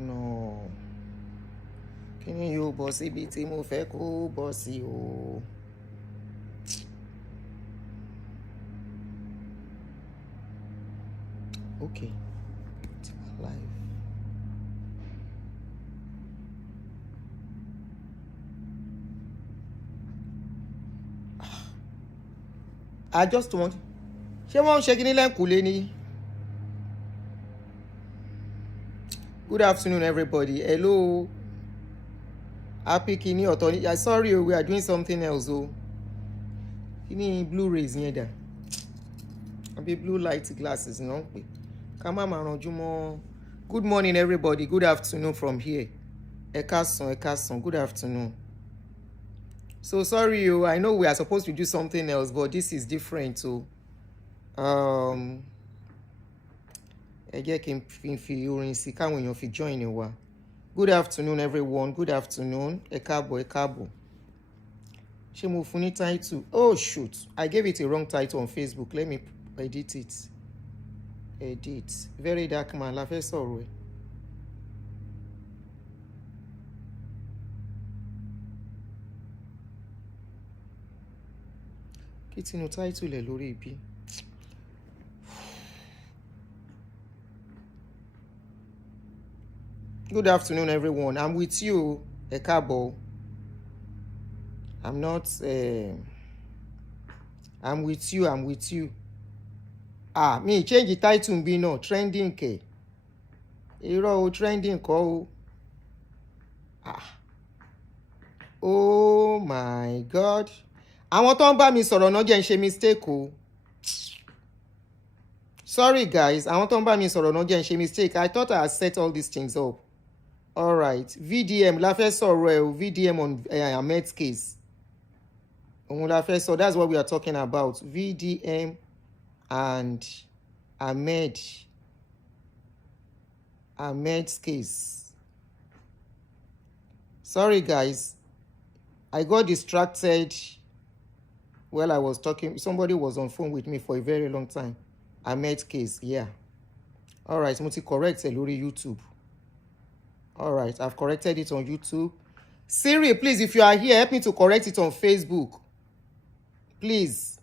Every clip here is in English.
No. Can you bossy biti mo feko bossy o? Okay. It's alive. I just want. She won't shake any lamp kuleni. Good afternoon, everybody. Hello. Happy Kini Otoni. Sorry, we are doing something else. Oh, Kini Blu-rays here. Be blue light glasses, no? Come on, good morning, everybody. Good afternoon from here. Ekason. Good afternoon. So sorry, I know we are supposed to do something else, but this is different. So, good afternoon, everyone. Good afternoon. Ekabo. Shemufuni title. Oh shoot! I gave it a wrong title on Facebook. Let me edit it. Very dark man. La fẹ́ sọ̀rọ̀ ẹ̀. Kí tinú title ẹ̀ lórí ibi. Good afternoon, everyone. I'm with you, Ekabo. I'm not. I'm with you. Me change the title be no trending ke. Irọ́ trending ko. Oh my God. Àwọn tó ń bá mi sọ̀rọ̀ náà jẹ́ ń ṣe mistake o. Sorry guys, àwọn tó ń bá mi sọ̀rọ̀ náà jẹ́ ń ṣe mistake. I thought I had set all these things up. All right, VDM la fẹ́ sọ̀rọ̀ ẹ̀ o. VDM on Ahmed's case. Òun la fẹ́ sọ. That's what we are talking about. VDM and Ahmed's case. Sorry guys, I got distracted while I was talking. Somebody was on phone with me for a very long time. Ahmed's case, yeah. All right, mo ti correct ẹ lórí YouTube. All right, I've corrected it on YouTube. Siri, please, if you are here, help me to correct it on Facebook. Please.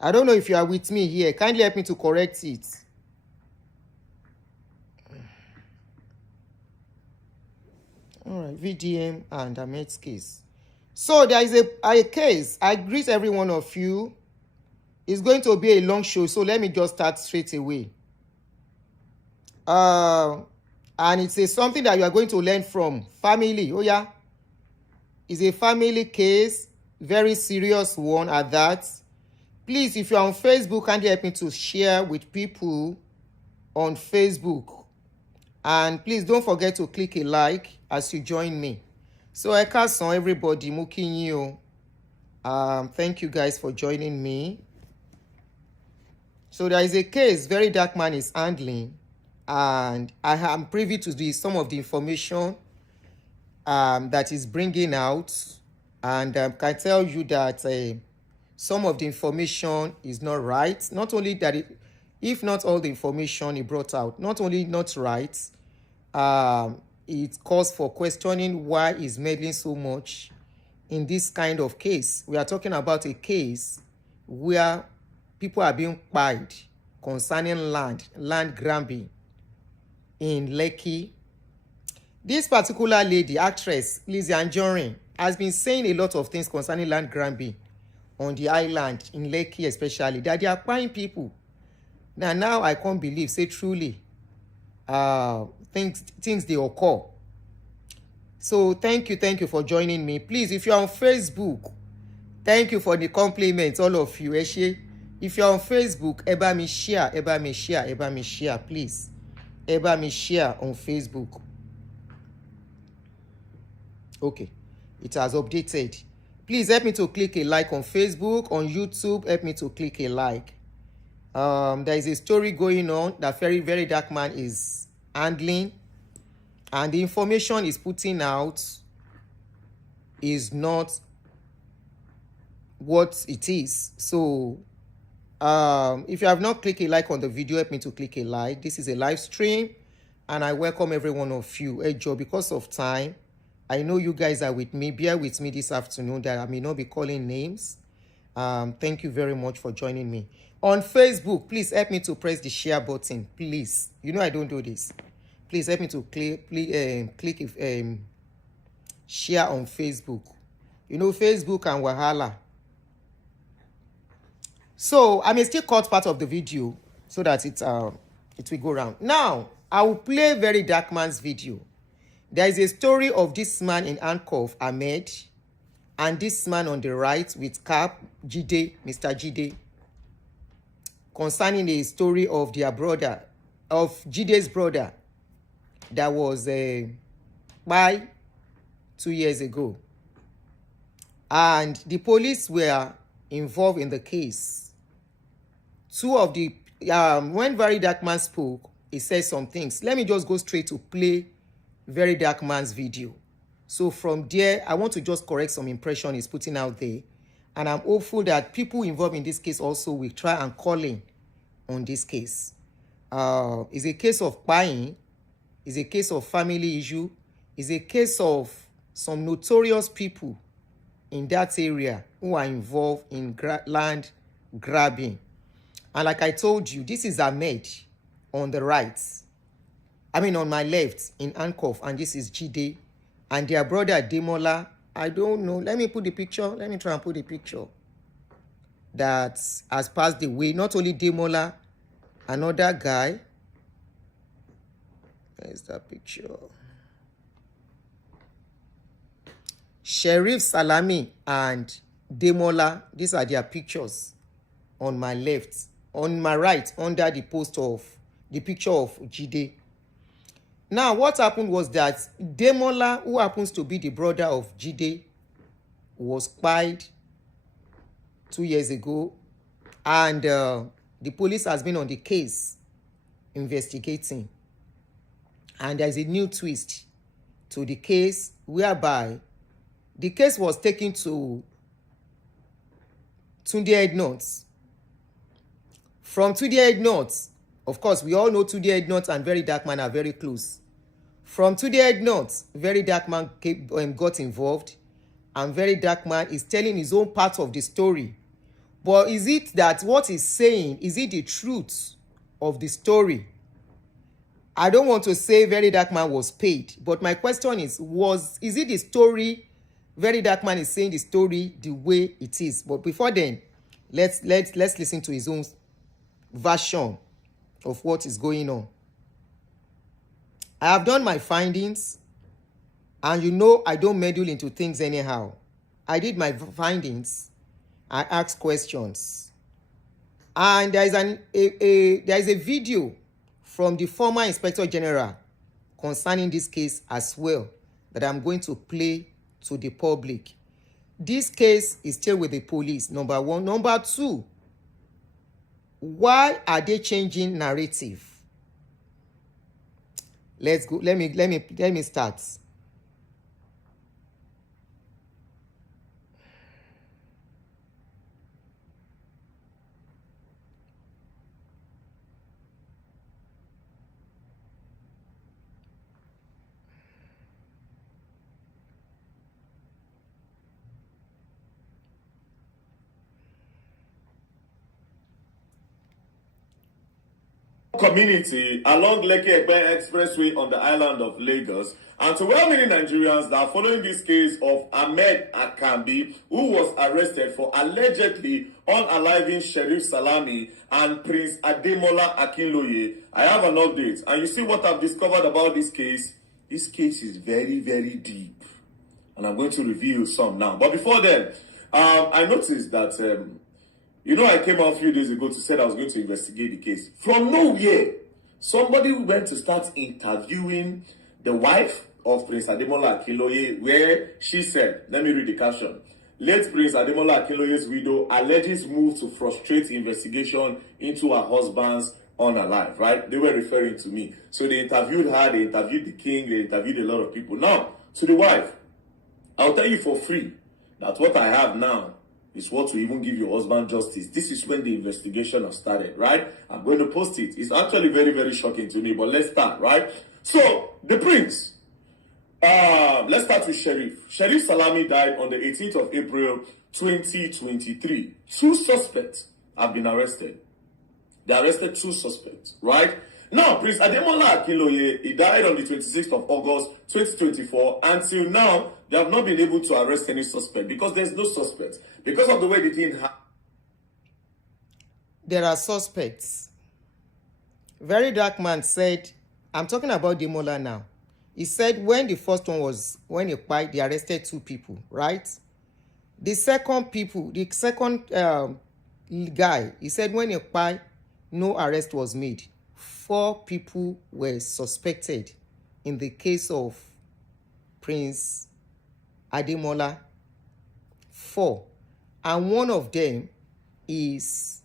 I don't know if you are with me here. Kindly help me to correct it. All right, VDM and Ahmed's case. So there is a case. I greet every one of you. It's going to be a long show, so let me just start straight away. And it's something that you are going to learn from. Family. Oh yeah. It's a family case. Very serious one at that. Please, if you're on Facebook, kindly help me to share with people on Facebook. And please don't forget to click a like as you join me. So I cast on everybody, mooking you. Thank you guys for joining me. So there is a case Very Dark Man is handling, and I am privy to some of the information that is bringing out, and can tell you that some of the information is not right. Not only that, if not all the information he brought out, not only not right, it calls for questioning why he's meddling so much in this kind of case. We are talking about a case where people are being paid concerning land grabbing in Lekki. This particular lady, actress Lizzie Anjorin, has been saying a lot of things concerning land grabbing on the island, in Lekki especially, that they are buying people. Now I can't believe, say truly, things they occur. So thank you for joining me. Please, if you're on Facebook, thank you for the compliments, all of you. If you're on Facebook, eba me share, please. Eba me share on Facebook. Okay, it has updated. Please help me to click a like on Facebook, on YouTube. Help me to click a like. There is a story going on that Very Dark Man is handling, and the information he's putting out is not what it is. So If you have not clicked a like on the video, help me to click a like. This is a live stream, and I welcome every one of you. Hey, Joe, because of time, I know you guys are with me. Bear with me this afternoon that I may not be calling names. Thank you very much for joining me. On Facebook, please help me to press the share button, please. You know I don't do this. Please help me to click share on Facebook. You know, Facebook and Wahala. So I may still cut part of the video so that it will go around. Now, I will play Very Dark Man's video. There is a story of this man in handcuff, Ahmed, and this man on the right with cap, Jide, Mr. Jide, concerning a story of their brother, of Jide's brother, that was by 2 years ago. And the police were involved in the case. Two of the, when Very Dark Man spoke, he said some things. Let me just go straight to play Very Dark Man's video. So from there, I want to just correct some impression he's putting out there. And I'm hopeful that people involved in this case also will try and call in on this case. It's a case of buying. It's a case of family issue. It's a case of some notorious people in that area who are involved in land grabbing. And like I told you, this is Ahmed on the right. I mean, on my left in handcuff, and this is Jide. And their brother Demola, I don't know. Let me put the picture. Let me try and put the picture. That has passed away. Not only Demola, another guy. There's that picture. Sheriff Salami and Demola, these are their pictures on my left. On my right, under the post of the picture of Jide. Now, what happened was that Demola, who happens to be the brother of Jide, was spied 2 years ago, and the police has been on the case investigating. And there's a new twist to the case, whereby the case was taken to Tunde Ednut. From Tunde Ednut, of course, we all know Tunde Ednut and Very Dark Man are very close. From Tunde Ednut, Very Dark Man got involved, and Very Dark Man is telling his own part of the story. But is it that what he's saying, is it the truth of the story? I don't want to say Very Dark Man was paid, but my question is it the story? Very Dark Man is saying the story the way it is. But before then, let's listen to his own version of what is going on. I have done my findings, and you know I don't meddle into things anyhow. I did my findings. I asked questions, and there is a video from the former Inspector General concerning this case as well that I'm going to play to the public. This case is still with the police, number one. Number two, why are they changing narrative? Let's go. Let me start. Community along Lekki-Egbe Expressway on the island of Lagos, and to well-meaning Nigerians that are following this case of Ahmed Akambi, who was arrested for allegedly unaliving Sheriff Salami and Prince Ademola Akinloye. I have an update, and you see what I've discovered about this case. This case is very, very deep, and I'm going to reveal some now. But before then, I noticed that you know, I came out a few days ago to say I was going to investigate the case. From nowhere, somebody went to start interviewing the wife of Prince Ademola Akinloye, where she said, let me read the caption. Late Prince Ademola Akinloye's widow alleges move to frustrate investigation into her husband's unalive, right? They were referring to me. So they interviewed her, they interviewed the king, they interviewed a lot of people. Now, to the wife, I'll tell you for free that what I have now is what will even give your husband justice. This is when the investigation has started, right? I'm going to post it. It's actually very, very shocking to me, but let's start, right? So, the prince. Let's start with Sheriff. Sheriff Salami died on the 18th of April, 2023. 2 suspects have been arrested. They arrested 2 suspects, right? Now, Prince Ademola Akinloye, he died on the 26th of August, 2024. Until now, they have not been able to arrest any suspect because there's no suspect. Because of the way the thing There are suspects. Very Dark Man said, I'm talking about Demola now. He said when the first one was, when they arrested 2 people, right? The second guy, he said when no arrest was made. 4 people were suspected in the case of Prince Ademola. 4. And one of them is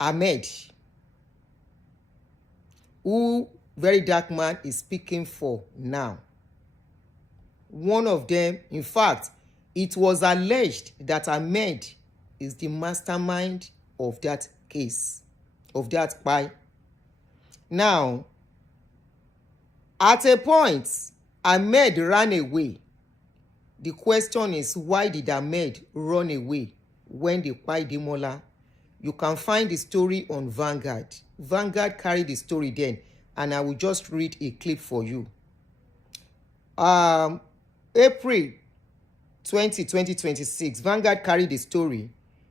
Ahmed, who Very Dark Man is speaking for now. One of them, in fact, it was alleged that Ahmed is the mastermind of that case, of that spy. Now, at a point, Ahmed ran away. The question is, why did Ahmed run away when they spy Demola? You can find the story on Vanguard. Vanguard carried the story then, and I will just read a clip for you. April 2026, Vanguard carried the story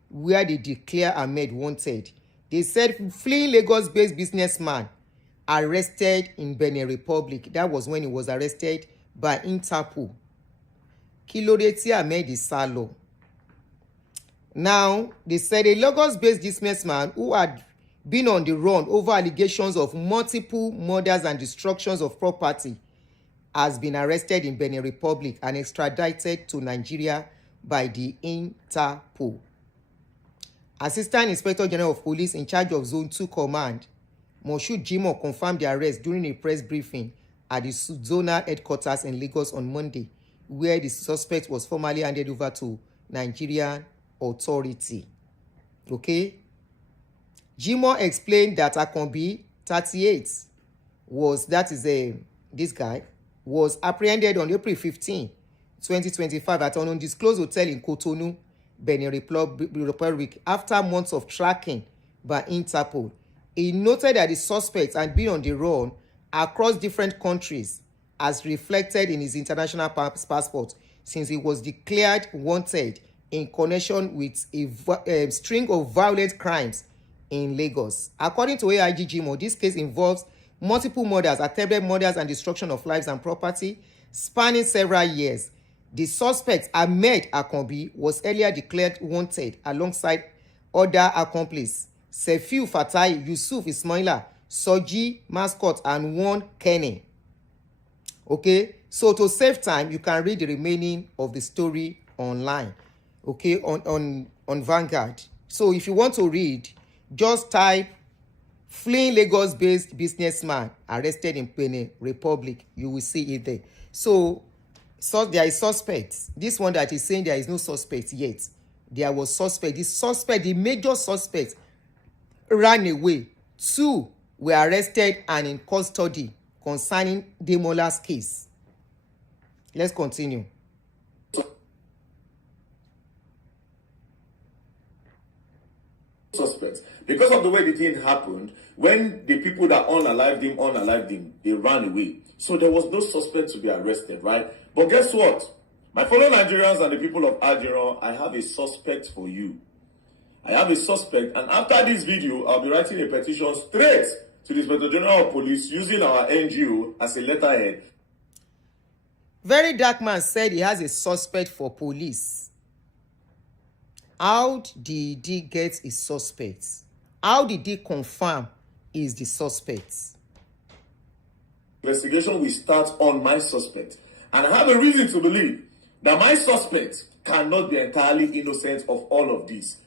where they declare Ahmed wanted. They said fleeing Lagos-based businessman arrested in Benin Republic. That was when he was arrested by Interpol. Kiloreti Ahmed is salo. Now, they said a Lagos-based businessman who had been on the run over allegations of multiple murders and destructions of property has been arrested in Benin Republic and extradited to Nigeria by the Interpol. Assistant Inspector General of Police in charge of Zone 2 Command, Moshood Jimoh, confirmed the arrest during a press briefing at the zonal headquarters in Lagos on Monday, where the suspect was formally handed over to Nigerian authority. Okay? Jimoh explained that Akombi, 38, this guy, was apprehended on April 15, 2025 at an undisclosed hotel in Cotonou, Benin Republic, after months of tracking by Interpol. He noted that the suspect had been on the run across different countries as reflected in his international passport since he was declared wanted in connection with a string of violent crimes in Lagos. According to AIG Jimoh, this case involves multiple murders, attempted murders, and destruction of lives and property spanning several years. The suspect, Ahmed Akombi, was earlier declared wanted alongside other accomplices, Sefiu Fatai, Yusuf Ismaila, Soji Mascot, and one Kenny. Okay, so to save time, you can read the remaining of the story online, okay, on Vanguard. So if you want to read, just type fleeing Lagos-based businessman arrested in Benin Republic. You will see it there. So there is suspects. This one that is saying there is no suspect yet. There was suspect. The major suspect ran away. 2 were arrested and in custody concerning Demola's case. Let's continue. Suspects. Because of the way the thing happened, when the people that unalived him, they ran away. So there was no suspect to be arrested, right? But guess what? My fellow Nigerians and the people of Aduni, I have a suspect for you. I have a suspect, and after this video, I'll be writing a petition straight to the Inspector General of Police using our NGO as a letterhead. Very Dark Man said he has a suspect for police. How did he get his suspects? How did he confirm is the suspects? Investigation will start on my suspect. And I have a reason to believe that my suspect cannot be entirely innocent of all of this.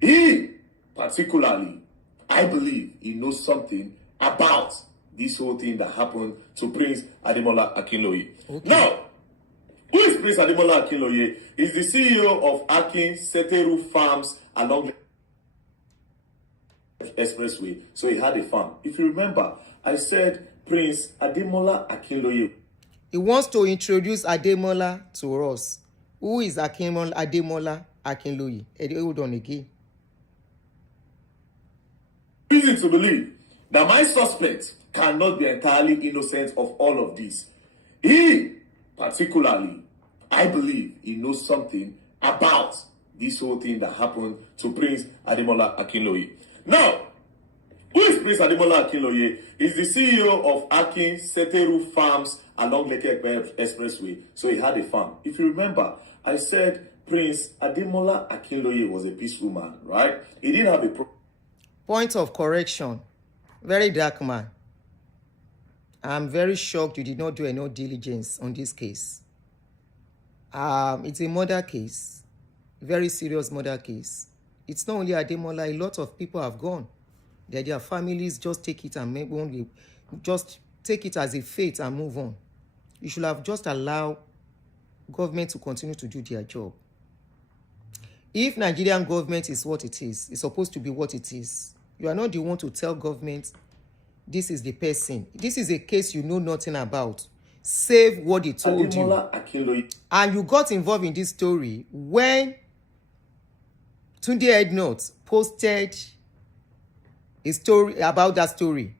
He, particularly, I believe he knows something about this whole thing that happened to Prince Ademola Akinloye. Okay. Now, Who is Prince Ademola Akinloye? He's the CEO of Akin Seteru Farms along the Expressway. So he had a farm. If you remember, I said Prince Ademola Akinloye. He wants to introduce Ademola to us. Who is Ademola Akinloye? Hold on again. Reason to believe that my suspect cannot be entirely innocent of all of this. He, particularly, I believe he knows something about this whole thing that happened to Prince Ademola Akinloye. Now, who is Prince Ademola Akinloye? He's the CEO of Akin Seteru Farms along Lekki Expressway. So he had a farm. If you remember, I said Prince Ademola Akinloye was a peaceful man, right? He didn't have a Point of correction. Very dark man. I'm very shocked you did not do any diligence on this case. It's a murder case. Very serious murder case. It's not only Ademola, a lot of people have gone. Their families just take it and just take it as a fate and move on. You should have just allowed government to continue to do their job. If Nigerian government is what it is, it's supposed to be what it is. You are not the one to tell government this is the person. This is a case you know nothing about. Save what they told you. And you got involved in this story when Tunde Ednut posted a story about that story.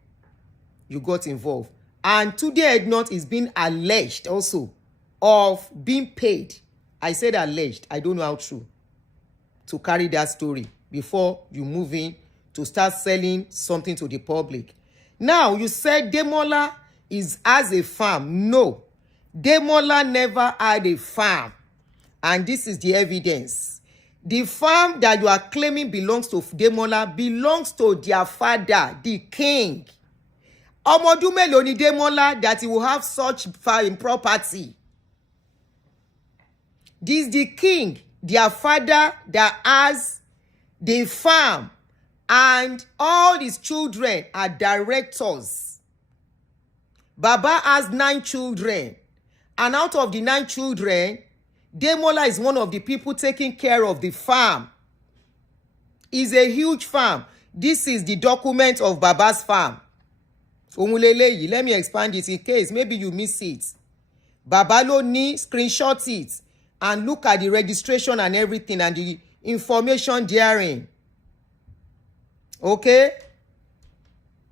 You got involved. And Tunde Ednut is being alleged also of being paid. I said alleged. I don't know how true. To carry that story before you move in to start selling something to the public. Now, you said Demola has a farm. No. Demola never had a farm. And this is the evidence. The farm that you are claiming belongs to Demola belongs to their father, the king. Ọmọdún mélòó ni Demola that he will have such farm property? This is the king, their father that has the farm. And all his children are directors. Baba has 9 children. And out of the 9 children, Demola is one of the people taking care of the farm. It's a huge farm. This is the document of Baba's farm. Let me expand it in case maybe you miss it. Baba lo ni screenshot it and look at the registration and everything and the information therein. Okay?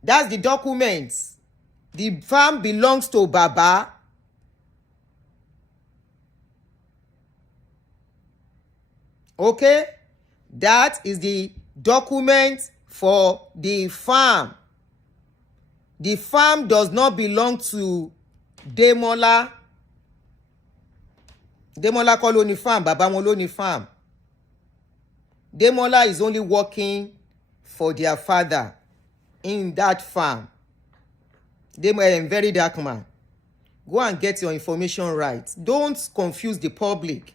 That's the document. The farm belongs to Baba. Okay? That is the document for the farm. The farm does not belong to Demola. Demola kọ́ ló ní farm, Baba wọn ló ní farm. Demola is only working for their father in that farm. Very dark man. Go and get your information right. Don't confuse the public.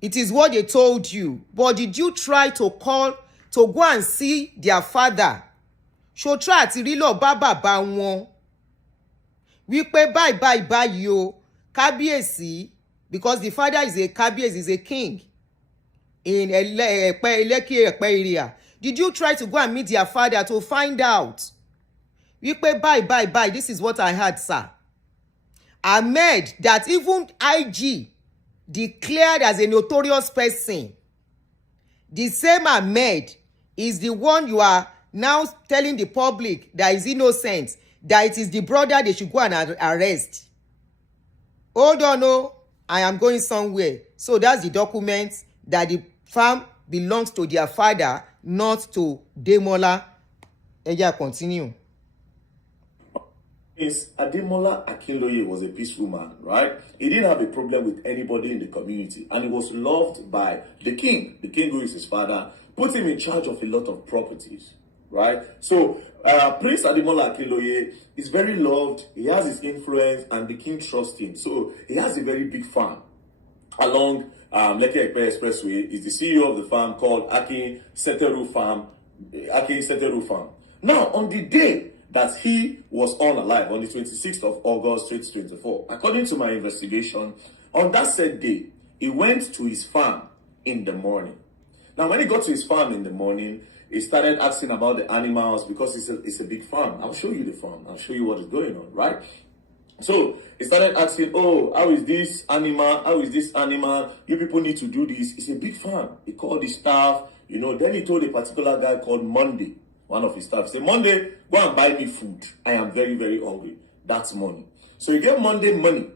It is what they told you. But did you try to go and see their father? Ṣó try àti rí lọ bá bàbá wọn. Wípé báyìí o, kábíyèsí, because the father is a kábíyèsí, is a king in Lekki area. Did you try to go and meet their father to find out? Wípé bye. This is what I heard, sir. Ahmed, that even IG declared as a notorious person. The same Ahmed is the one you are now telling the public that is innocent, that it is the brother they should go and arrest. Hold on, no, I am going somewhere. So that's the document that the farm belongs to their father, not to Demola. Eja, continue. Is Ademola Akinloye was a peaceful man, right? He didn't have a problem with anybody in the community, and he was loved by the king. The king, who is his father, put him in charge of a lot of properties, right? So Prince Ademola Akinloye is very loved. He has his influence, and the king trusts him. So he has a very big farm along Lekki Expressway. He's the CEO of the farm called Akin Seteru Farm. Now, on the day that he was unalive on the 26th of August 2024. According to my investigation, on that said day, he went to his farm in the morning. Now, when he got to his farm in the morning, he started asking about the animals because it's a big farm. I'll show you the farm. I'll show you what is going on, right? So he started asking, oh, how is this animal? How is this animal? You people need to do this. It's a big farm. He called his staff, then he told a particular guy called Monday, one of his staff, say, Monday, go and buy me food. I am very, very hungry. That's money. So he gave Monday money.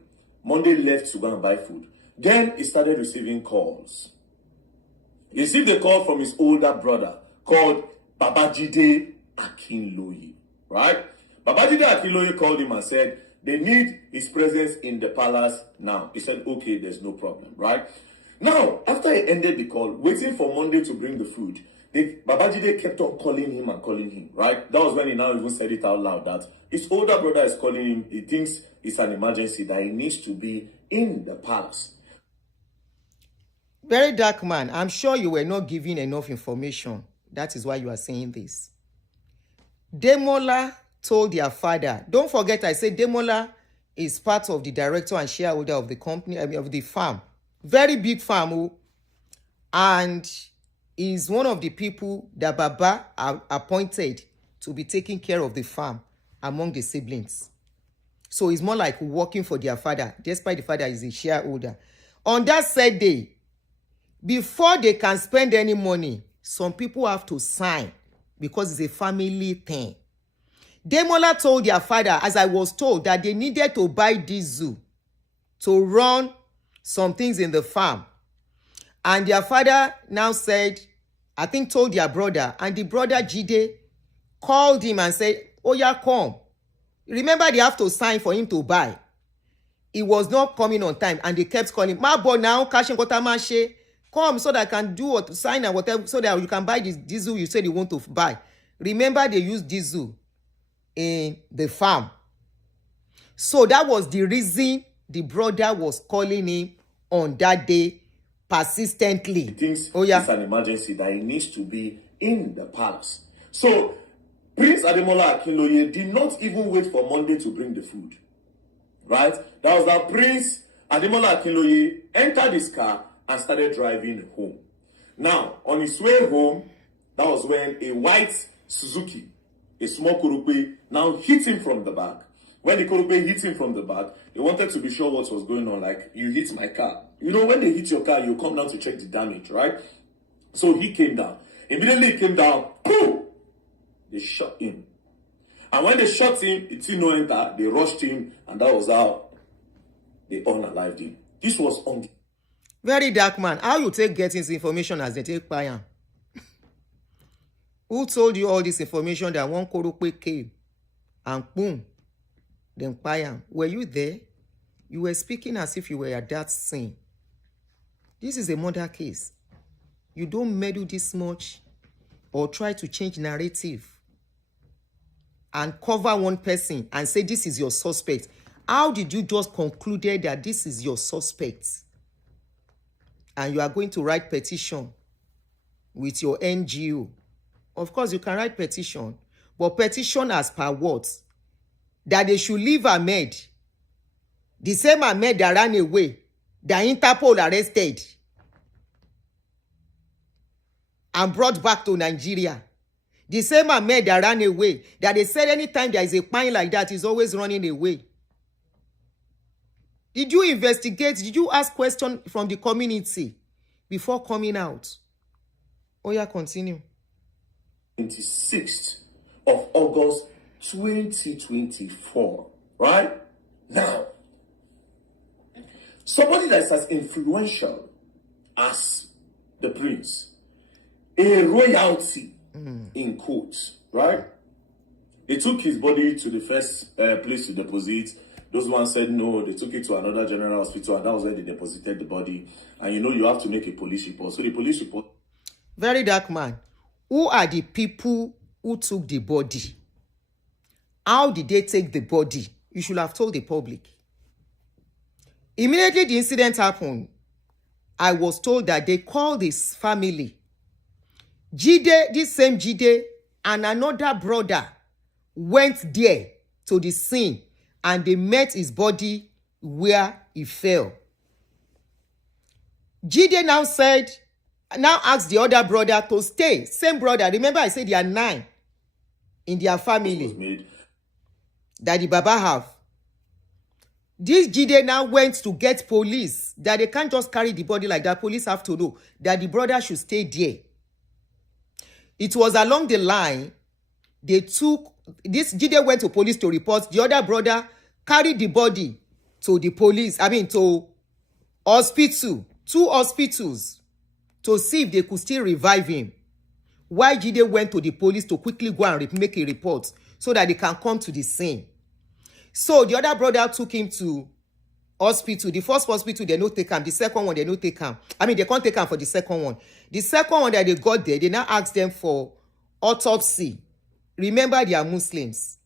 Monday left to go and buy food. Then he started receiving calls. He received a call from his older brother called Babajide Akinloye, right? Babajide Akinloye called him and said, they need his presence in the palace now. He said, okay, there's no problem, right? Now, after he ended the call, waiting for Monday to bring the food, Babajide kept on calling him, right? That was when he now even said it out loud that his older brother is calling him. He thinks it's an emergency, that he needs to be in the palace. Very dark man, I'm sure you were not giving enough information. That is why you are saying this. Demola told their father, don't forget I said Demola is part of the director and shareholder of the company, of the farm. Very big farm. And is one of the people that Baba appointed to be taking care of the farm among the siblings. So it's more like working for their father, despite the father is a shareholder. On that said day, before they can spend any money, some people have to sign because it's a family thing. Demola told their father, as I was told, that they needed to buy diesel to run some things in the farm. And their father now said, I think told their brother, and the brother Jide called him and said, oh yeah, come. Remember, they have to sign for him to buy. He was not coming on time, and they kept calling, my boy now, cash and kotamashe, come so that I can do what sign and whatever, so that you can buy this diesel you said you want to buy. Remember, they use diesel in the farm. So that was the reason the brother was calling him on that day persistently. He thinks it's an emergency, that he needs to be in the palace. So Prince Ademola Akinloye did not even wait for Monday to bring the food. Right? That was that Prince Ademola Akinloye entered his car and started driving home. Now, on his way home, that was when a white Suzuki, a small Kurupe, now hit him from the back. When the Kurupe hit him from the back, they wanted to be sure what was going on. Like, you hit my car. When they hit your car, you come down to check the damage, right? So he came down. Immediately he came down, boom! They shot him. And when they shot him, it didn't know enter. They rushed him, and that was how they unalived him. This was on the... Very dark man. How you take getting this information as they take Payam? Who told you all this information that one Korupe came and boom, then Payam? Were you there? You were speaking as if you were at that scene. This is a murder case. You don't meddle this much or try to change narrative and cover one person and say this is your suspect. How did you just conclude that this is your suspect? And you are going to write petition with your NGO. Of course, you can write petition, but petition as per what? That they should leave Ahmed. The same Ahmed that ran away, that Interpol arrested and brought back to Nigeria. The same Ahmed that ran away, that they said anytime there is a pine like that, he's always running away. Did you investigate? Did you ask questions from the community before coming out? Oh yeah, continue. 26th of August 2024, right? Now, somebody that's as influential as the prince, a royalty in quotes, right? They took his body to the first place to deposit. Those ones said no, they took it to another general hospital, and that was where they deposited the body. And you have to make a police report. So the police report... Very dark man. Who are the people who took the body? How did they take the body? You should have told the public. Immediately the incident happened, I was told that they called his family. Jide, this same Jide, and another brother went there to the scene and they met his body where he fell. Jide now asked the other brother to stay. Same brother. Remember I said there are 9 in their family that the Baba have. This Jide now went to get police, that they can't just carry the body like that. Police have to know that the brother should stay there. It was along the line, this Jide went to police to report. The other brother carried the body to the police, to hospital, 2 hospitals, to see if they could still revive him. Why Jide went to the police to quickly go and make a report so that they can come to the scene. So the other brother took him to hospital. The first hospital, they no take him. The second one, they no take him. They can't take him for the second one. The second one that they got there, they now asked them for autopsy. Remember, they are Muslims.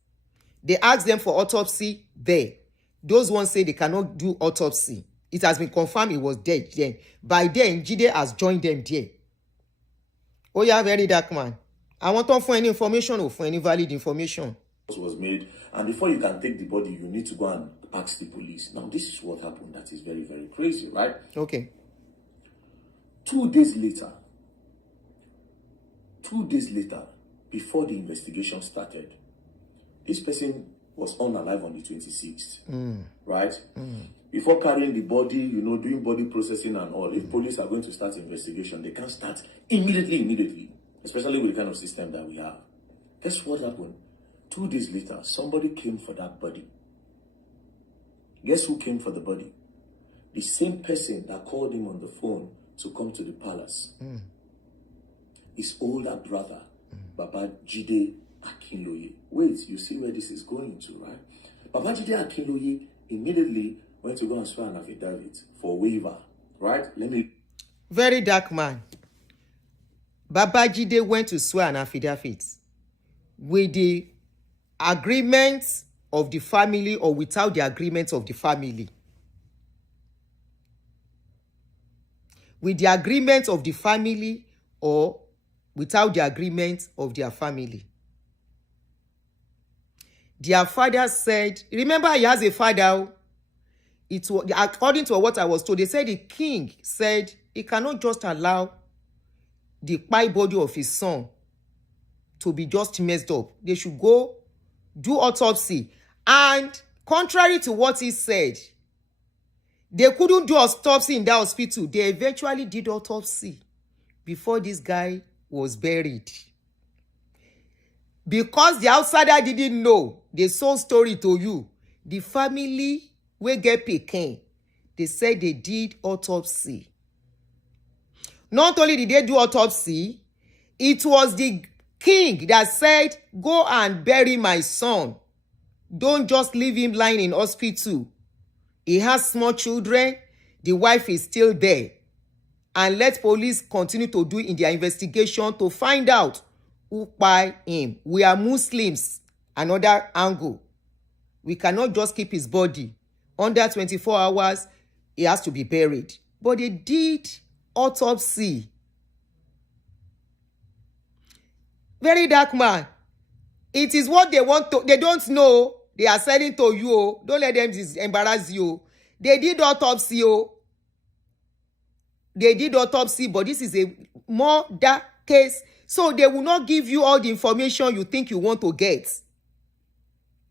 They asked them for autopsy there. Those ones say they cannot do autopsy. It has been confirmed he was dead then. By then, Jide has joined them there. Oh, yeah, very dark man. I want to find any information or for any valid information. Was made, and before you can take the body, you need to go and ask the police. Now, this is what happened. That is very, very crazy, right? Okay. 2 days later, before the investigation started, this person was unalive on the 26th, right? Before carrying the body, doing body processing and all, if police are going to start investigation, they can start immediately, especially with the kind of system that we have. Guess what happened? 2 days later, somebody came for that body. Guess who came for the body? The same person that called him on the phone to come to the palace. His older brother, Baba Jide Akinloye. Wait, you see where this is going to, right? Baba Jide Akinloye immediately went to go and swear an affidavit for waiver, right? Very dark man. Baba Jide went to swear an affidavit with the agreement of the family or without the agreement of the family. With the agreement of the family or without the agreement of their family. Their father said, remember he has a father. It was, according to what I was told, they said the king said he cannot just allow the body of his son to be just messed up. They should go do autopsy. And contrary to what he said, they couldn't do autopsy in that hospital. They eventually did autopsy before this guy was buried. Because the outsider didn't know, they sold story to you. The family will get pikin. They said they did autopsy. Not only did they do autopsy, it was the king that said, go and bury my son. Don't just leave him lying in hospital. He has small children. The wife is still there. And let police continue to do in their investigation to find out who kpai him. We are Muslims. Another angle. We cannot just keep his body. Under 24 hours, he has to be buried. But they did autopsy. Very dark man. It is what they want to. They don't know. They are selling to you. Don't let them embarrass you. They did autopsy. They did autopsy, but this is a murder case. So they will not give you all the information you think you want to get.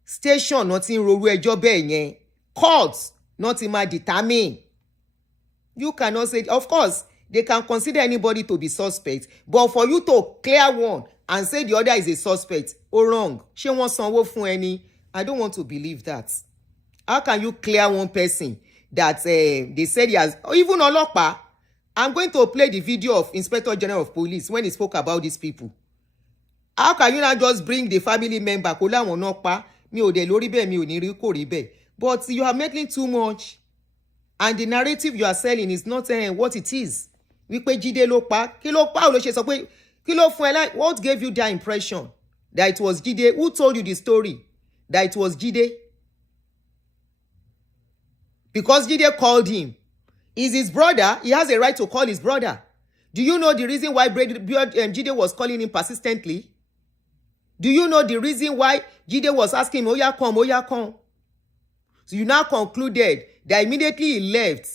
Station not in roru ẹjọ́ bẹ́ẹ̀ yẹn. Courts not in my determine. You cannot say, of course, they can consider anybody to be suspect, but for you to clear one and say the other is a suspect, wrong. Ṣé wọ́n sanwó fún ẹni? I don't want to believe that. How can you clear one person that they said he has, even ọlọ́pàá? I'm going to play the video of Inspector General of Police when he spoke about these people. How can you not just bring the family member? Kó láwọn náà pa, mi ò dẹ̀ lórí bẹ́ẹ̀, mi ò ní rí kò rí bẹ́ẹ̀. But you are making too much. And the narrative you are selling is not what it is. Wípé Jídé ló pa, kí ló pa, ó ló ṣe sọ pé kí ló fún ẹ láì. What gave you that impression that it was Jídé? Who told you the story that it was Jídé? Because Jídé called him. Is his brother. He has a right to call his brother. Do you know the reason why Jídé was calling him persistently? Do you know the reason why Jide was asking him, Oya come, Oya come? So you now concluded that immediately he left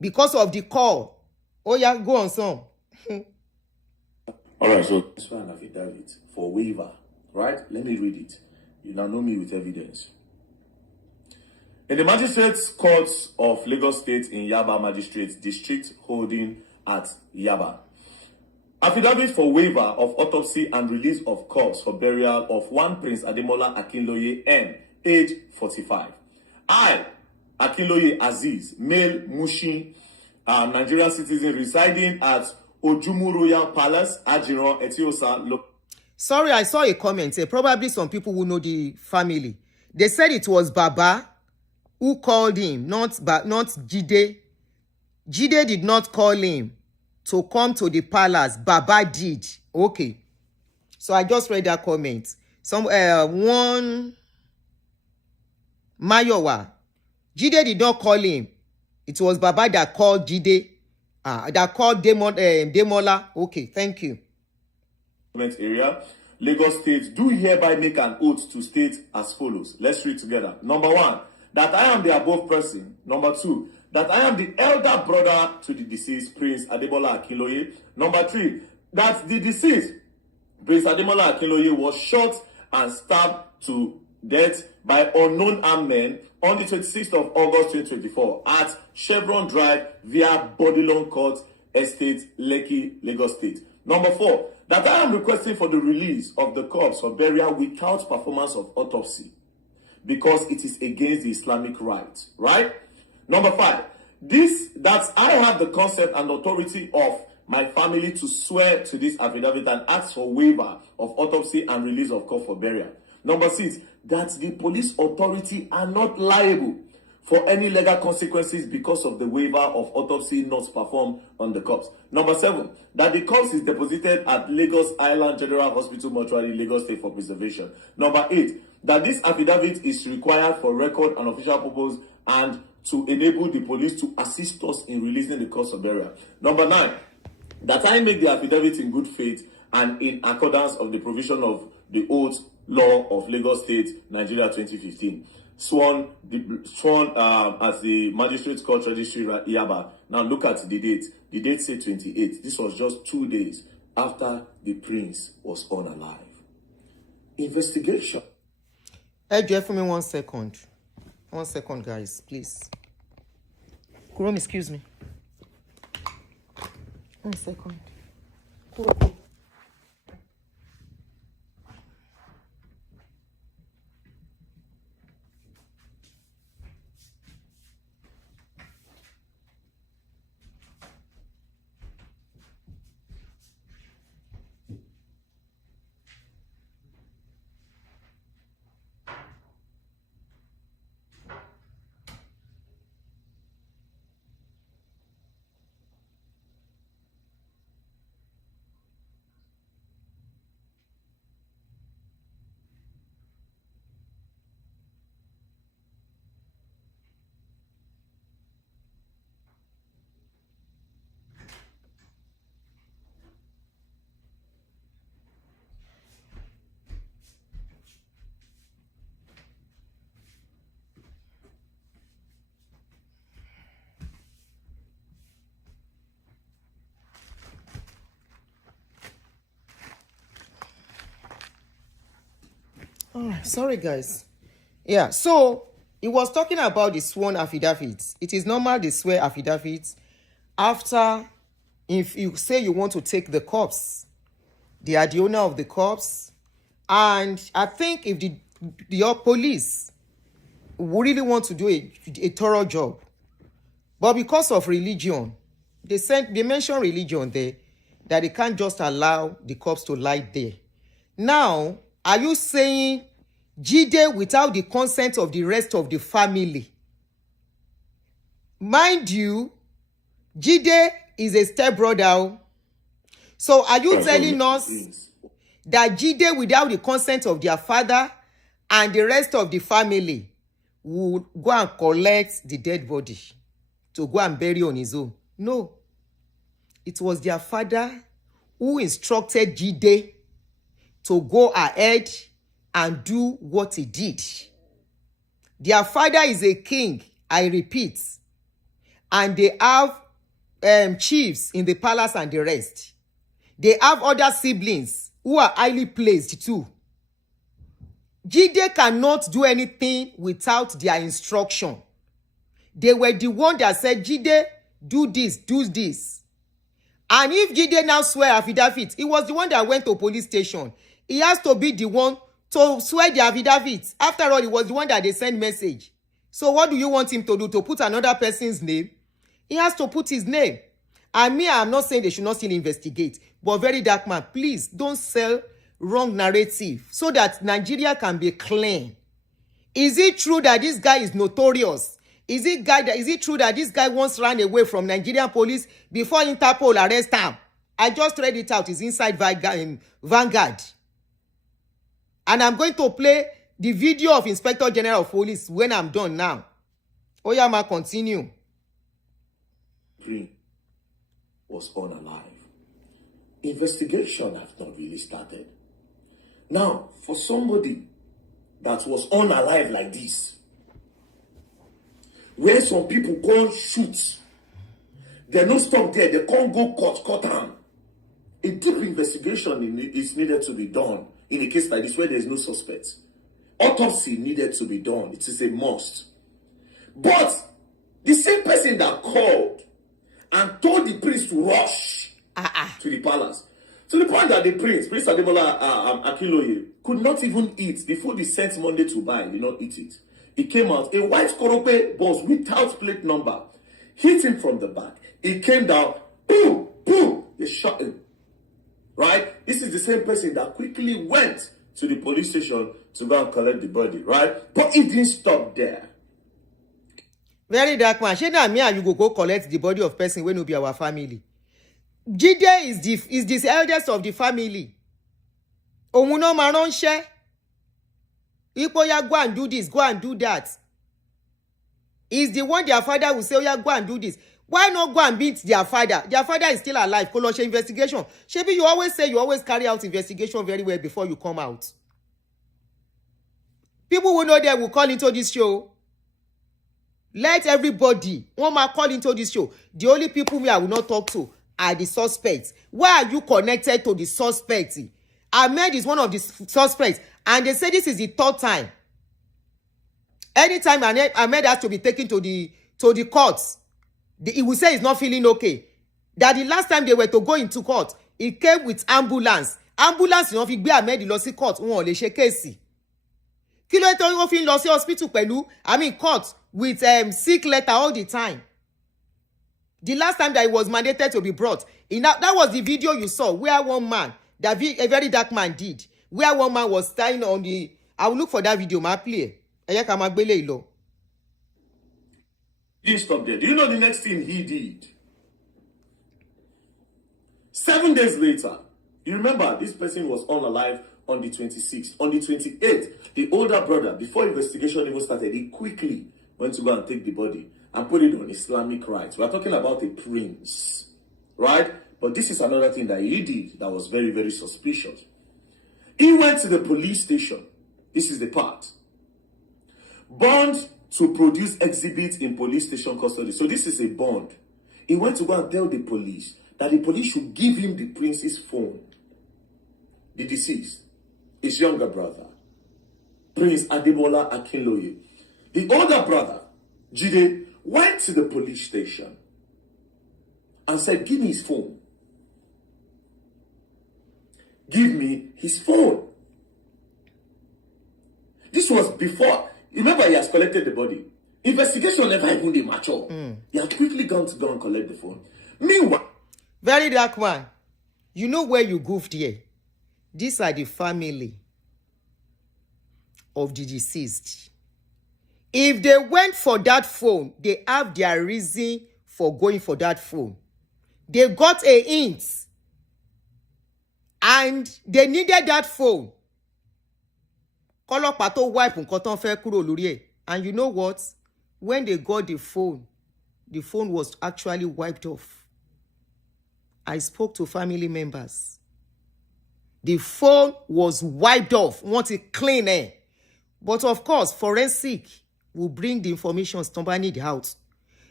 because of the call. Oya, go on, son. All right, so this one affidavit for waiver, right? Let me read it. You now know me with evidence. In the Magistrates Courts of Lagos State in Yaba Magistrates District holding at Yaba, affidavit for waiver of autopsy and release of corpse for burial of one Prince Ademola Akinloye N, age 45. I, Akinloye Aziz, male Mushin, Nigerian citizen residing at Ojumu Royal Palace, Ajiran, Etiosa. Sorry, I saw a comment. Probably some people who know the family. They said it was Baba who called him, not Jide. Jide did not call him to come to the palace. Baba did. Okay. So I just read that comment. One Mayowa. Jide did not call him. It was Baba that called Jide. That called Demola. Okay, thank you. Area, Lagos State, do hereby make an oath to state as follows. Let's read together. Number 1, that I am the above person. Number 2, that I am the elder brother to the deceased Prince Ademola Akinloye. Number 3, that the deceased Prince Ademola Akinloye was shot and stabbed to death by unknown armed men on the 26th of August 2024 at Chevron Drive via Bodilon Court Estate, Lekki, Lagos State. Number 4, that I am requesting for the release of the corpse for burial without performance of autopsy because it is against the Islamic rites, right? Number 5, that I have the consent and authority of my family to swear to this affidavit and ask for waiver of autopsy and release of corpse for burial. Number 6, that the police authority are not liable for any legal consequences because of the waiver of autopsy not performed on the corpse. Number 7, that the corpse is deposited at Lagos Island General Hospital Mortuary, Lagos State for preservation. Number 8, that this affidavit is required for record and official purpose and to enable the police to assist us in releasing the corpse of burial. Number 9, that I make the affidavit in good faith and in accordance of the provision of the oath law of Lagos State, Nigeria 2015. Sworn as the Magistrates Court Registry Yaba. Now look at the date. The date said 28. This was just 2 days after the prince was unalive. Investigation. Hey, Jeff, for me 1 second. 1 second, guys, please. Kurom, excuse me. 1 second. Kurom. Oh, sorry, guys. Yeah, so he was talking about the sworn affidavits. It is normal they swear affidavits after, if you say you want to take the corpse, they are the owner of the corpse. And I think if the police would really want to do a thorough job, but because of religion, they mention religion there, that they can't just allow the corpse to lie there. Now, are you saying Jide without the consent of the rest of the family? Mind you, Jide is a stepbrother. So are you telling us that Jide without the consent of their father and the rest of the family would go and collect the dead body to go and bury on his own? No. It was their father who instructed Jide to go ahead and do what he did. Their father is a king, I repeat, and they have chiefs in the palace and the rest. They have other siblings who are highly placed too. Jide cannot do anything without their instruction. They were the one that said, Jide, do this, do this. And if Jide now swear affidavit, he was the one that went to police station. He has to be the one to swear the affidavit. After all, he was the one that they sent message. So what do you want him to do? To put another person's name? He has to put his name. And me, I'm not saying they should not still investigate. But very dark man, please don't sell wrong narrative so that Nigeria can be clean. Is it true that this guy is notorious? Is it true that this guy once ran away from Nigerian police before Interpol arrest him? I just read it out. It's inside Vanguard. And I'm going to play the video of Inspector General of Police when I'm done now. Oyama, continue. Was unalive. Investigation have not really started. Now, for somebody that was unalive like this, where some people can't shoot, they no stop there, they can't go cut them. A deep investigation is needed to be done in a case like this where there is no suspect. Autopsy needed to be done. It is a must. But the same person that called and told the prince to rush to the palace, to the point that the Prince Adebola Akinloye, could not even eat the food he sent Monday to buy. He did not eat it. He came out, a white Korope bus without plate number, hit him from the back. He came down, boom, boom, they shot him. Right? This is the same person that quickly went to the police station to go and collect the body, right? But it didn't stop there. Very dark man. Shey na me and you go collect the body of person wey no be our family. Jide is the eldest of the family. Òun náà máa ránṣẹ́. Ipo ya go and do this, go and do that. Is the one their father will say, oh yeah, go and do this. Why not go and beat their father? Their father is still alive. Kó lọ ṣe investigation. Shebi, you always say you always carry out investigation very well before you come out. People who know them will call into this show. Let everybody, one man call into this show. The only people me I will not talk to are the suspects. Why are you connected to the suspects? Ahmed is one of the suspects. And they say this is the third time. Anytime Ahmed has to be taken to the courts, he will say he's not feeling okay. That the last time they were to go into court, he came with ambulance. Ambulance you know, fi gbé Ahmed lọ sí court, wọn ò lè ṣe case. Kí ló tó ó fi lọ sí hospital pẹ̀lú, court with sick letter all the time. The last time that he was mandated to be brought, that was the video you saw where one man, a very dark man did, where one man was standing on the, I will look for that video, ma play. Ẹ ká máa gbélé ìlọ. He didn't stop there. Do you know the next thing he did? 7 days later, you remember this person was unalive on the 26th. On the 28th, the older brother, before investigation even started, he quickly went to go and take the body and put it on Islamic rites. We're talking about a prince, right? But this is another thing that he did that was very, very suspicious. He went to the police station. This is the part. Bond to produce exhibits in police station custody. So this is a bond. He went to go and tell the police that the police should give him the prince's phone. The deceased, his younger brother, Prince Adebola Akinloye. The older brother, Jide, went to the police station and said, give me his phone. Give me his phone. This was before. Remember, he has collected the body. Investigation never even dey mature. He had quickly gone to go and collect the phone. Meanwhile, very dark man, you know where you goofed here. These are the family of the deceased. If they went for that phone, they have their reason for going for that phone. They got a hint. And they needed that phone. Kọ́lọ́pàá tó wipe nǹkan tán fẹ́ kúrò lórí ẹ̀. And you know what? When they got the phone was actually wiped off. I spoke to family members. The phone was wiped off. Want it clean, eh? But of course, forensic will bring the information somebody need out.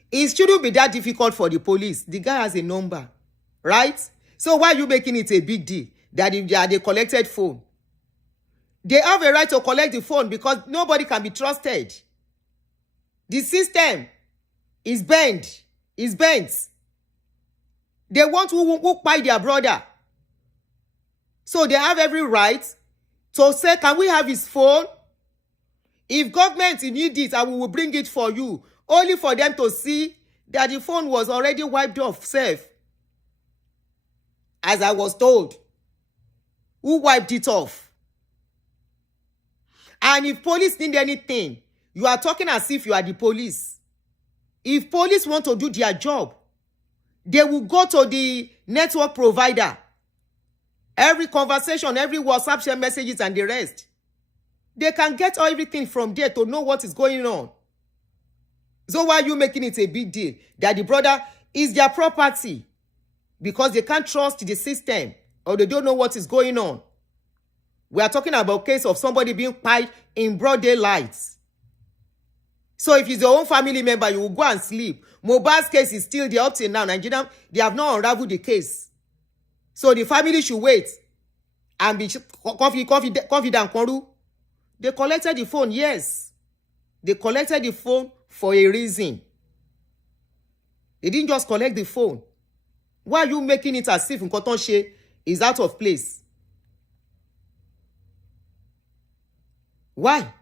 It shouldn't be that difficult for the police. The guy has a number, right? So why are you making it a big deal that if they collected phone? They have a right to collect the phone because nobody can be trusted. The system is bent. They want to buy their brother. So they have every right to say, can we have his phone? If government need it, I will bring it for you. Only for them to see that the phone was already wiped off safe. As I was told. Who wiped it off? And if police need anything, you are talking as if you are the police. If police want to do their job, they will go to the network provider. Every conversation, every WhatsApp share messages and the rest. They can get everything from there to know what is going on. So why are you making it a big deal that the brother is their property? Because they can't trust the system or they don't know what is going on. We are talking about a case of somebody being pied in broad daylight. So if it's your own family member, you will go and sleep. Mohbad's case is still there up till now. Nigeria, they have not unraveled the case. So the family should wait and be confident. They collected the phone, yes. They collected the phone for a reason. They didn't just collect the phone. Why are you making it as if Nkotonshe is out of place? Why?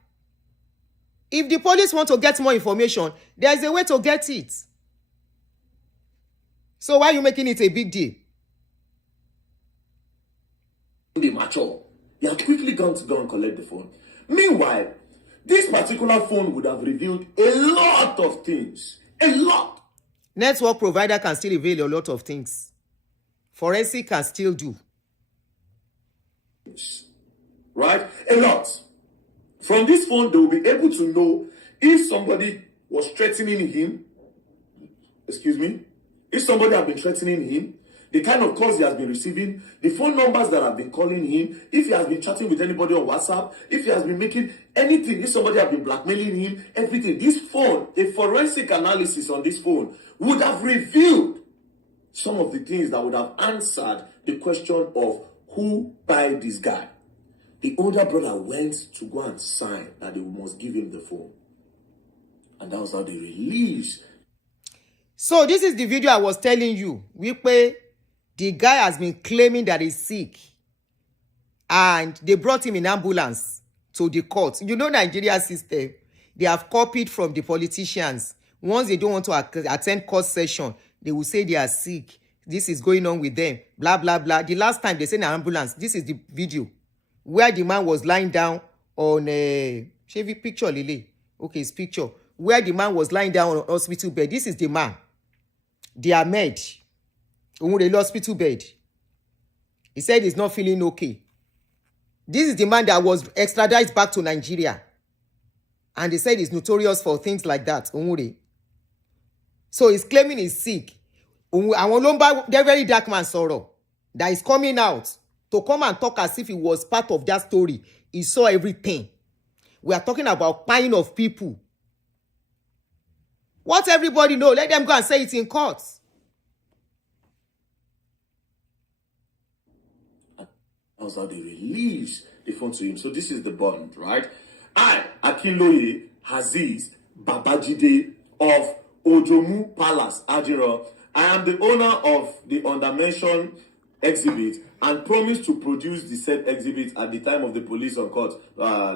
If the police want to get more information, there is a way to get it. So why are you making it a big deal? They mature. They have quickly gone to go and collect the phone. Meanwhile, this particular phone would have revealed a lot of things. A lot. Network provider can still reveal a lot of things. Forensic can still do. Right? A lot. From this phone, they will be able to know if somebody was threatening him. Excuse me. If somebody had been threatening him, the kind of calls he has been receiving, the phone numbers that have been calling him, if he has been chatting with anybody on WhatsApp, if he has been making anything, if somebody has been blackmailing him, everything. This phone, a forensic analysis on this phone would have revealed some of the things that would have answered the question of who buy this guy. The older brother went to go and sign that they must give him the phone. And that was how they released. So this is the video I was telling you. The guy has been claiming that he's sick. And they brought him in ambulance to the court. You know Nigeria system. They have copied from the politicians. Once they don't want to attend court session, they will say they are sick. This is going on with them. Blah, blah, blah. The last time they sent an ambulance, this is the video where the man was lying down on a picture, Lily. Okay, it's picture. Where the man was lying down on a hospital bed. This is the man. The Ahmed. On the hospital bed. He said he's not feeling okay. This is the man that was extradited back to Nigeria. And they said he's notorious for things like that. So he's claiming he's sick. They're very dark man sorrow. That is coming out to come and talk as if he was part of that story. He saw everything. We are talking about buying of people. What everybody know, let them go and say it in court. That's how they release the phone to him. So this is the bond, right? I, Akinloye Aziz Babajide of Ojomu Palace, Ajiro. I am the owner of the undermentioned exhibit and promised to produce the said exhibit at the time of the police on court.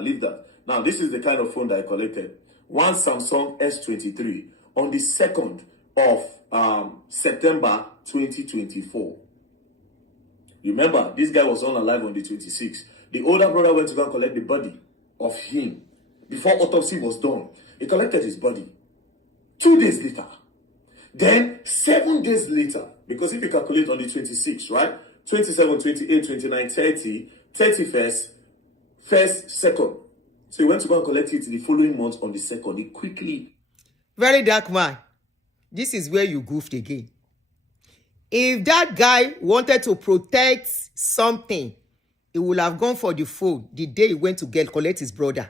Leave that. Now, this is the kind of phone that I collected. One Samsung S23 on the 2nd of September 2024. Remember, this guy was unalive on the 26th. The older brother went to go and collect the body of him. Before autopsy was done, he collected his body. 2 days later. Then 7 days later, because if you calculate on the 26th, right? 27, 28, 29, 30, 31st, 1st, 2nd. So he went to go and collect it the following month on the 2nd. He quickly... Very dark man. This is where you goofed again. If that guy wanted to protect something, he would have gone for the phone the day he went to collect his brother.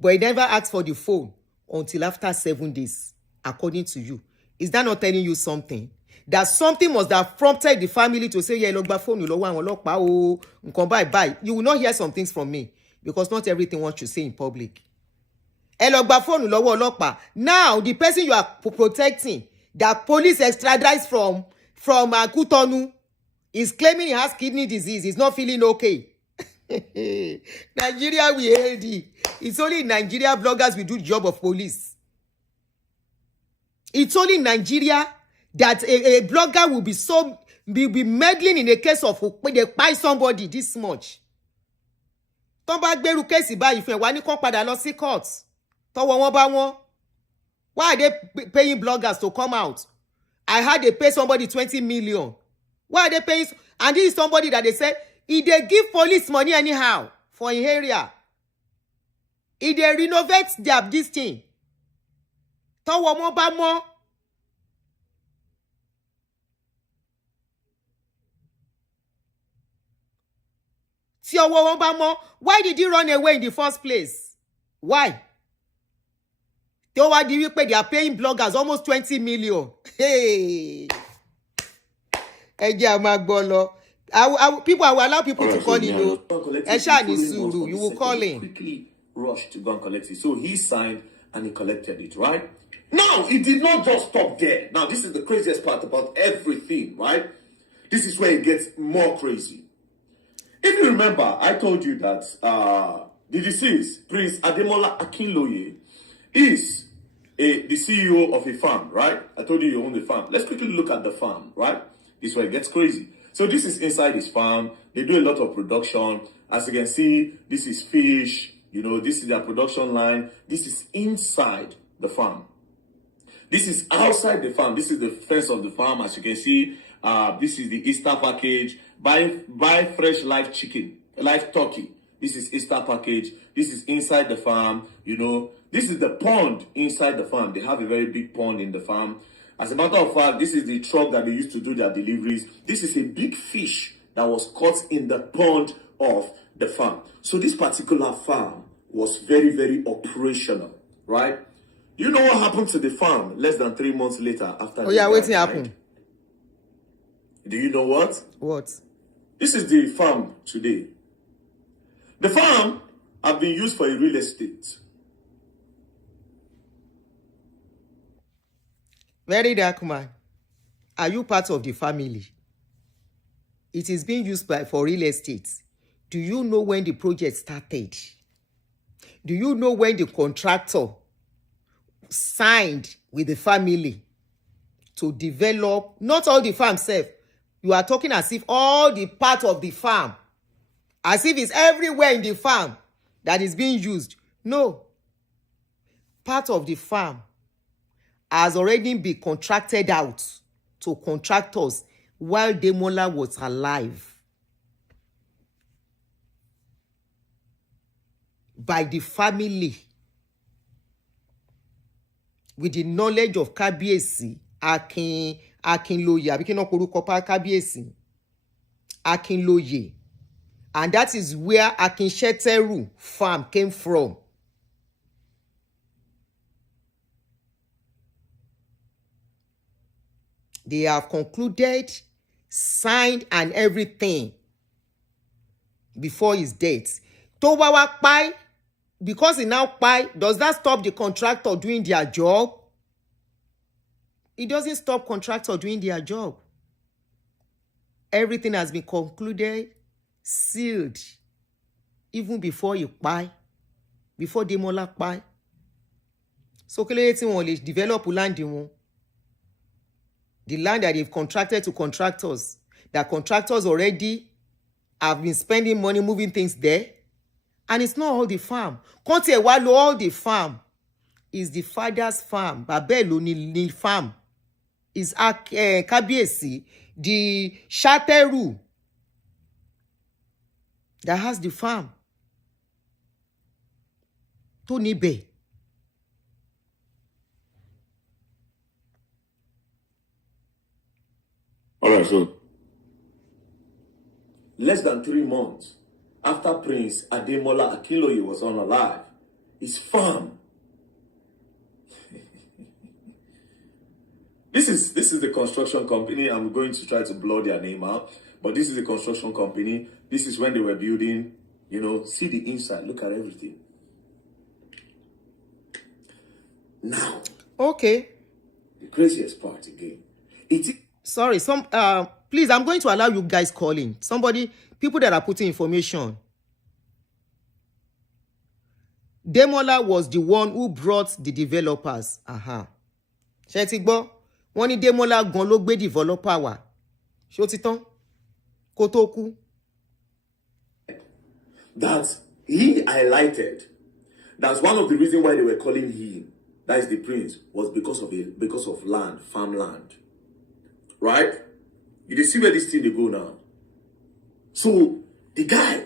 But he never asked for the phone until after 7 days, according to you. Is that not telling you something? That something must have prompted the family to say, yeah, lọ gba phone lọ́wọ́ àwọn ọlọ́pàá o, nǹkan bye. You will not hear some things from me because not everything what you say in public. Ẹ lọ gba phone lọ́wọ́ ọlọ́pàá. Now, the person you are protecting, that police extradites from Kutonu, is claiming he has kidney disease. He's not feeling okay. Nigeria, we hate it. It's only in Nigeria bloggers will do the job of police. It's only in Nigeria that a blogger will be meddling in a case of when they buy somebody this much. Tó bá gbèrú case báyìí fún ẹ wá ní kó padà lọ sí court. Tọ́wọ́ wọn bá wọn. Why are they paying bloggers to come out? I heard they pay somebody 20 million. Why are they paying? And this is somebody that they said, if they give police money anyhow for an area, if they renovate this thing, tọ́wọ́ wọn bá mọ́. Tí ọwọ́ wọn bá mọ́, why did he run away in the first place? Why? They are paying bloggers almost 20 million. Hey. People, I will allow people to call in. You will call in. Quickly rush to go and collect it. So he signed and he collected it, right? Now, it did not just stop there. Now, this is the craziest part about everything, right? This is where it gets more crazy. If you remember, I told you that the deceased, Prince Ademola Akinloye, is the CEO of a farm, right? I told you own the farm. Let's quickly look at the farm, right? This is where it gets crazy. So this is inside his farm. They do a lot of production. As you can see, this is fish. You know, this is their production line. This is inside the farm. This is outside the farm. This is the fence of the farm. As you can see, this is the Easter package. Buy fresh live chicken, live turkey. This is Easter package. This is inside the farm. You know, this is the pond inside the farm. They have a very big pond in the farm. As a matter of fact, this is the truck that they used to do their deliveries. This is a big fish that was caught in the pond of the farm. So this particular farm was very, very operational, right? You know what happened to the farm less than 3 months later after? Oh yeah, waiting happen. Do you know what? What? This is the farm today. The farm have been used for a real estate. Very dark man. Are you part of the family? It is being used for real estate. Do you know when the project started? Do you know when the contractor signed with the family to develop, not all the farm self? You are talking as if all the part of the farm, as if it's everywhere in the farm that is being used. No. Part of the farm has already been contracted out to contractors while Demola was alive by the family with the knowledge of Kábíyèsí Akinloye, àbí kí náà korúkọ pa Kábíyèsí Akinloye, and that is where Akinsheteru farm came from. They have concluded, signed, and everything before his death. Tó bá wá pa, because he now pa, does that stop the contractor doing their job? It doesn't stop contractor doing their job. Everything has been concluded, sealed, even before you pa, before Demola pa. So kí ló dé tí wọ́n lè develop land wọn? The land that they've contracted to contractors, that contractors already have been spending money moving things there, and it's not all the farm. Konti Ewalo, all the farm is the father's farm. Babelo ni farm is Kábíyèsí, the Shateru that has the farm. Tó níbẹ̀. All right, so less than 3 months after Prince Ademola Akinloye was unalive, his farm. This is the construction company. I'm going to try to blur their name out, but this is the construction company. This is when they were building. You know, see the inside. Look at everything. Now, okay. The craziest part again. Sorry, please, I'm going to allow you guys calling. People that are putting information. Demola was the one who brought the developers. Ṣé ti gbọ́? Wọ́n ní Demola gan ló gbé developer wá. Ṣé ó ti tán? Kó tó kú. That he highlighted. That's one of the reasons why they were calling him. That is the prince, was because of land, farmland. Right? You see where this thing they go now. So the guy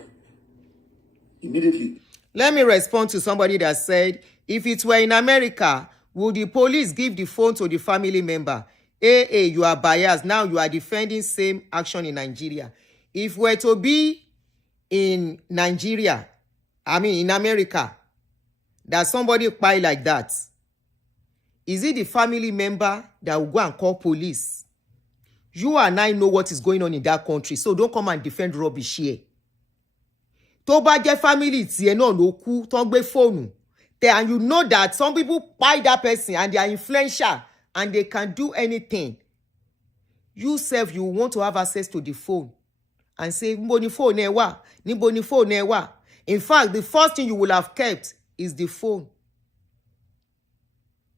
immediately. Let me respond to somebody that said, if it were in America, would the police give the phone to the family member? You are biased. Now you are defending same action in Nigeria. If we're to be in Nigeria, in America, that somebody buy like that, is it the family member that will go and call police? You and I know what is going on in that country, so don't come and defend rubbish here. Tó bá jẹ́ family tiẹ̀ náà ló kú tó ń gbé phone, and you know that some people buy that person and they are influential and they can do anything. You self, you want to have access to the phone and say, níbo ni phone ẹ wà? Níbo ni phone ẹ wà? In fact, the first thing you will have kept is the phone,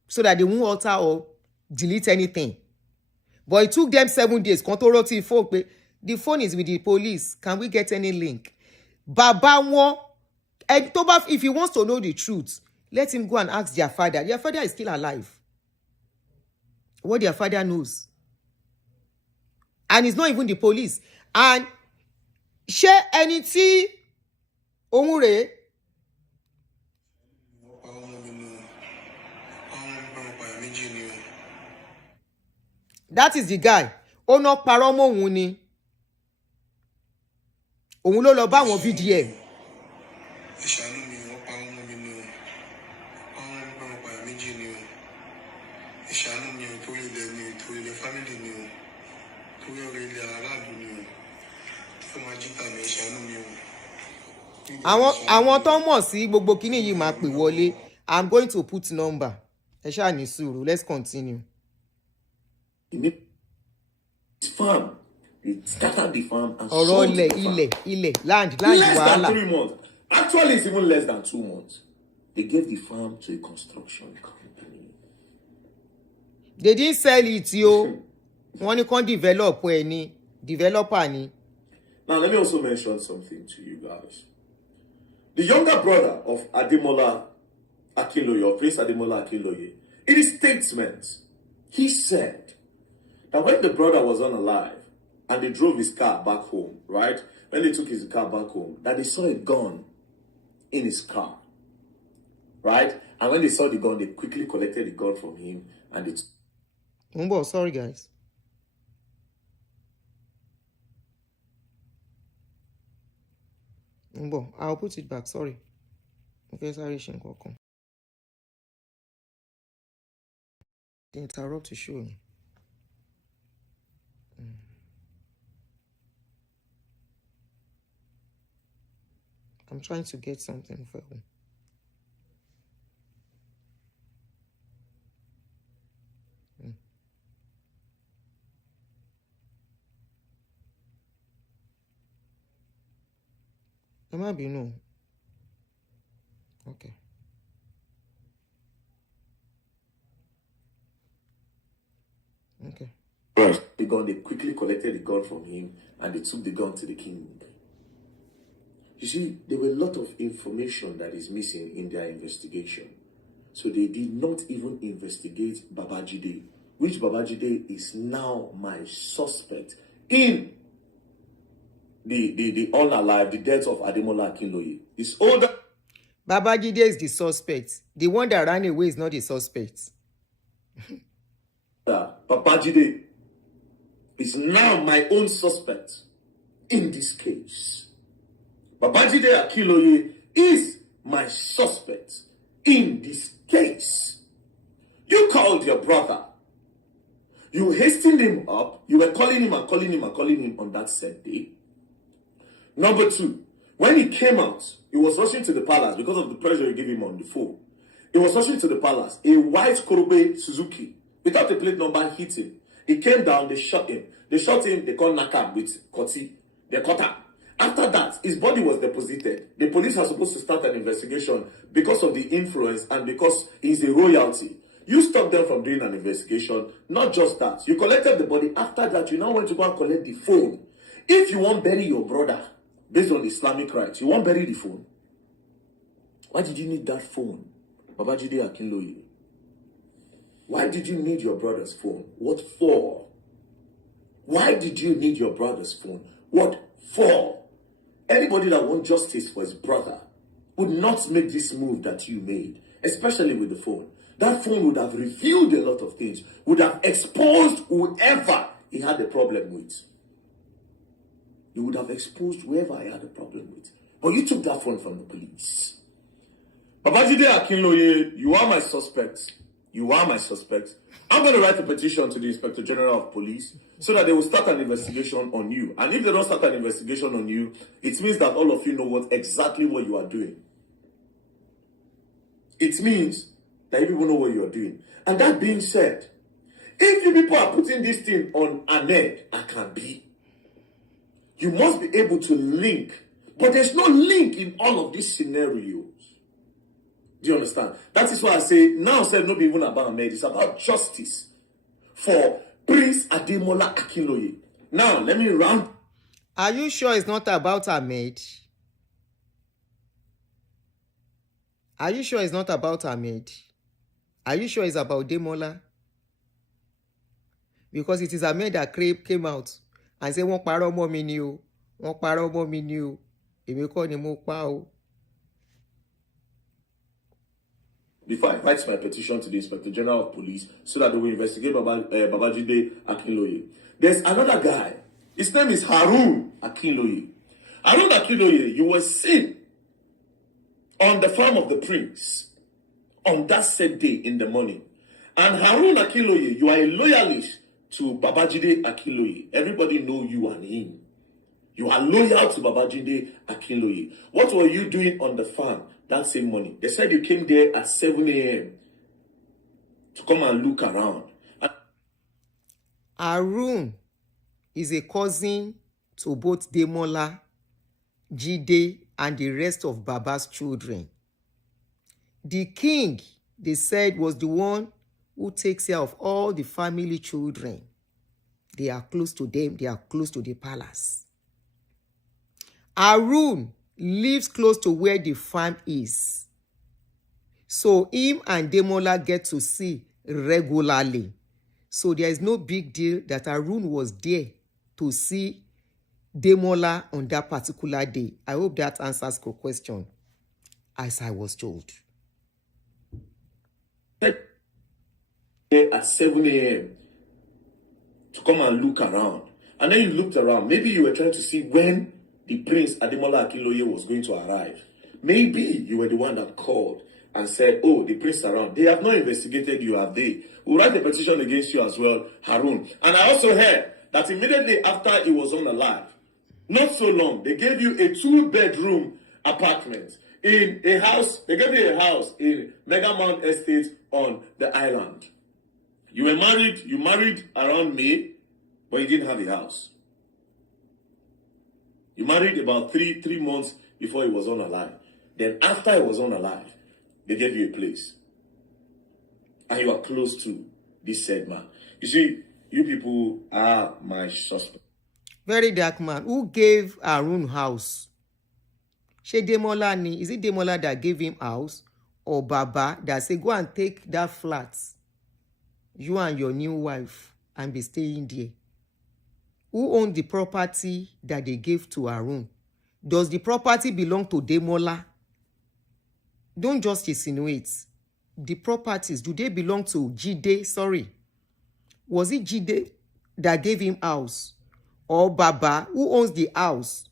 so that they won't alter or delete anything. But it took them 7 days. The phone is with the police. Can we get any link? Baba won. If he wants to know the truth, let him go and ask their father. Their father is still alive. What their father knows. And it's not even the police. And ṣé ẹni tí òun rèé. That is the guy. Ó ná parọ́ mọ́ òun ni. Òun ló lọ bá àwọn Vdm. Àwọn tó mọ̀ sí gbogbo kíní yìí máa pè wọlé. I'm going to put number. Ẹ ṣáà ní sùúrù. Let's continue. His farm. It scattered the farm and sold the farm. Land less than 3 months. Actually, it's even less than 2 months. They gave the farm to a construction company. They didn't sell it, yo. One can develop any developer ni. Now, let me also mention something to you guys. The younger brother of Ademola Akinloye, or Prince Ademola Akinloye, in his statement, he said that when the brother was unalive and they drove his car back home, right? When they took his car back home, that they saw a gun in his car, right? And when they saw the gun, they quickly collected the gun from him and it. Sorry, guys. I'll put it back. Sorry. Okay, sorry, Shinko. Interrupt to show me. I'm trying to get something for you. There might be no. Okay. Okay. The gun, they quickly collected the gun from him and they took the gun to the king. You see, there were a lot of information that is missing in their investigation. So they did not even investigate Babajide, which Babajide is now my suspect in the unalive, the death of Ademola Akinloye. His older Babajide is the suspect. The one that ran away is not the suspect. Babajide is now my own suspect in this case. Babajide Akinloye is my suspect in this case. You called your brother. You hastened him up. You were calling him and calling him and calling him on that said day. Number two, when he came out, he was rushing to the palace because of the pressure you gave him on the phone. He was rushing to the palace. A white Korobe Suzuki without a plate number hit him. He came down, they shot him. They shot him, they called Nakam with Koti. They caught him. After that, his body was deposited. The police are supposed to start an investigation because of the influence and because he's a royalty. You stopped them from doing an investigation. Not just that. You collected the body. After that, you now went to go and collect the phone. If you want to bury your brother, based on Islamic rights, you want to bury the phone. Why did you need that phone, Babajide Akinloye? Why did you need your brother's phone? What for? Why did you need your brother's phone? What for? Anybody that wants justice for his brother would not make this move that you made, especially with the phone. That phone would have revealed a lot of things, would have exposed whoever he had a problem with. You would have exposed whoever I had a problem with. But you took that phone from the police. Babajide Akinloye, you are my suspect. You are my suspect. I'm going to write a petition to the Inspector General of Police so that they will start an investigation on you. And if they don't start an investigation on you, it means that all of you know exactly what you are doing. It means that you people know what you are doing. And that being said, if you people are putting this thing on Ahmed Akambi, you must be able to link. But there's no link in all of these scenarios. Do you understand? That is why I say, now said not be even about Ahmed, it's about justice for Prince Ademola Akinloye. Now, let me round. Are you sure it's not about Ahmed? Are you sure it's not about Ahmed? Are you sure it's about Demola? Because it is Ahmed that came out and said, wọ́n parọ́ mọ́ mi ni o, wọ́n parọ́ mọ́ mi ni o, èmi kọ́ ni mo pa o. Before I write my petition to the Inspector General of Police so that they will investigate Babajide Akinloye. There's another guy. His name is Harun Akinloye. Harun Akinloye, you were seen on the farm of the prince on that said day in the morning. And Harun Akinloye, you are a loyalist to Babajide Akinloye. Everybody know you and him. You are loyal to Babajide Akinloye. What were you doing on the farm that same morning? They said you came there at 7 a.m. to come and look around. Harun is a cousin to both Demola, Jide, and the rest of Baba's children. The king, they said, was the one who takes care of all the family children. They are close to them. They are close to the palace. Harun lives close to where the farm is. So him and Demola get to see regularly. So there is no big deal that Harun was there to see Demola on that particular day. I hope that answers your question, as I was told. At 7 a.m. to come and look around. And then you looked around. Maybe you were trying to see when the Prince Ademola Akinloye was going to arrive. Maybe you were the one that called and said, oh, the prince around. They have not investigated you, have they? We'll write a petition against you as well, Harun. And I also heard that immediately after he was on alive, not so long, they gave you a 2-bedroom apartment in a house. They gave you a house in Mega Mount Estate on the island. You were married. You married around May, but you didn't have a house. You married about three months before he was on alive. Then after he was on alive, they gave you a place. And you are close to this said man. You see, you people are my suspect. Very dark man. Who gave Harun house? She Demola ni? Is it Demola that gave him house? Or Baba that say, go and take that flat, you and your new wife, and be staying there? Who owned the property that they gave to Harun? Does the property belong to Demola? Don't just insinuate. The properties, do they belong to Jide? Sorry. Was it Jide that gave him house? or Baba, who owns the house?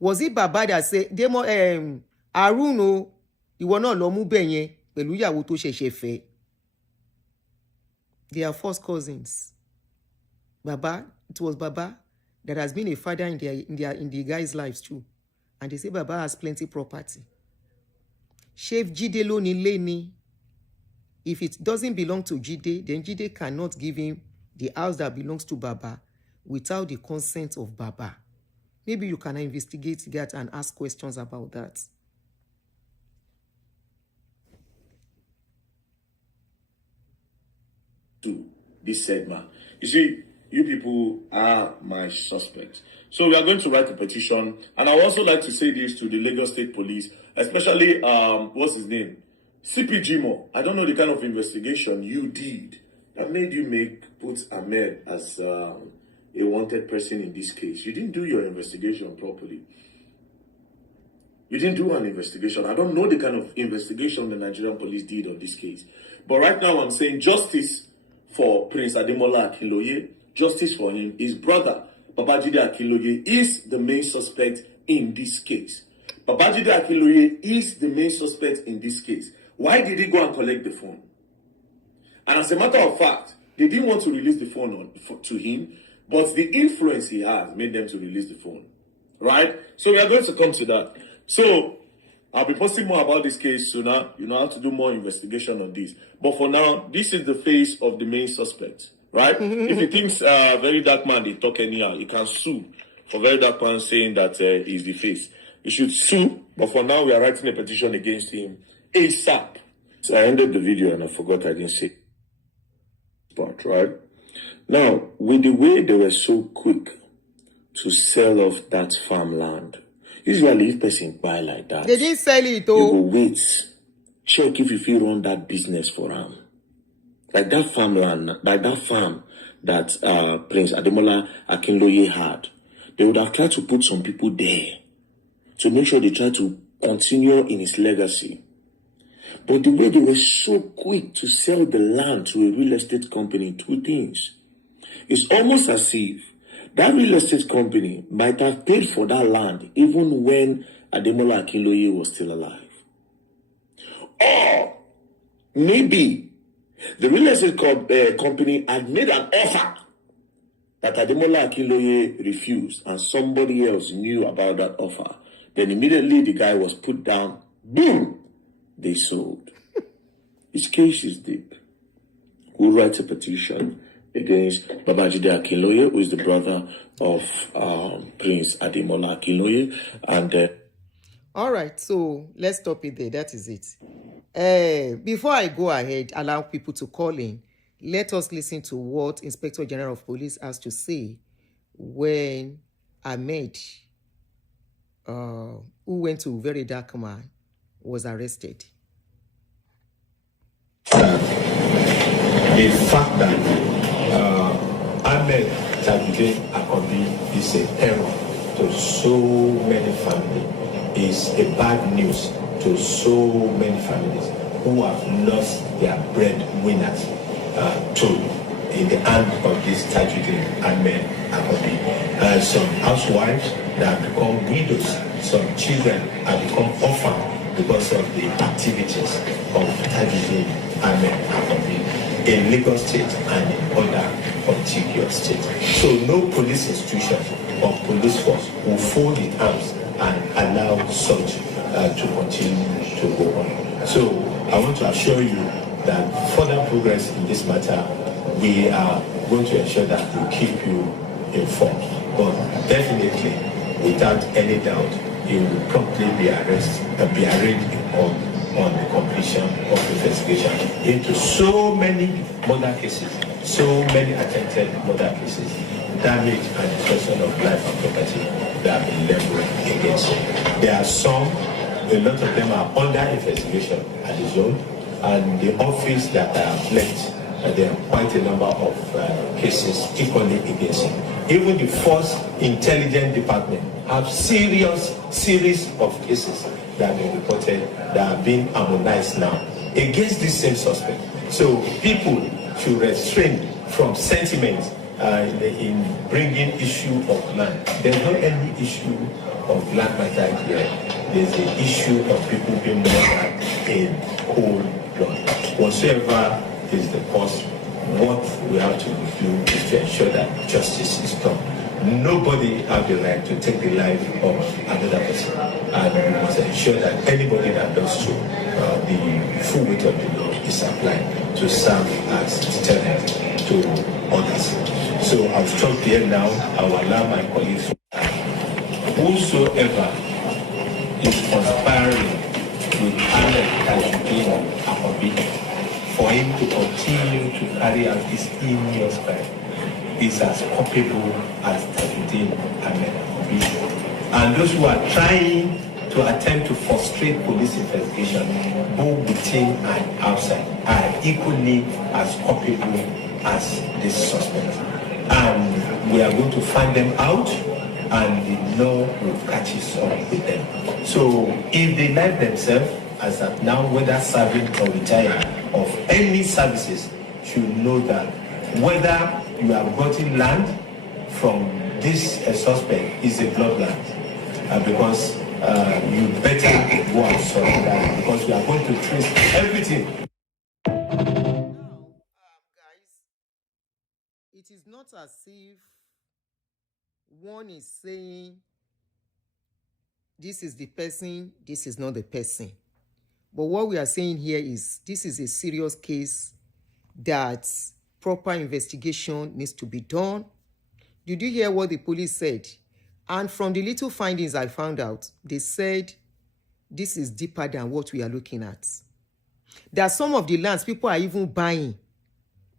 Was it Baba that said, Demo, Aruno, ìwọ náà lọ mú bẹ́ẹ̀ yẹn pẹ̀lú ìyàwó tó ṣẹ̀ṣẹ̀ fẹ́? They are first cousins. Baba, it was Baba that has been a father in the guys' lives too. And they say Baba has plenty property. Chef Jide ló ní ilé ni. If it doesn't belong to Jide, then Jide cannot give him the house that belongs to Baba without the consent of Baba. Maybe you can investigate that and ask questions about that. To this segment. You see, you people are my suspects. So we are going to write a petition, and I would also like to say this to the Lagos State Police, especially what's his name? CP Jimo. I don't know the kind of investigation you did that made you put Ahmed as a wanted person in this case. You didn't do your investigation properly. You didn't do an investigation. I don't know the kind of investigation the Nigerian police did on this case. But right now I'm saying justice for Prince Ademola Akinloye, justice for him. His brother, Babajide Akinloye, is the main suspect in this case. Babajide Akinloye is the main suspect in this case. Why did he go and collect the phone? And as a matter of fact, they didn't want to release the phone to him, but the influence he has made them to release the phone. Right? So we are going to come to that. So I'll be posting more about this case sooner. You know how to do more investigation on this. But for now, this is the face of the main suspect. Right? If he thinks Very Dark Man, they talk anyhow, he can sue for Very Dark Man saying that he's the face. He should sue, but for now we are writing a petition against him ASAP. So I ended the video and I forgot I didn't say part, right? Now, with the way they were so quick to sell off that farmland, usually if person buy like that, they didn't sell it, you though. go wait, check if you feel run that business for him. Like that farmland, like that farm that Prince Ademola Akinloye had, they would have tried to put some people there to make sure they try to continue in his legacy. But the way they were so quick to sell the land to a real estate company, two things. It's almost as if that real estate company might have paid for that land even when Ademola Akinloye was still alive. Or maybe the real estate company had made an offer that Ademola Akinloye refused and somebody else knew about that offer. Then immediately the guy was put down. Boom! They sold. This case is deep. We'll write a petition against Babajide Akinloye, who is the brother of Prince Ademola Akinloye. And all right, so let's stop it there. That is it. Before I go ahead, allow people to call in, let us listen to what Inspector General of Police has to say when Ahmed, who went to Very Dark Man, was arrested. The fact that Ahmed Ahmed'S is a terror to so many families is a bad news to so many families who have lost their breadwinners in the hand of this Tajuddin Ahmed Ahmed. Some housewives that have become widows, some children have become orphans because of the activities of Tajuddin Ahmed Ahmed in Lagos State and in other contiguous states. So no police institution or police force will fold its arms and allow such to continue to go on. So I want to assure you that further progress in this matter, we are going to ensure that we keep you informed. But definitely, without any doubt, you will promptly be arraigned on the completion of the investigation into so many murder cases, so many attempted murder cases, damage and destruction of life and property that have been leveled against him. There are some, a lot of them are under investigation at the zone, and the office that I have left, there are quite a number of cases equally against him. Even the Force Intelligence Department have series of cases that have been reported that are being harmonized now against this same suspect. So people should refrain from sentiments in bringing issue of land. There's not any issue of land matter here. There's the issue of people being murdered in cold blood. Whatsoever is the cause, what we have to do is to ensure that justice is done. Nobody has the right to take the life of another person, and we must ensure that anybody that does so, the full weight of the law is applied to serve as deterrent to others. So I'll stop here now. I will allow my colleagues. Whosoever is conspiring with Ahmed for him to continue to carry out his heinous crime is as culpable as Vdm And Ahmed'S. And those who are trying to attempt to frustrate police investigation, both within and outside, are equally as culpable as this suspect. And we are going to find them out, and the law will catch us up with them. So if they like themselves, as of now, whether serving or retired of any services, should know that whether you have gotten land from this suspect is a bloodline, because you better go and surrender, because we are going to trace everything. Now, guys, it is not as if one is saying this is the person, this is not the person. But what we are saying here is this is a serious case that proper investigation needs to be done. Did you hear what the police said? And from the little findings I found out, they said this is deeper than what we are looking at. There are some of the lands people are even buying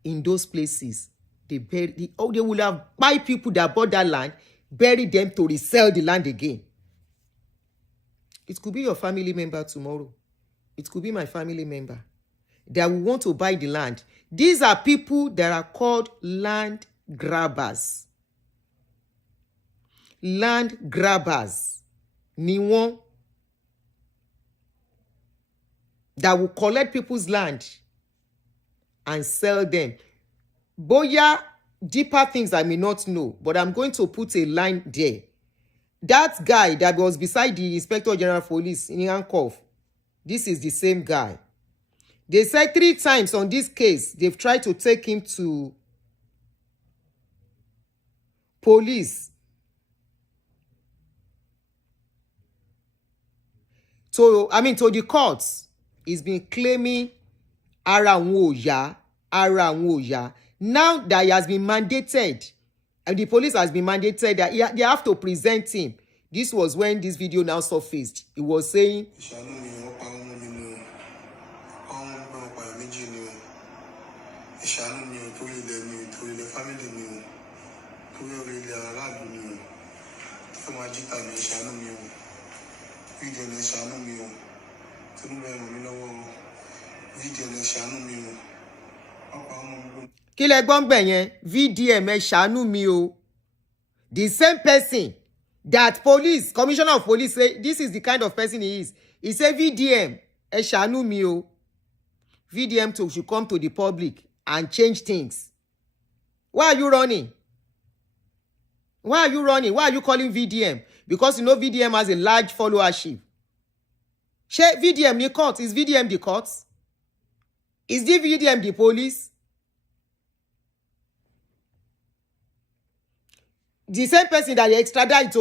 in those places. They will have buy people that bought that land, bury them to resell the land again. It could be your family member tomorrow. It could be my family member that will want to buy the land. These are people that are called land grabbers. Land grabbers. Ni wọ́n that will collect people's land and sell them. Boya, deeper things I may not know, but I'm going to put a line there. That guy that was beside the Inspector General of Police in handcuff, this is the same guy. They said 3 times on this case, they've tried to take him to police. To the courts. He's been claiming ara òun ò yá. Now that he has been mandated, and the police has been mandated that they have to present him. This was when this video now surfaced. He was saying, kí lẹ gbọ́ ń bẹ̀ yẹn? Vdm ẹ ṣàánú mi o. The same person that police, commissioner of police say this is the kind of person he is. He say Vdm ẹ ṣàánú mi o. Vdm too should come to the public and change things. Why are you running? Why are you running? Why are you calling Vdm? Because you know Vdm has a large followership. Ṣé Vdm the court? Is Vdm the court? Is the Vdm the police? The same person that they extradite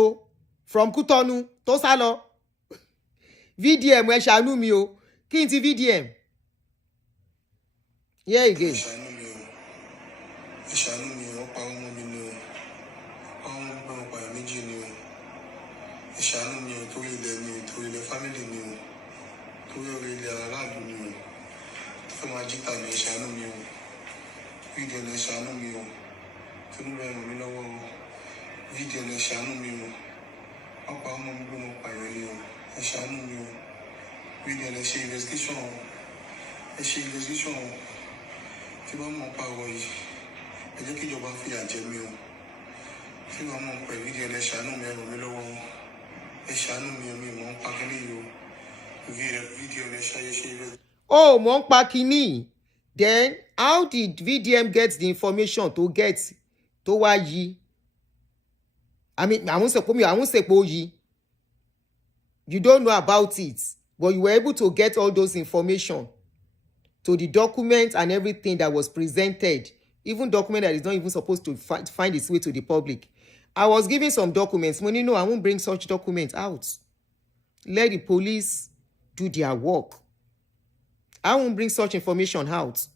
from Kutonu to Salo. Vdm ẹ ṣàánú mi o. Kí n ti Vdm? Here again. Oh, mo ń pa kíní. Then how did Vdm get the information to tó wá yí. I mean, I won't say yí. You don't know about it, but you were able to get all those information to the document and everything that was presented, even document that is not even supposed to find its way to the public. I was given some documents. Money, no, I won't bring such documents out. Let the police do their work. I won't bring such information out.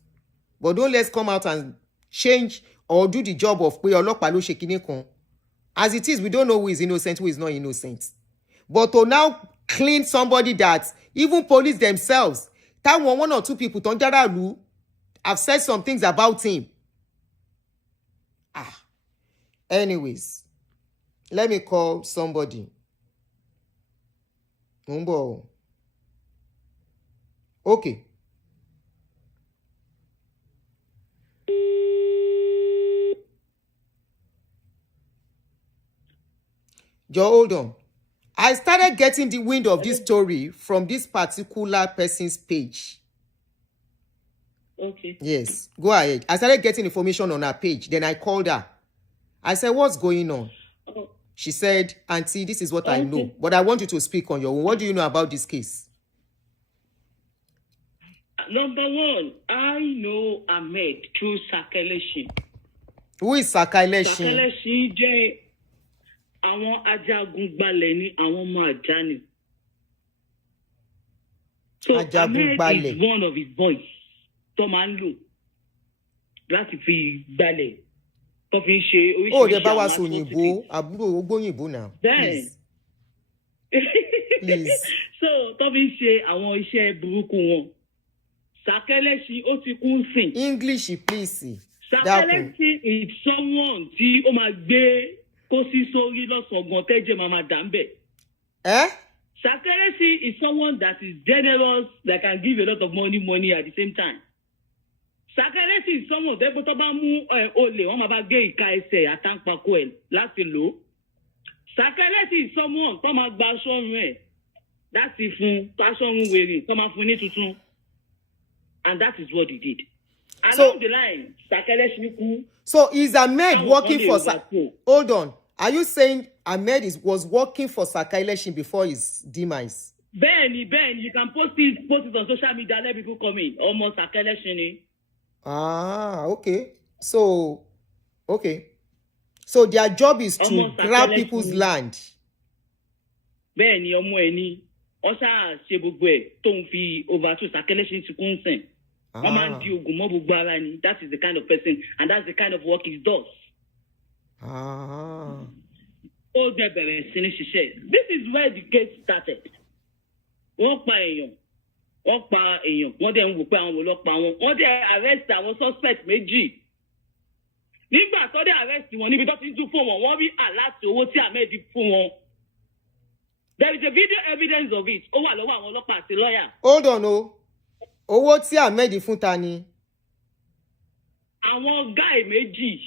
But don't let's come out and change or do the job of as it is, we don't know who is innocent, who is not innocent. But to now clean somebody that even police themselves, that one or two people have said some things about him. Anyways, let me call somebody. Okay. Joe, hold on. I started getting the wind of this story from this particular person's page. Okay. Yes, go ahead. I started getting information on her page. Then I called her. I said, what's going on? Oh. She said, Auntie, this is what I know. But I want you to speak on your own. What do you know about this case? Number one, I know Ahmed through circulation. Who is circulation? Circulation jẹ́ àwọn ajagunbalẹ̀ ni àwọn ọmọ ajá ni. So Ahmed is one of his boys tó máa ń lò láti fi gbalẹ̀ tó fi ń ṣe oríṣiríṣi. Oh, the bá wa sọ òyìnbó, àbúrò ògbóyìnbó now. Please. Please. So tó fi ń ṣe àwọn iṣẹ́ burúkú wọn. Sakeleshi ó ti kún sìn. English, please. Sakeleshi is someone tí ó máa gbé kó sí sórí lọ́sọ̀gbọ̀n tẹ́jẹ̀ máa dà ń bẹ̀. Sakeleshi is someone that is generous, that can give a lot of money at the same time. Sakeleshi is someone that tó bá mú olè wọ́n máa bá gé ìka ẹsẹ̀ àtàǹpàkò ẹ̀ láti lò. Sakeleshi is someone tó máa gba aṣọ ọrùn ẹ̀ láti fún aṣọ ọrùn wèrè tó máa fún ní tuntun. And that is what he did. Along the line, Sakeleshi kú. So is Ahmed working for Hold on. Are you saying Ahmed was working for Sakeleshi before his demise? Ben, you can post it on social media, let people come in. Almost Sakeleshi ni. Okay. So their job is to grab people's land. Ben, ọmọ ẹni. Osa ṣe gbogbo ẹ̀ tó ń fi overthrow Sakeleshi ti kún sìn. Wọ́n máa ń di ogun mọ́ gbogbo ara ni. That is the kind of person and that's the kind of work he does. Ó dẹ̀ bẹ̀rẹ̀ sí ní ṣiṣẹ́. This is where the case started. Wọ́n pa èèyàn. Wọ́n dẹ̀ ń wò pé àwọn ọlọ́pàá wọn. Wọ́n dẹ̀ arrest àwọn suspect méjì. Nígbà tó dẹ̀ arrest wọn níbi tó ti ń tún fún wọn, wọ́n rí àláàtì owó tí Ahmed fún wọn. There is a video evidence of it. Ó wà lọ́wọ́ àwọn ọlọ́pàá àti lawyer. Hold on, owó tí Ahmed fún ta ni? Àwọn guy méjì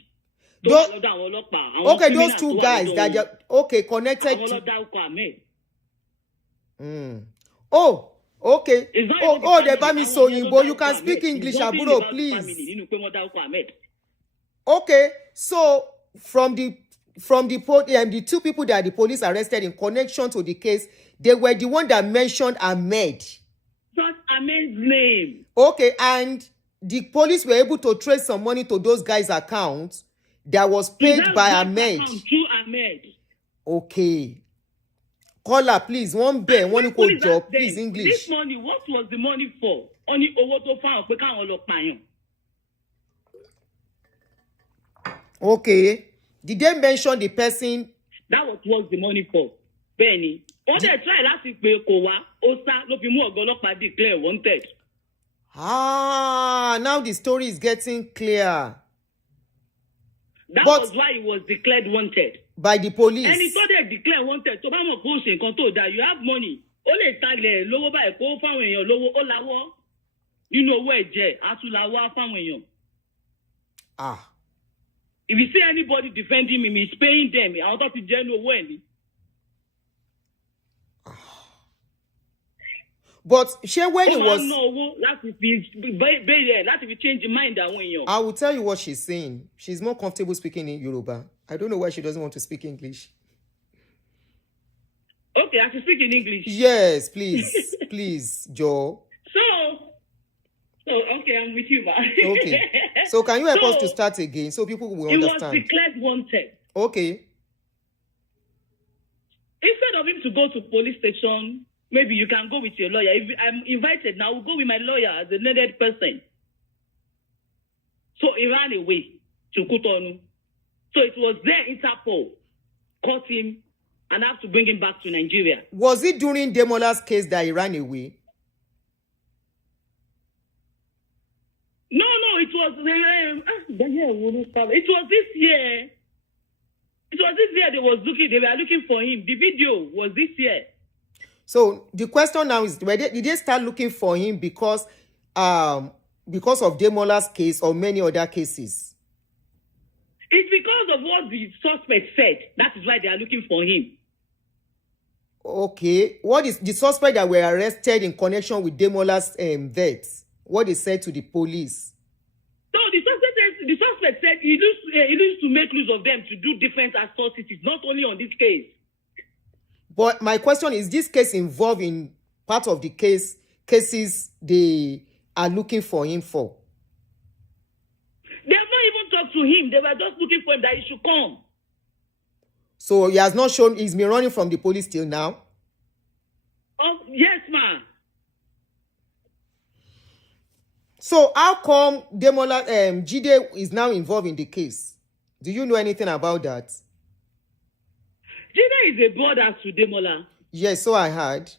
tó wà lọ́dọ̀ àwọn ọlọ́pàá. Okay, those two guys that are connected to. Àwọn lọ́dọ̀ Ahmed. Okay. They bá mi sọ òyìnbó. You can speak English, àbúrò, please. Okay, so from the two people that the police arrested in connection to the case, they were the one that mentioned Ahmed. That's Ahmed's name. Okay, and the police were able to trace some money to those guys' accounts that was paid by Ahmed. Through Ahmed. Okay. Caller, please, one equal job, please, English. This money, what was the money for? Only owó tó fáwọn pé káwọn lọ pààyàn. Okay. Did they mention the person? That was the money for. Benny. Wọ́n dẹ̀ try láti pé kò wá, ó sá ló fi mú ọ̀gá ọlọ́pàá declare wanted. Now the story is getting clear. That was why he was declared wanted. By the police. Ẹni tó dẹ̀ declare wanted, tó bá mọ̀ pé ó ṣe nǹkan tó dáa, you have money. Ó lè talẹ̀ lówó báyìí kó fáwọn èèyàn lówó, ó láwọ́. Nínú owó ẹ̀jẹ̀, á tún láwọ́ fáwọn èèyàn. If you see anybody defending him, he's paying them. Àwọn tó ti jẹ́ ní owó ẹ̀ ni. But share when it Ó máa was. ń ná owó láti fi change mind àwọn èèyàn. I will tell you what she's saying. She's more comfortable speaking in Yoruba. I don't know why she doesn't want to speak English. Okay, I should speak in English. Yes, please. Please, Joe. So okay, I'm with you, ma. Okay. So can you help us to start again so people will He was understand? declared wanted. Okay. Instead of him to go to police station, maybe you can go with your lawyer. If I'm invited now, I'll go with my lawyer as a needed person. So he ran away to Cotonou. So it was there Interpol caught him and have to bring him back to Nigeria. Was it during Demola's case that he ran away? No, it was it was this year. It was this year they were looking for him. The video was this year. So the question now is, did they start looking for him because of Demola's case or many other cases? It's because of what the suspect said. That is why they are looking for him. Okay. What is the suspect that were arrested in connection with Demola's death? What they said to the police? No, the suspect said he used to make use of them to do different atrocities, not only on this case. But my question is, this case involved in part of the cases they are looking for him for? They have not even talked to him. They were just looking for him that he should come. So he has not shown, he's been running from the police till now? Oh, yes, ma'am. So how come Demola Jide is now involved in the case? Do you know anything about that? Jide is a brother to Demola. Yes, so I heard.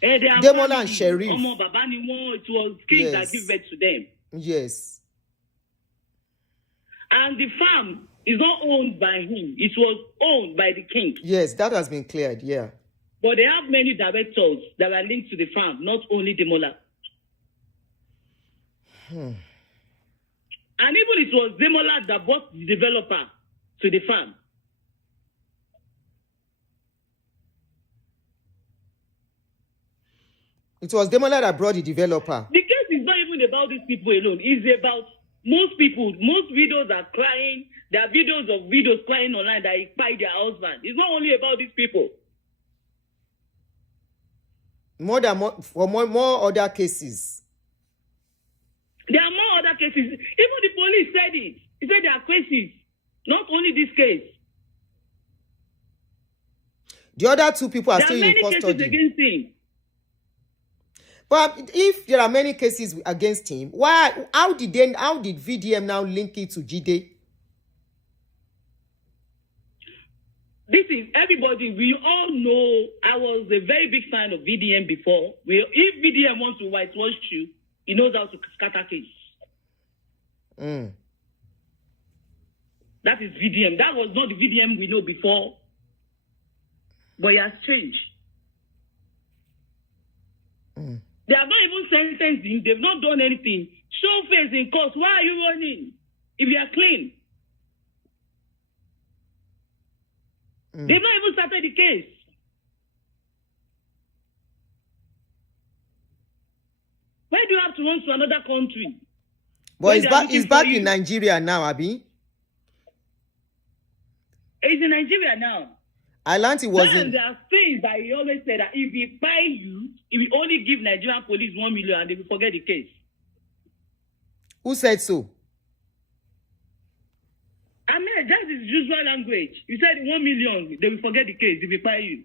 Demola Demola and Sheriff. It was king that gave birth to them. Yes. And the farm is not owned by him. It was owned by the king. Yes, that has been cleared, yeah. But they have many directors that are linked to the farm, not only Demola. And even it was Demola that brought the developer to the farm. It was Demola that brought the developer. The case is not even about these people alone. It's about most people. Most videos are crying. There are videos crying online that he spied their husband. It's not only about these people. More other cases. There are more other cases. Even the police said it. He said there are cases, not only this case. The other two people are There still are in many cases custody. against him. But if there are many cases against him, how did VDM now link it to Jide? This is everybody. We all know I was a very big fan of VDM before. If VDM wants to whitewash you, he knows how to scatter case. That is VDM. That was not the VDM we know before. But he has changed. They have not even sentenced him. They've not done anything. Show face in court. Why are you running? If you are clean. They've not even started the case. Why do you have to run to another country? But he's back in Nigeria now, Abi. He's in Nigeria now. I learned it wasn't. There are things that he always said that if he buy you, he will only give Nigerian police 1 million and they will forget the case. Who said so? I mean, that is usual language. He said 1 million, they will forget the case if he buy you.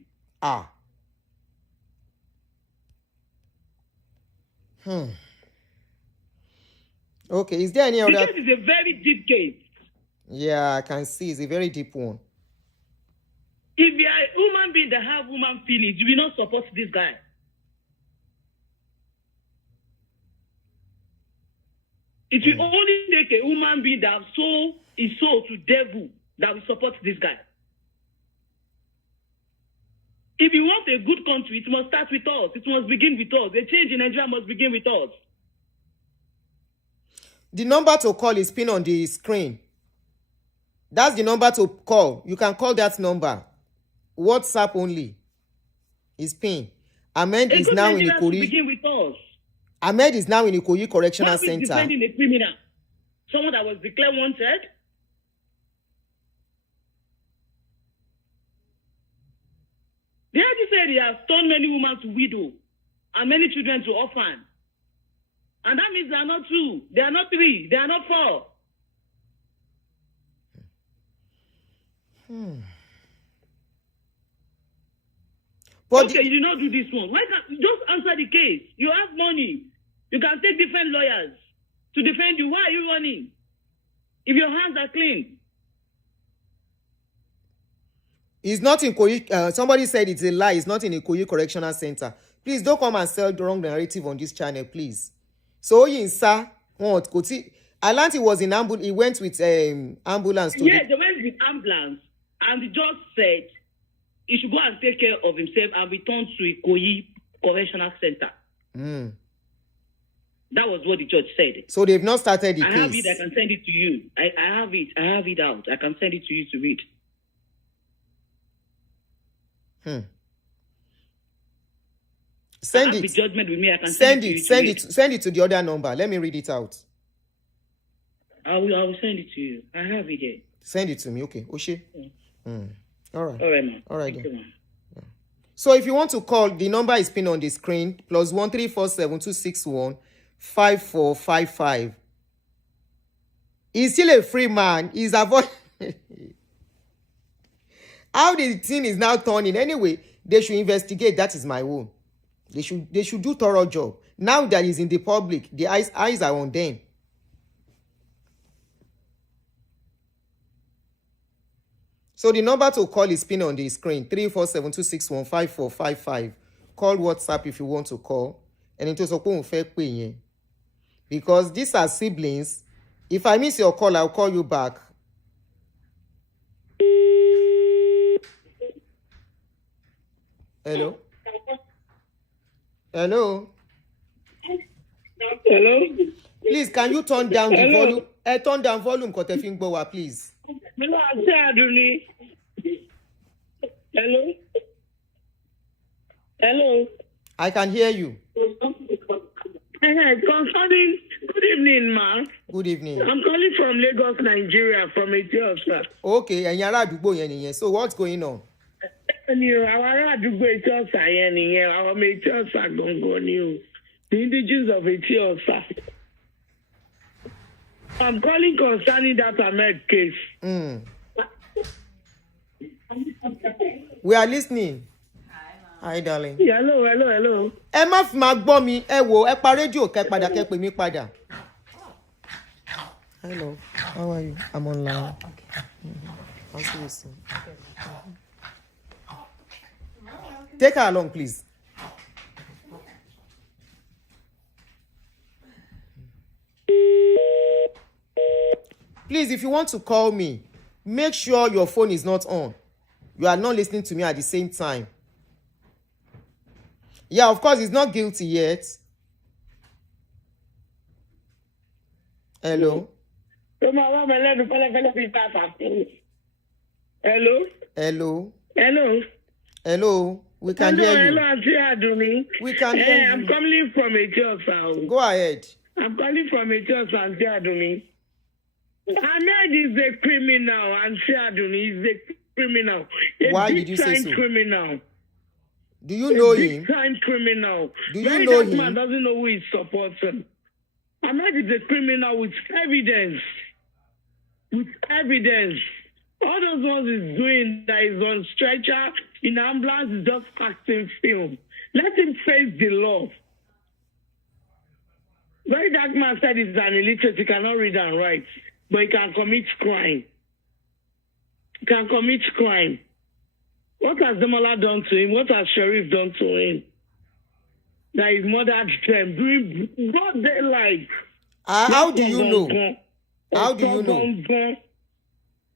Okay, is there any other? The case is a very deep case. Yeah, I can see it's a very deep one. If you are a human being that have human feelings, you will not support this guy. It will only take a human being that sold his soul to devil that will support this guy. If you want a good country, it must start with us. It must begin with us. A change in Nigeria must begin with us. The number to call is pinned on the screen. That's the number to call. You can call that number. WhatsApp only is pinned. Ahmed A is good now in Nigerian should Ikoyi. begin with us. Ahmed is now in Ikoyi Correctional Why is Center. defending a criminal? Someone that was declared wanted? The IG said he has turned many women to widow and many children to orphan. And that means they are not 2, they are not 3, they are not 4. But Okay, you did not do this one. Why can't you just answer the case? You have money. You can take different lawyers to defend you. Why are you running? If your hands are clean. it's not in Ikoyi. Somebody said it's a lie. It's not in Ikoyi Correctional Center. Please don't come and sell the wrong narrative on this channel, please. So Oyinsa, what? Alanti was in ambulance. He went with ambulance to Yes, they went with ambulance and the judge said he should go and take care of himself and return to Ikoyi Correctional Center. That was what the judge said. So they've not started the I case. have it. I can send it to you. I have it. I have it out. I can send it to you to read. Send I have it. the judgment with me. I can Send it. it. Send it to the other number. Let me read it out. I will send it to you. I have it here. Send it to me. Okay. Oshe. All right. All right, man. All right Thank then. you, man. So if you want to call, the number is pinned on the screen. +1 347 261 5455. He's still a free man. He's avoid. How the thing is now turning. Anyway, they should investigate. That is my own. They should do thorough job. Now that he's in the public, the eyes are on them. So the number to call is pinned on the screen. 347 261 5455. Call WhatsApp if you want to call. And it was a because these are siblings. If I miss your call, I'll call you back. Hello? Hello? Hello? Please, can you turn down the volume? Turn down volume, Kotefin Bowa, please. Hello, Aunty Aduni. Hello? Hello? I can hear you. Concerning, good evening, ma. Good evening. I'm calling from Lagos, Nigeria, from Ethiopia. Okay, ẹ̀yin ará àdúgbò yẹn nìyẹn. So what's going on? Ni o, àwọn ará àdúgbò Ethiopia yẹn nìyẹn, àwọn ọmọ Ethiopia gangan ni o. The indigenous of Ethiopia. I'm calling concerning that Ahmed case. We are listening. Hi, darling. Hello. Ẹ má fi máa gbọ́ mi, ẹ wò, ẹ pa rédíò kẹ́ padà kẹ́ pè mí padà. Hello, how are you? I'm online. I'll see you soon. Take her along, please. Please, if you want to call me, make sure your phone is not on. You are not listening to me at the same time. Yeah, of course, he's not guilty yet. Hello? Hello? Hello? We can hear you. Hello, Aunty Aduni. We can hear you. I'm calling from Ethiopia. Go ahead. I'm calling from Ethiopia, Aunty Aduni. Ahmed is a criminal, Aunty Aduni is a criminal. Why did you say so? Criminal. Do you know him? Big-time criminal. Do you know him? Man doesn't know who he's supporting. Ahmed is a criminal with evidence. With evidence. All those ones he's doing that is on stretcher, in ambulance, is just acting film. Let him face the law. Very dark man said he's an illiterate, he cannot read and write, but he can commit crime. He can commit crime. What has Demola done to him? What has Sheriff done to him? That his mother them doing broad daylight. How do you know? How do you know?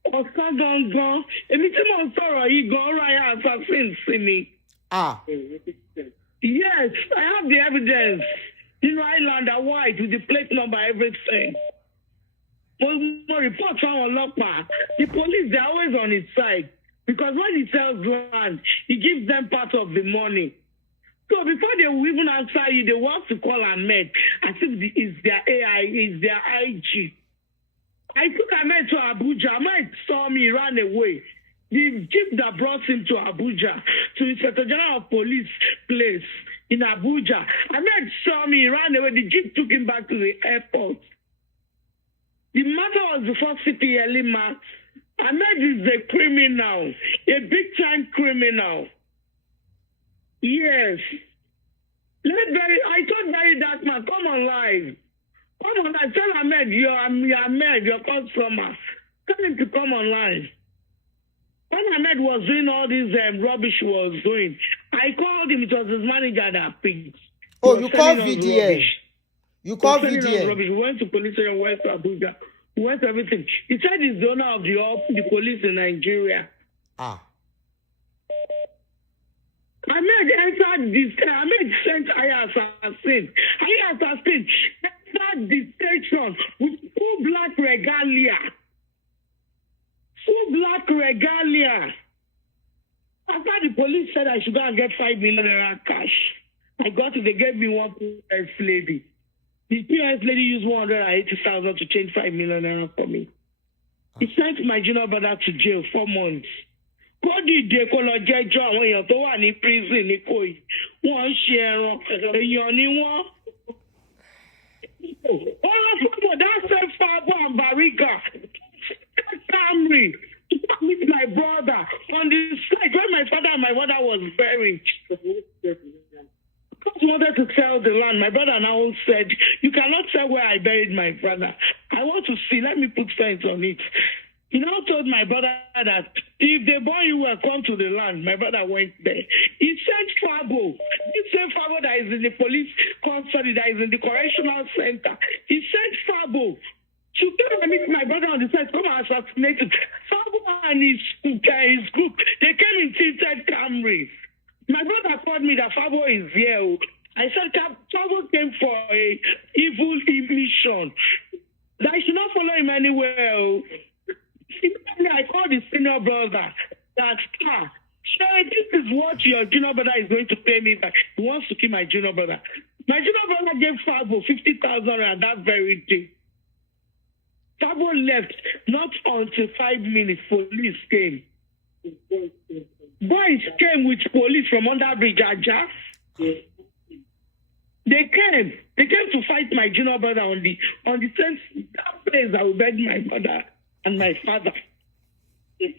Ọ̀sán gangan. Èmi tí mo ń sọ̀rọ̀ yìí gan ọ̀rọ̀ ayé assassin sí mi. Yes, I have the evidence. You know, Highlander white with the plate number, everything. Mo report fáwọn ọlọ́pàá. The police, they're always on his side. Because when he sells land, he gives them part of the money. So before they will even answer you, they want to call Ahmed as if it's their AI, it's their IG. I took Ahmed to Abuja. Ahmed saw me, ran away. The jeep that brought him to Abuja, to the Inspector General of Police place in Abuja. Ahmed saw me, ran away. The jeep took him back to the airport. The matter was before CPL man. Ahmed is a criminal, a big-time criminal. Yes. I told Barry that man, come on live. Come on live. Tell Ahmed, you're Ahmed, your customer. Tell him to come on live. When Ahmed was doing all this rubbish he was doing, I called him. It was his manager that picked. Oh, you called VDM. You called VDM. We went to police station, went to Abuja. We went to everything. He said he's the owner of the police in Nigeria. Ah. Ahmed entered this. Ahmed sent Assassin. Assassin entered the station with full black regalia. Full black regalia. After the police said I should go and get 5 million naira cash, I got it. They gave me one POS lady. The POS lady used 180,000 to change 5 million naira for me. He sent my junior brother to jail 4 months. Kódì dé kó lọ jẹ́jọ́ àwọn èèyàn tó wà ní prison ní Kòyí. Wọ́n ń ṣe ẹran. Èèyàn ni wọ́n. All of them, that same Fabo and Bariga. Camry. To meet my brother on the site where my father and my mother was buried. Because he wanted to sell the land. My brother now said, you cannot tell where I buried my brother. I want to see. Let me put fence on it. He now told my brother that if they born you will come to the land. My brother went there. He sent Fabo. He sent Fabo that is in the police custody, that is in the correctional center. He sent Fabo to come and meet my brother on the side, come and assassinate him. Fabo and his group, they came in tinted Camry. My brother called me that Fabo is here. I said Fabo came for a evil mission. That I should not follow him anywhere. I called his senior brother that, Sherry, this is what your junior brother is going to pay me back. He wants to kill my junior brother. My junior brother gave Fabo 50,000 that very day. Fabo left not until 5 minutes. Police came. Boys came with police from Underbridge, Aja. They came to fight my junior brother on the same place I will beg my mother and my father. They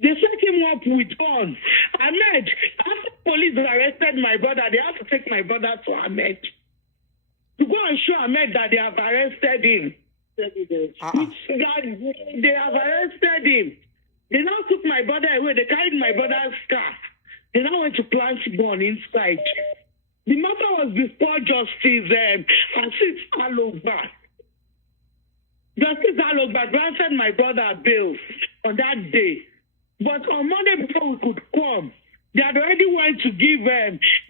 set him up with guns. Ahmed, after police arrested my brother, they have to take my brother to Ahmed to go and show Ahmed that they have arrested him. They have arrested him. They now took my brother away. They carried my brother's car. They now went to plant gun inside. The matter was before Justice Francis Aloba. Justice Aloba granted my brother bail on that day. But on Monday before we could come, they had already went to give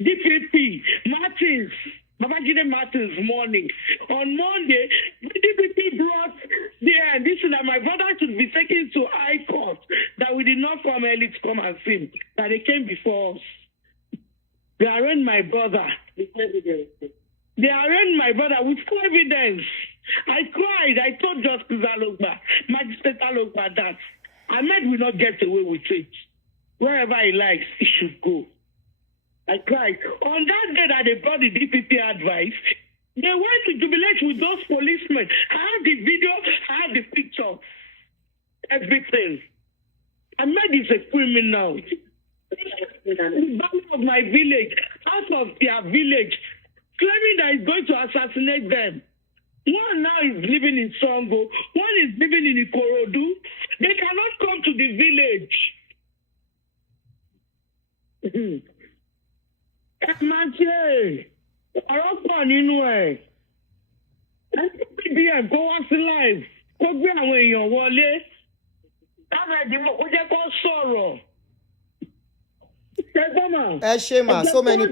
DPP Martins, Babajide Martins morning. On Monday, DPP brought this is that my brother should be taken to High Court, that we did not come early to come and see him, that they came before us. They arraigned my brother. They arraigned my brother with evidence. I cried. I told Justice Aloba, Magistrate Aloba, that Ahmed will not get away with it. Wherever he likes, he should go. I cried. On that day that they brought the DPP advice, they went to jubilate with those policemen. I have the video, I have the picture, everything. Ahmed is a criminal. The banner of my village, out of their village, claiming that he's going to assassinate them. One now is living in Songo, one is living in Ikorodu. They cannot come to the village. Vdm kó wá sí live kó gbé àwọn èèyàn wọlé láwọn ẹ̀dínwó kó jẹ́ kó sọ̀rọ̀. Shema, so many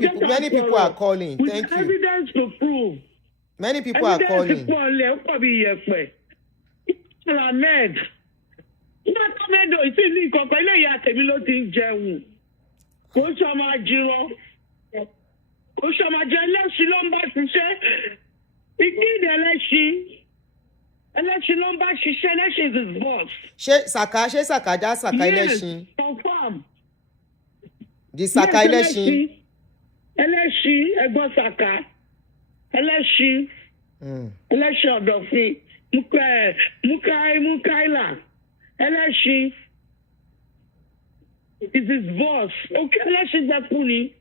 people are calling. Thank you. Evidence to prove. Many people are calling. Ahmed. Ahmed, ìsìn ní ìkọ̀kọ̀ ilé ìyá tèmi ló ti ń jẹun. Kò sọ máa jírọ́. Oṣamaje ẹlẹ́ṣin ló ń bá ṣiṣẹ́. Ìkéde ẹlẹ́ṣin. Ẹlẹ́ṣin ló ń bá ṣiṣẹ́. Ẹlẹ́ṣin is his boss. ṣé Saka dá Saka ẹlẹ́ṣin? Yes, confirm. Di Saka ẹlẹ́ṣin. Ẹlẹ́ṣin ẹ̀gbọ́n Saka. Ẹlẹ́ṣin. Ẹlẹ́ṣin ọ̀dọ̀fin. Mukaila. Ẹlẹ́ṣin. Is his boss. Okay, ẹlẹ́ṣin gbẹ kú ni.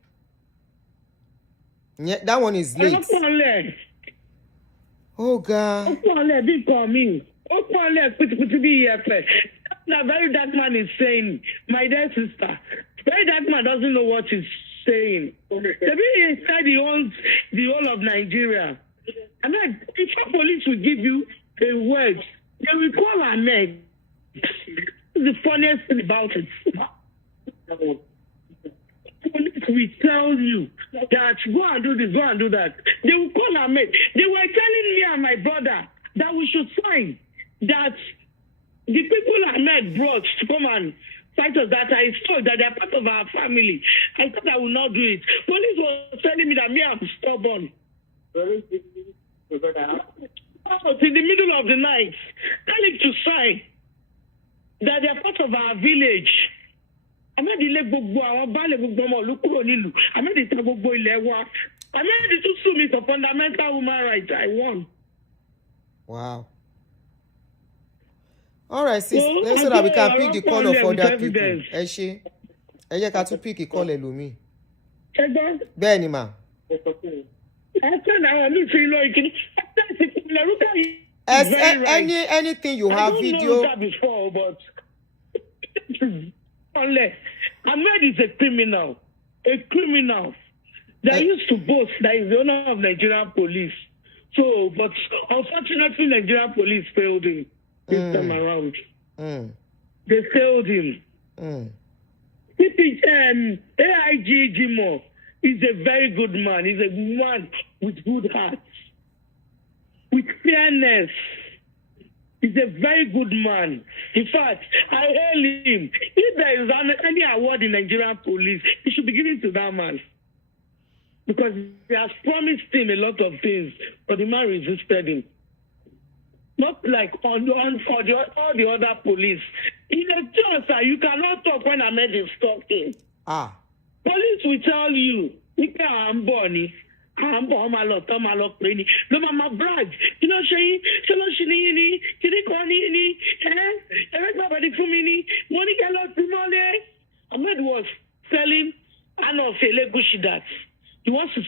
Yeah, that one is late. Oh God. That very dark man is saying, my dear sister, very dark man doesn't know what he's saying. Maybe he said he owns the whole of Nigeria. I mean, if the police will give you a word, they will call Ahmed. The funniest thing about it. Police will tell you that go and do this, go and do that. They will call Ahmed. They were telling me and my brother that we should sign that the people Ahmed brought to come and fight us, that I saw that they are part of our family. I thought I would not do it. Police was telling me that me, I'm stubborn. Oh, in the middle of the night, tell him to sign that they are part of our village. Amẹ́dìlé gbogbo àwọn baálé gbogbo ọmọ ìlú kúrò nílùú. Amẹ́dìtà gbogbo ilẹ̀ wa. Amẹ́dì tún sue me for fundamental human rights. I won. Wow. All right, sis. So that we can pick the call of other people. Ẹ ṣé. Ẹ jẹ́ ká tún pick the call ẹlòmíì. Ṣẹ́gbọ́n. Bẹ́ẹ̀ ni mà. Anything you have video. I don't know that before, but unless Ahmed is a criminal that used to boast that he's the owner of Nigerian police. So, but unfortunately, Nigerian police failed him this time around. They failed him. AIG Jimo is a very good man. He's a man with good heart, with fairness. He's a very good man. In fact, I hail him. If there is any award in Nigerian police, it should be given to that man. Because he has promised him a lot of things, but the man resisted him. Not like all the other police. In a church, you cannot talk when Ahmed is talking. Police will tell you, I'm Bonnie. I'm brag. No, mama brag. You know, everybody for me. Money cannot be money. Ahmed was telling Anna Felegushi that he wants to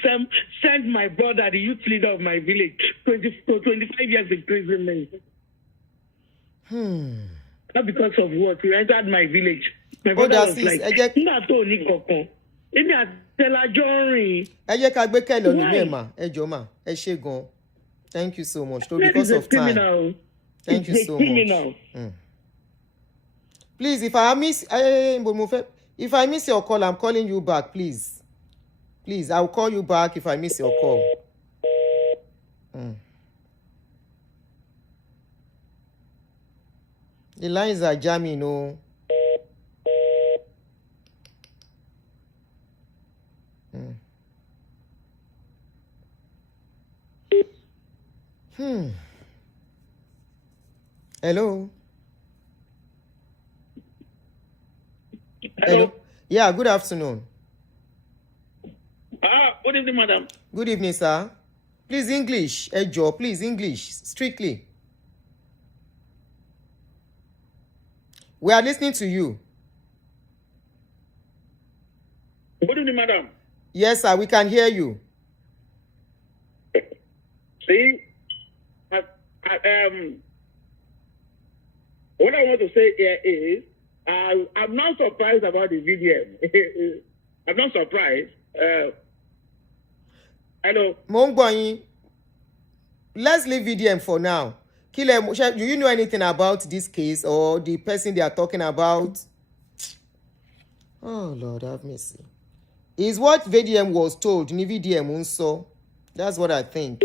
send my brother, the youth leader of my village, 25 years imprisonment. Not because of what? He entered my village. My brother was like, ẹ jẹ́ ká gbé kẹ́lẹ́ olùmí ẹ̀ mà ẹ jọ̀ọ́ mà ẹ ṣé gan. Thank you so much. Because of time. Thank you so much. Please, if I miss your call, I'm calling you back, please. Please, I'll call you back if I miss your call. The lines are jamming, no. Hello. Hello. Yeah, good afternoon. Good evening, madam. Good evening, sir. Please, English. Joe, please, English. Strictly. We are listening to you. Good evening, madam. Yes, sir, we can hear you. See, what I want to say here is, I'm not surprised about the Vdm. I'm not surprised. Hello. Mongboyin, let's leave Vdm for now. Do you know anything about this case or the person they are talking about? Oh, Lord, have mercy. Is what Vdm was told. Ni Vdm unso. That's what I think.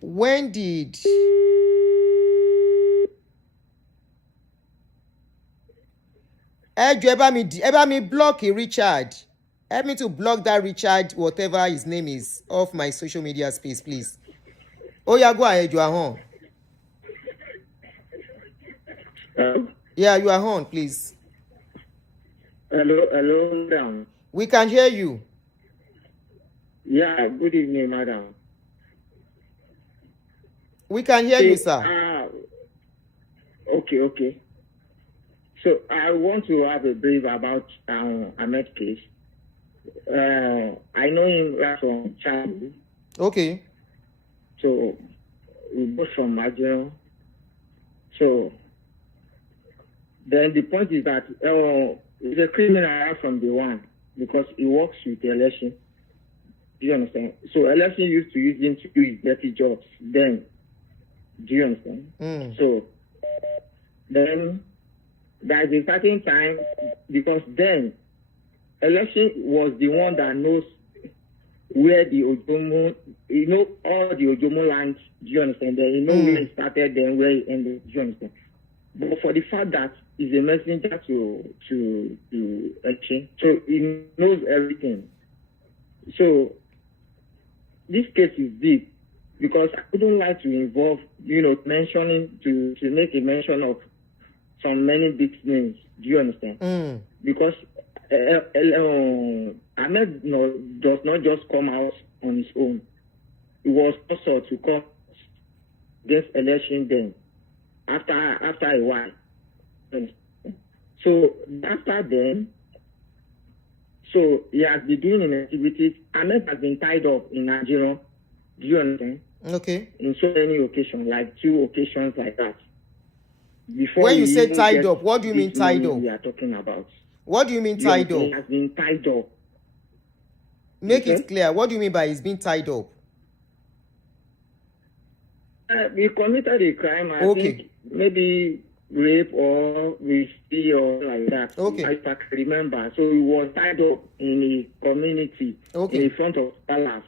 When did... ẹ bá mi block Richard. Help me to block that Richard, whatever his name is, off my social media space, please. Oh yeah, go ahead, you are on. Yeah, you are on, please. Hello, madam. We can hear you. Yeah, good evening, madam. We can hear you, sir. Okay. So I want to have a brief about Ahmed's case. I know him right from childhood. Okay. So we both from Nigeria. So then the point is that he's a criminal right from the one because he works with the election. Do you understand? So election used to use him to do his dirty jobs. Then, do you understand? So then there's a certain time because then election was the one that knows where the Ojomo, all the Ojomo lands, do you understand? Then you know where it started, then where it ended, do you understand? But for the fact that he's a messenger to election, so he knows everything. So this case is deep because I wouldn't like to involve, mentioning to make a mention of some many big names. Do you understand? Because Ahmed does not just come out on his own. He was also to come against election then, after a while. So after then, so he has been doing an activities. Ahmed has been tied up in Nigeria. Do you understand? Okay. In so many occasions, like 2 occasions like that. Before when you say tied up, what do you mean tied up? We are talking about. What do you mean tied up? He has been tied up. Make it clear. What do you mean by he's been tied up? We committed a crime. I think maybe rape or risky or like that. Okay. I can remember. So he was tied up in a community in front of palace.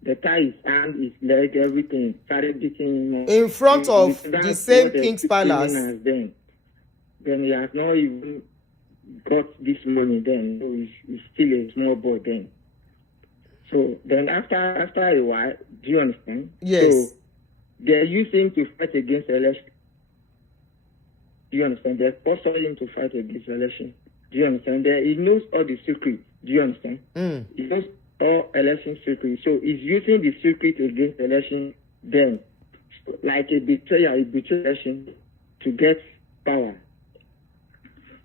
The tie his hand, his leg, everything. Started beating him. In front of the same king's palace. Then he has not even got this money then. So he's still a small boy then. So then after a while, do you understand? Yes. So they're using him to fight against election. Do you understand? They're forcing him to fight against election. Do you understand? He knows all the secrets. Do you understand? He knows all election secrets. So he's using the secret against election then. Like a betrayer, he betrayed election to get power.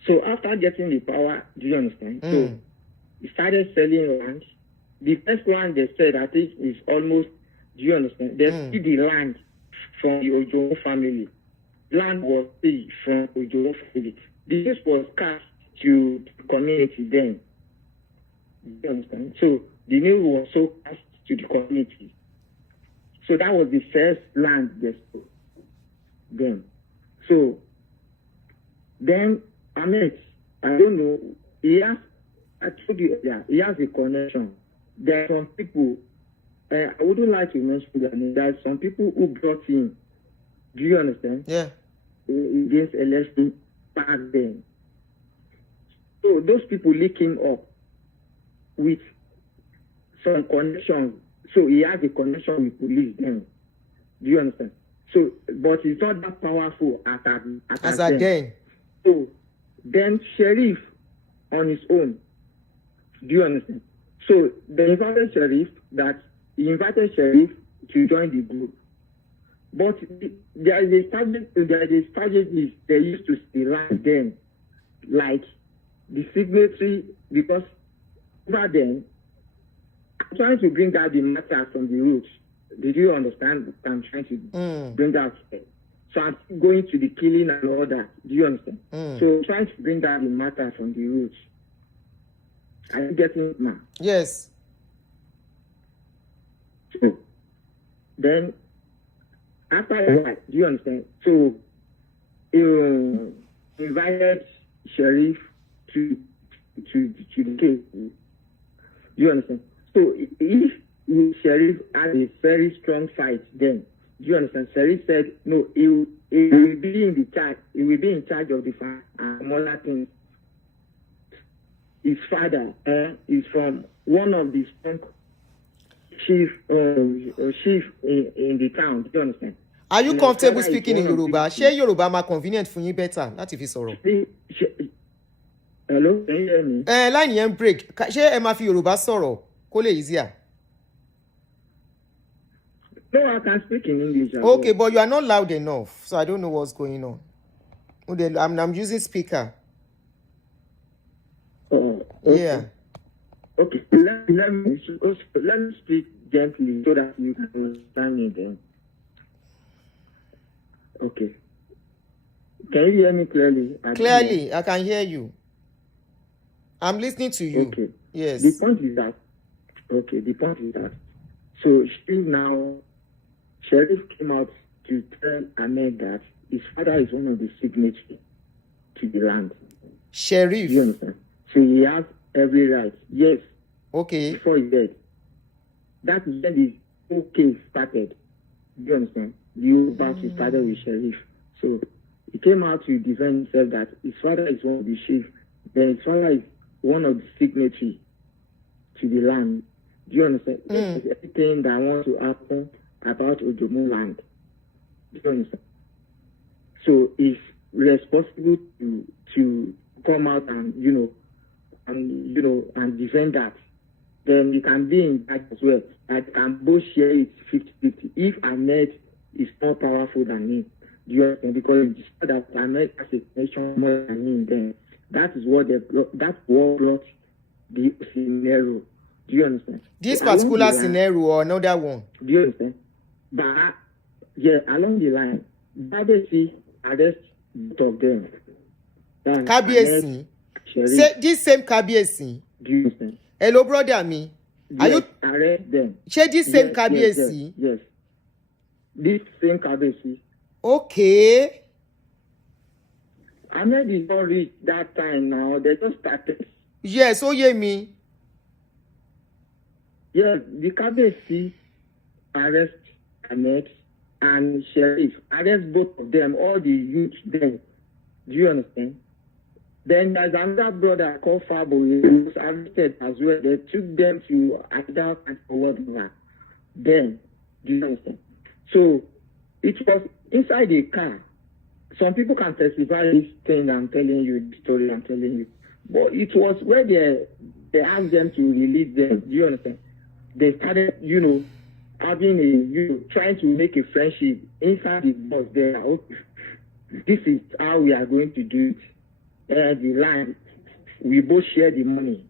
So after getting the power, do you understand? So he started selling land. The first land they said, I think, is almost, do you understand? They see the land from the Ojo family. Land was paid from Ojo family. This was cast to the community then. Do you understand? So the news was so cast to the community. So that was the first land they sold then. So then Ahmed, I don't know, I told you earlier, he has a connection. There are some people, I wouldn't like to mention their name, there are some people who brought him, do you understand? Yeah. Against election back then. So those people link him up with some connections. So he has a connection with police then. Do you understand? So, but he's not that powerful as then. So then Sheriff on his own. Do you understand? So they invited Sheriff to join the group. But there is a strategy they used to select them, like the signatory, because over then, I'm trying to bring out the matter from the roots. Did you understand what I'm trying to bring out? So I'm going to the killing and all that. Do you understand? So I'm trying to bring out the matter from the roots. Are you getting it now? Yes. So then, after that, do you understand? So he invited Sheriff to the case. Do you understand? So if Sheriff had a very strong fight, then do you understand? Sheriff said no, he will be in charge of the fight and other things. his father is from one of the strong chief in the town. Do you understand? Are you My comfortable father is speaking in one of Yoruba? the- Ṣé Yorùbá máa convenient fún yín better láti fi sọ̀rọ̀? Hello, can you hear me? Line yẹn ń break. Ṣé ẹ máa fi Yorùbá sọ̀rọ̀ kó lè easier? No, I can speak in English. as Okay, well. but you are not loud enough, so I don't know what's going on. I'm using speaker. Oh, okay. Yeah. Okay, let me speak gently so that you can understand me then. Okay. Can you hear me clearly? Clearly, I can hear you. I'm listening to you. Okay. Yes. The point is that, so Sheriff came out to tell Ahmed that his father is one of the signatories to the land. Sheriff. Do you understand? So he has every right. Yes. Okay. Before he died. That is when the whole case started. Do you understand? You about to start with Sheriff. So he came out to defend himself that his father is one of the chief. Then his father is one of the signatories to the land. Do you understand? Everything that wants to happen about Ojomo land. Do you understand? So he's responsible to come out and and defend that. Then he can be in that as well. That can both share it 50-50. If Ahmed is more powerful than him, do you understand? Because it's that Ahmed has a nation more than him. Then that is what that's what brought the scenario. Do you understand? This particular scenario or another one? Do you understand? But yeah, along the line, Babesi arrest both of them. Kabiyesi. Say this same Kabiyesi. Do you understand? Hello, brother me. Are you arrest them? Say this same Kabiyesi. Yes. This same Kabiyesi. Okay. Ahmed is not rich that time now. They just started. Yes, oye mi. Yes, the Kabiyesi arrest Ahmed and Sheriff. Arrest both of them, all the youth then. Do you understand? Then there's another brother called Fabo who was arrested as well. They took them to another and forward. Then, do you understand? So it was inside the car. Some people can testify this thing I'm telling you, the story I'm telling you. But it was where they asked them to release them. Do you understand? They started, having trying to make a friendship inside the bus there. Okay, this is how we are going to do it. The land, we both share the money.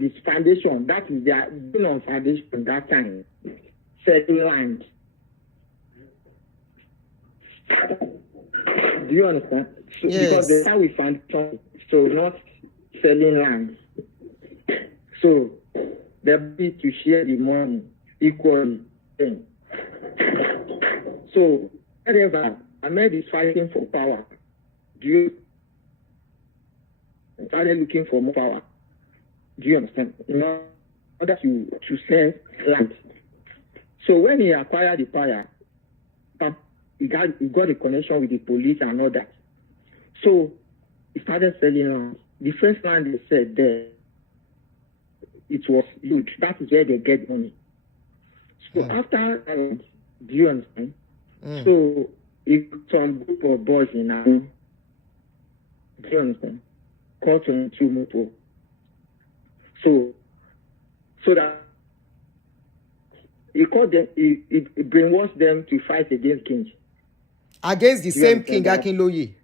This foundation, that is their on foundation that time. Selling land. Do you understand? So, yes. Because that's how we found it. So not selling land. So they need to share the money equally. So whatever, Ahmed is fighting for power. Do you started looking for more power? Do you understand? In order to sell land. So when he acquired the power, he got a connection with the police and all that. So he started selling land. The first land they said there, it was huge. That is where they get money. So after, do you understand? So if some group of boys in our do you understand? Called 22 motor. So that he called them, he brainwashed them to fight against kings. Against the same king, Akinloye.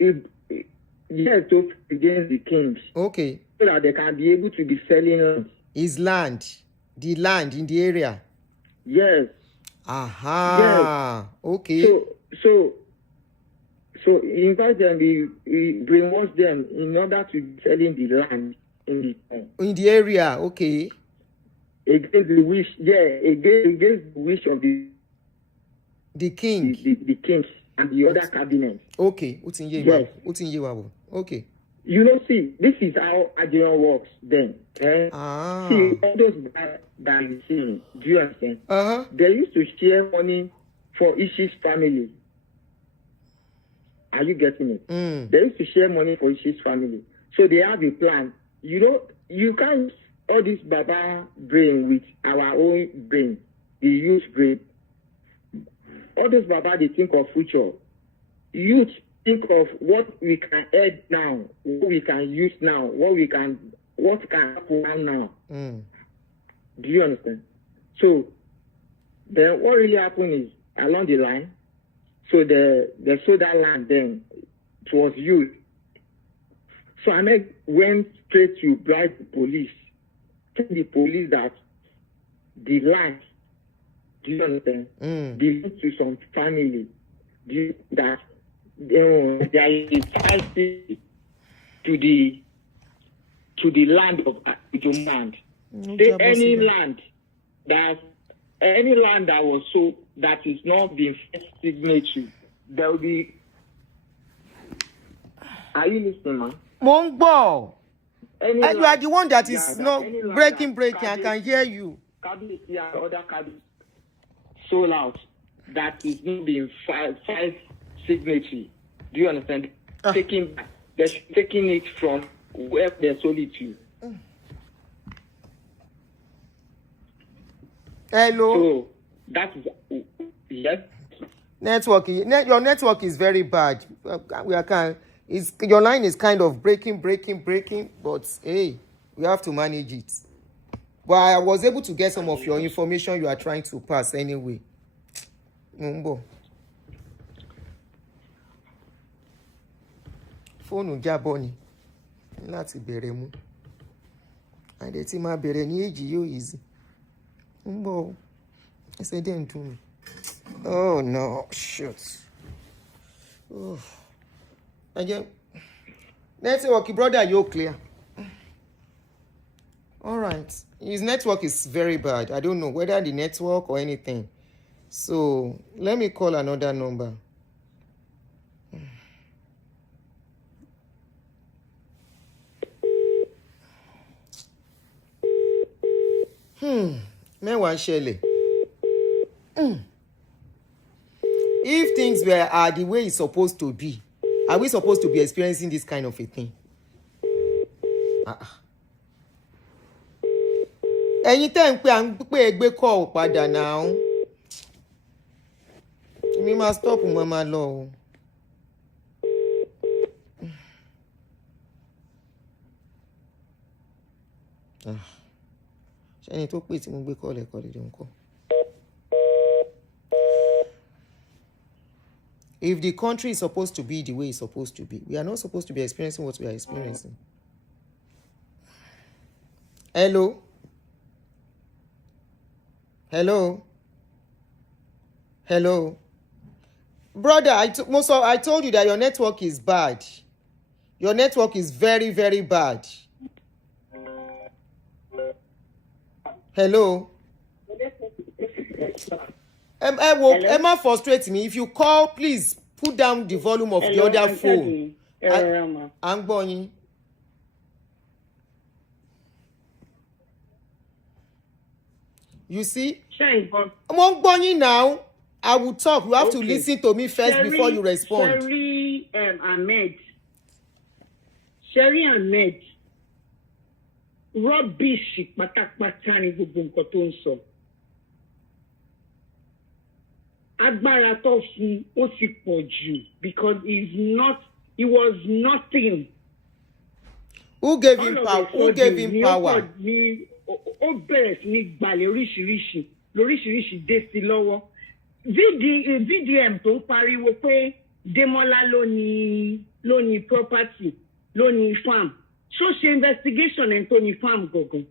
Yes, to against the kings. Okay. So that they can be able to be selling his land, the land in the area. Yes. Aha. Yes. Okay. So he invited them, he brainwashed them in order to selling the land in the area. Okay. Against the wish, against the wish of the king, the kings and the other cabinet. Okay. Yes. Okay. See, this is how Aduni works then. See, all those that you see, do you understand? They used to share money for Ishi's family. Are you getting it? They used to share money for Ishi's family. So they have a plan. You know, you can't use all this Baba brain with our own brain. We use brain. All those Baba, they think of future. Youth think of what we can add now, what we can use now, what can happen now. Do you understand? So then what really happened is along the line, so the sold that land then, it was used. So Ahmed went straight to bribe the police. Tell the police that the land, do you understand, belongs to some family. That there is title to the land of the land. Any land that was sold that is not being first signature, there will be. Are you listening, man? Mongbo. And you are the one that is not breaking. I can hear you. Cabinet other cabinet sold out that is not being five signature. Do you understand? Taking it from where they sold it to. Hello. So that is yes. Your network is very bad. Your line is kind of breaking. But hey, we have to manage it. But I was able to get some of your information you are trying to pass anyway. Fóònù jábọ́ ni láti bẹ̀rẹ̀ mú. Àdé tí máa bẹ̀rẹ̀ ní èjì yóò easy. Ẹsẹ̀ dẹ̀ ń dùn mí. Oh no, shoot. Oh. Again. Network, brother, you're clear. All right. His network is very bad. I don't know whether the network or anything. So let me call another number. Mẹ́wàá ṣẹlẹ̀. If things are the way it's supposed to be, are we supposed to be experiencing this kind of a thing? Ẹ̀yin tẹ́ ń pè à ń pè ẹgbẹ́ kọ́ ọ̀ padà náà. Mi máa stop mo máa lọ o. Ṣẹ́ni tó pè tí mo gbé kọ́lẹ̀ jọ ń kọ́. If the country is supposed to be the way it's supposed to be, we are not supposed to be experiencing what we are experiencing. Hello? Brother, I told you that your network is bad. Your network is very, very bad. Hello? Emma frustrates me. If you call, please put down the volume of the other phone. I'm going. You see? I'm going now. I will talk. You have to listen to me first before you respond. Sherry Ahmed. Rubbish pátápátá ni gbogbo nǹkan tó ń sọ. Agbára tó fún ó ti pọ̀ jù because he was nothing. Who gave him power? Who gave him power? Ó bẹ̀rẹ̀ sí ní gbalẹ̀ lóríṣiríṣi dé sí lọ́wọ́. Vdm tó ń pariwo pé Demola ló ní property, ló ní farm. So ṣe investigation ẹ̀ tó ní farm gangan.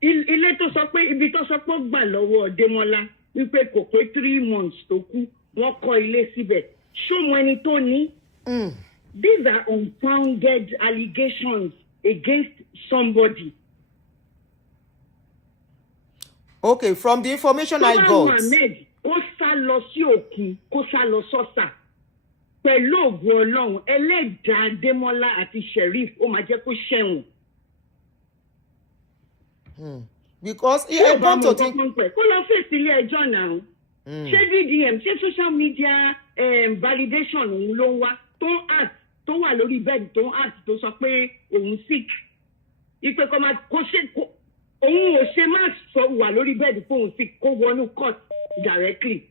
Ilé tó sọ pé ibi tó sọ pé ó gbà lọ́wọ́ Demola wípé kò pé 3 months tó kú wọ́n kọ́ ilé síbẹ̀. Ṣó mọ ẹni tó ní? These are unfounded allegations against somebody. Okay, from the information I got. Mohammed kó sá lọ sí òkun, kó sá lọ sọ́sà. Pẹ̀lú ògùn Ọlọ́run, ẹlẹ́dàá Démọ́lá àti Sheriff ó máa jẹ́ kó ṣẹ̀wọ̀n. Because he had come to think. Kó lọ fèsì ilé ẹjọ́ náà. Ṣé Vdm, ṣé social media validation òun ló ń wá tó ń act tó wà lórí bẹ́ẹ̀dì tó ń act tó sọ pé òun sick ipe kọ́ máa kó ṣe òun ò ṣe má sọ wà lórí bẹ́ẹ̀dì pé òun sick kó wọnú court directly.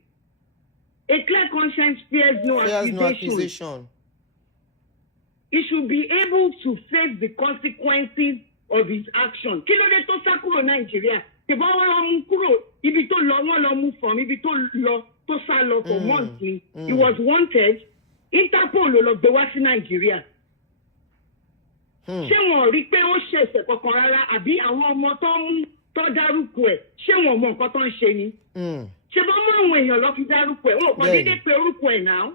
A clear conscience fears no accusation. He should be able to face the consequences of his action. Kí ló dé tó sá kúrò Nàìjíríà? Tìbọn wọn lọ mú kúrò ibi tó lọ wọn lọ mú from ibi tó lọ tó sá lọ for months ni. He was wanted. Interpol ló lọ gbé wá sí Nàìjíríà. Ṣé wọn rí pé ó ṣẹ̀ṣẹ̀ kankan rárá àbí àwọn ọmọ tó mú tó dárúkọ ẹ̀ ṣé wọn mọ nǹkan tó ń ṣe ni? Ṣé bọ́ mọ àwọn èèyàn lọ fi dárúkọ ẹ̀ wọn ò kàn déédéé pé orúkọ ẹ̀ náà.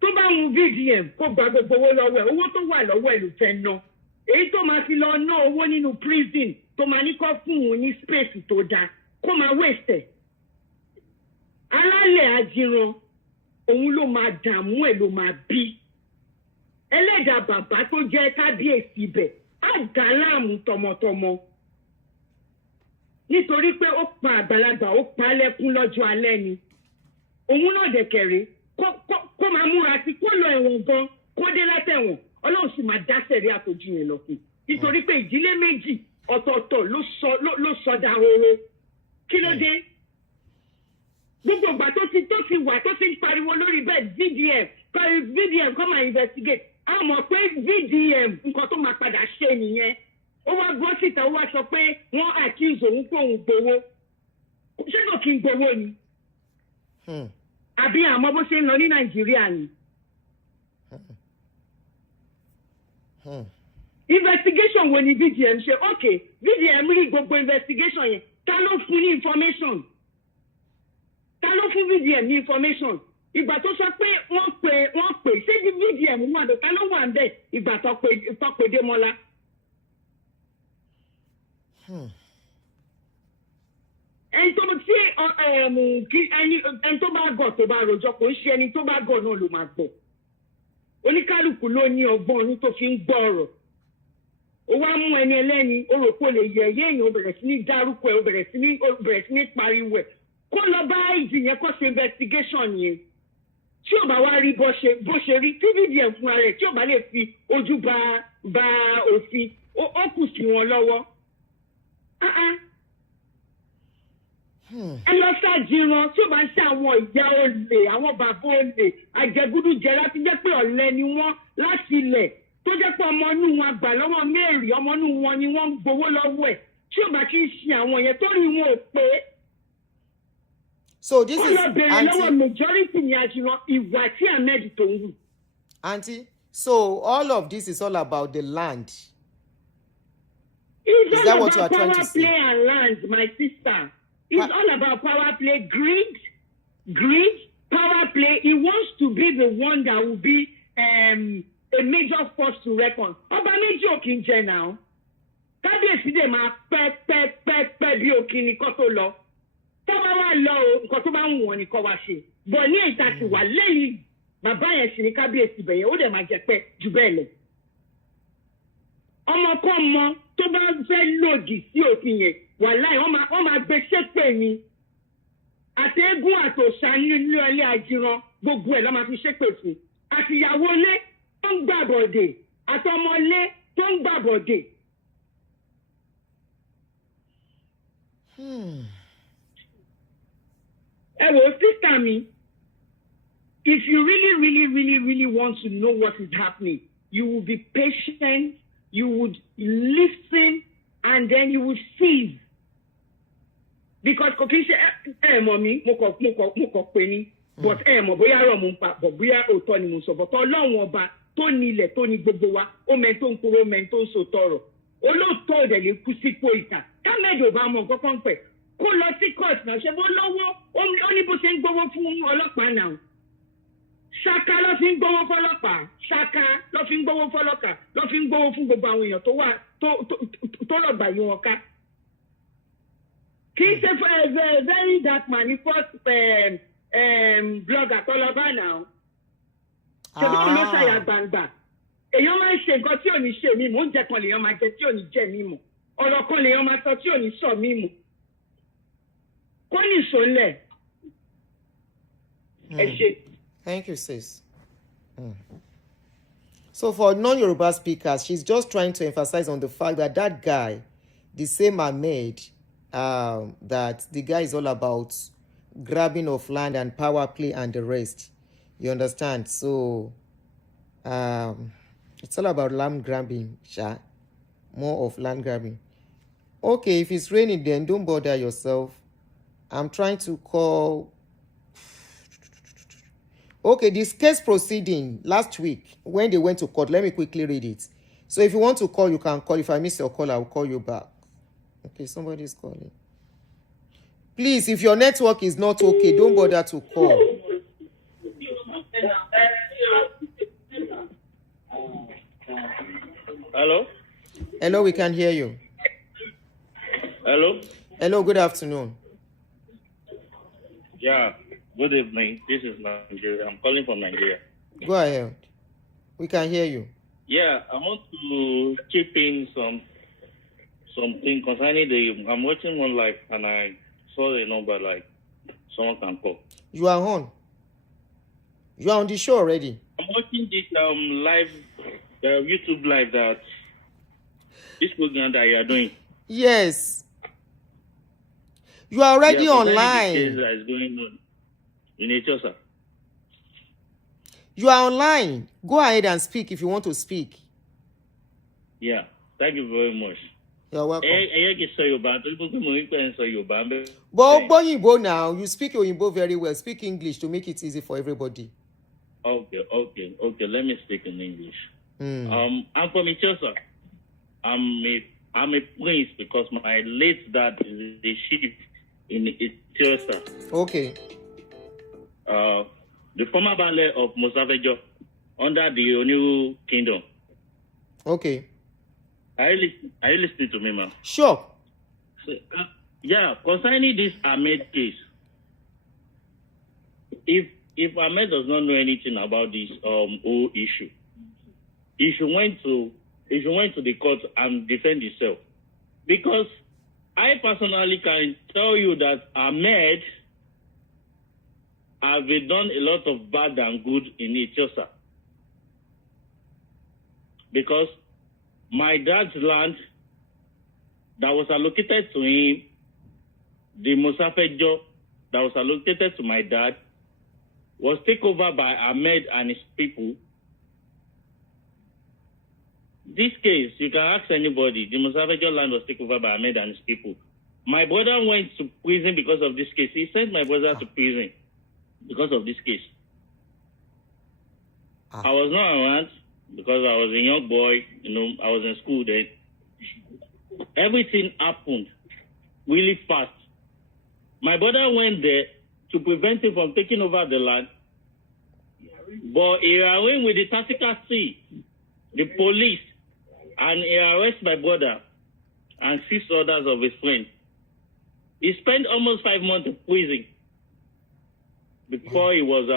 Tó bá mu VDM kó gba gbogbo owó lọ́wọ́ ẹ̀ owó tó wà lọ́wọ́ ẹ̀ ló fẹ́ ná. Èyí tó máa fi lọ ná owó nínú prison tó máa ní kó fún òun ní space tó dáa kó máa waste ẹ̀. Alálẹ̀ ajíran òun ló máa dààmú ẹ̀ ló máa bí. Ẹlẹ́dàá bàbá tó jẹ́ kábíyèsí ibẹ̀ á dà láàmú tọmọtọmọ. Nítorí pé ó pa àgbàlagbà ó pa lẹ́kún lọ́jọ́ alẹ́ ni. Òun náà dẹ̀kẹ̀rẹ́ kó máa múra sí kó lọ ẹ̀wọ̀n gan kó dé látẹ̀wọ̀n Ọlọ́run sì máa dá sẹ̀rí àtòjú yẹn lọ́kùn. Nítorí pé ìdílé méjì ọ̀tọ̀ọ̀tọ̀ ló sọ dahoro. Kí ló dé? Gbogbo ìgbà tó ti wà tó ti ń pariwo lórí bẹ́ẹ̀ VDM come and investigate. A mọ̀ pé VDM nǹkan tó máa padà ṣe nìyẹn. Ó wá gbọ́ síta ó wá sọ pé wọ́n accuse òun pé òun gbowó. Ṣé kò kí n gbowó ni? Àbí àmọ́ bó ṣe ń lọ ní Nàìjíríà ni? Investigation wo ni VDM ṣe? Okay, VDM rí gbogbo investigation yẹn. Ta ló fún ní information? Ta ló fún VDM ní information? Ìgbà tó sọ pé wọ́n pè ṣé di VDM wà lọ ta ló wà ń bẹ̀ ìgbà tó pè Démọ́lá. Ẹni tó bá gọ̀ tó bá rojọ́ kò ń ṣe ẹni tó bá gọ̀ náà ló máa gbọ́. Oníkálùkù ló ní ọgbọ́n ní tó fi ń gbọ́ ọ̀rọ̀. Ó wá mú ẹni ẹlẹ́ni ó rò pé ó lè yẹ̀yẹ́ èèyàn ó bẹ̀rẹ̀ sí ní dárúkọ ẹ̀ ó bẹ̀rẹ̀ sí ní pariwo ẹ̀. Kó lọ bá ìjì yẹn kó ṣe investigation yẹn. Tí ò bá wá rí bó ṣe rí tí VDM fúnra rẹ̀ tí ò bá lè fi ojú ba òfin ó kù sí wọn lọ́wọ́. Ẹ lọ ṣàjìrán tí ò bá ń ṣe àwọn ìyá olè àwọn bàbá olè àjẹgúdújẹ láti jẹ́ pé ọ̀lẹ ni wọ́n láti ilẹ̀ tó jẹ́ pé ọmọ inú wọn àgbà lọ́wọ́ mẹ́rin ọmọ inú wọn ni wọ́n ń gbowó lọ́wọ́ ẹ̀ tí ò bá kí ń ṣe àwọn yẹn tó rí wọn ò pé. So this is Aunty. Majority ni àjìrán ìwà tí Ahmed tó ń wù. Aunty, so all of this is all about the land. It's is that what you are power trying to say? Play and land, my sister. It's all about power play, greed, power play. He wants to be the one that will be a major force to reckon. Ọba méjì ò kí ń jẹ náà. Kábíyèsí dè máa pẹ́ bí òkì ní kọ́ tó lọ. Tọ́ba wá lọ o, nǹkan tó bá ń wọ̀n ní kọ́ wá ṣe. Bọ̀ ní ìta ti wà lẹ́yìn bàbá yẹn sì ní kábíyèsí bẹ̀yẹn, ó dẹ̀ máa jẹ pẹ́ jù bẹ́ẹ̀ lọ. Ọmọkọ́mọ tó bá fẹ́ lòdì sí òfin yẹn, wàláì wọ́n máa gbé ṣépè ni. Àtẹ̀gùn àtòṣà nílé ọlé àjìrán gbogbo ẹ̀ lọ́ máa fi ṣépè fún. Àtìyàwó ilé tó ń gbàbọ̀dè àtọmọlé tó ń gbàbọ̀dè. Ẹ wò sísá mi, if you really want to know what is happening, you will be patient, you would listen, and then you would seize. Because kò kí ṣe mọ̀ mi mo kọ̀ pé ní but mọ̀ bóyá rọ̀ mo ń pa but bóyá òótọ́ ni mo sọ but Ọlọ́run ọba tó ní ilẹ̀ tó ní gbogbo wa ó mẹ́ tó ń kúrò mẹ́ tó ń so tọrọ olóòótọ́ òdẹ̀ lè kú sípò ìta kámẹ́dì ò bá mọ̀ nǹkan kan pẹ̀ kó lọ sí court náà ṣe bó lọ́wọ́ ó ní bó ṣe ń gbowó fún ọlọ́pàá náà ṣáká ló fi ń gbowó fọlọ́pàá ṣáká ló fi ń gbowó fọlọ́pàá ló fi ń gbowó fún gbogbo àwọn èèyàn tó wà tó lọ́gbà yìí wọn ká. Kì í ṣe very dark man ní first blogger tọ́lọ́bà náà. Ṣèbí ló ṣàyà gbangba. Èèyàn máa ń ṣe nǹkan tí ò ní ṣe mímọ́, oúnjẹ kan lèèyàn máa jẹ tí ò ní jẹ mímọ́. Ọ̀rọ̀ kan lèèyàn máa sọ tí ò ní sọ mímọ́. Kó ní ìṣòlẹ̀. Thank you, sis. So for non-Yoruba speakers, she's just trying to emphasize on the fact that that guy, the same Ahmed, that the guy is all about grabbing of land and power play and the rest. You understand? So it's all about land grabbing, Sha. More of land grabbing. Okay, if it's raining, then don't bother yourself. I'm trying to call. Okay, this case proceeding last week when they went to court, let me quickly read it. So if you want to call, you can call. If I miss your call, I'll call you back. Okay, somebody's calling. Please, if your network is not okay, don't bother to call. Hello? Hello, we can hear you. Hello? Hello, good afternoon. Yeah, good evening. This is Nigeria. I'm calling from Nigeria. Go ahead. We can hear you. Yeah, I want to chip in something concerning I'm watching one live and I saw the number like someone can call. You are on. You are on the show already. I'm watching this live, YouTube live that this program that you are doing. Yes. You are already online. The case that is going on in Ethiopia. You are online. Go ahead and speak if you want to speak. Yeah, thank you very much. You're welcome. But Oyinbo now, you speak Oyinbo very well. Speak English to make it easy for everybody. Okay. Let me speak in English. I'm from Ethiopia. I'm a prince because my late dad is the chief in Ethiopia. Okay. The former valet of Mosavejo under the Onu Kingdom. Okay. Are you listening to me, ma'am? Sure. So, yeah, concerning this Ahmed case, if Ahmed does not know anything about this whole issue, he should went to the court and defend himself. Because I personally can tell you that Ahmed have done a lot of bad and good in Ethiopia. Because my dad's land that was allocated to him, the Mosafejo that was allocated to my dad, was taken over by Ahmed and his people. This case, you can ask anybody, the Mosafejo land was taken over by Ahmed and his people. My brother went to prison because of this case. He sent my brother to prison because of this case. I was not around because I was a young boy, I was in school then. Everything happened really fast. My brother went there to prevent him from taking over the land, but he went with the tactical C, the police, and he arrested my brother and 6 others of his friends. He spent almost 5 months in prison before he was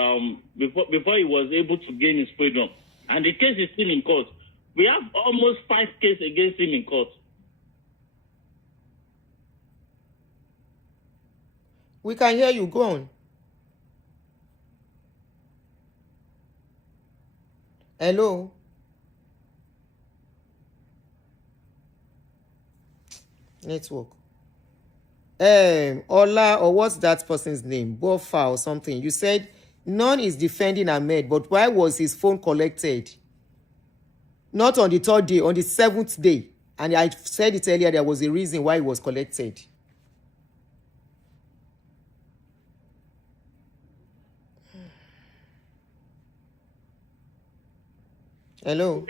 able to gain his freedom. And the case is still in court. We have almost 5 cases against him in court. We can hear you. Go on. Hello. Network. Ola, or what's that person's name? Bofa or something. You said none is defending Ahmed, but why was his phone collected? Not on the 3rd day, on the 7th day. And I said it earlier, there was a reason why it was collected. Hello.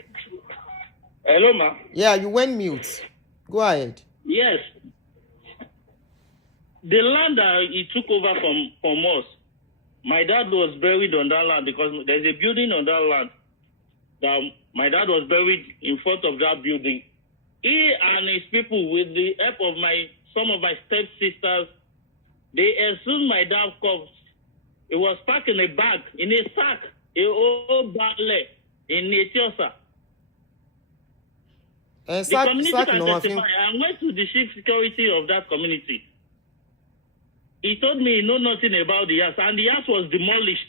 Hello, ma. Yeah, you went mute. Go ahead. Yes. The land that he took over from us, my dad was buried on that land because there's a building on that land that my dad was buried in front of that building. He and his people, with the help of some of my stepsisters, they assumed my dad's corpse. It was packed in a bag, in a sack, a old barrel in Ethiopia. The community can testify. I went to the chief security of that community. He told me he know nothing about the house, and the house was demolished.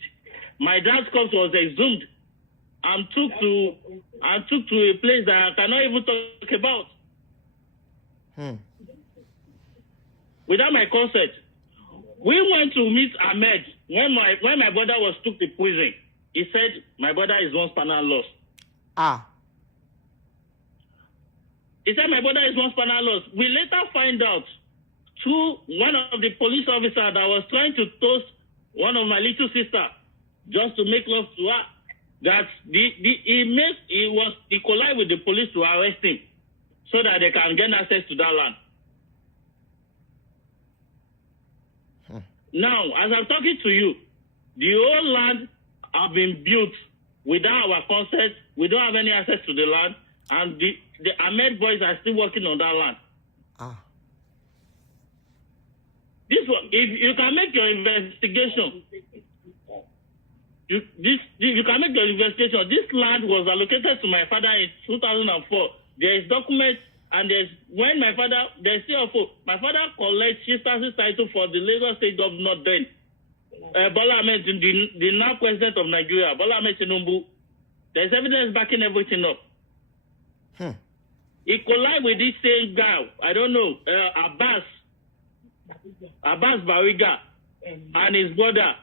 My dad's corpse was exhumed and took to a place that I cannot even talk about. Without my consent. We went to meet Ahmed when my brother was took to prison. He said my brother is one spanner lost. He said my brother is one spanner lost. We later find out through one of the police officers that was trying to toast one of my little sister just to make love to her, that he collided with the police to arrest him so that they can gain access to that land. Now, as I'm talking to you, the whole land have been built without our consent. We don't have any access to the land, and the Ahmed boys are still working on that land. This one, if you can make your investigation, you can make your investigation. This land was allocated to my father in 2004. There is documents, and when my father, my father collects chieftaincy title for the Lagos State governor then. Bola Ahmed, the now president of Nigeria, Bola Ahmed Tinubu. There's evidence backing everything up. He collided with this same guy, I don't know, Abbas Bariga and his brother.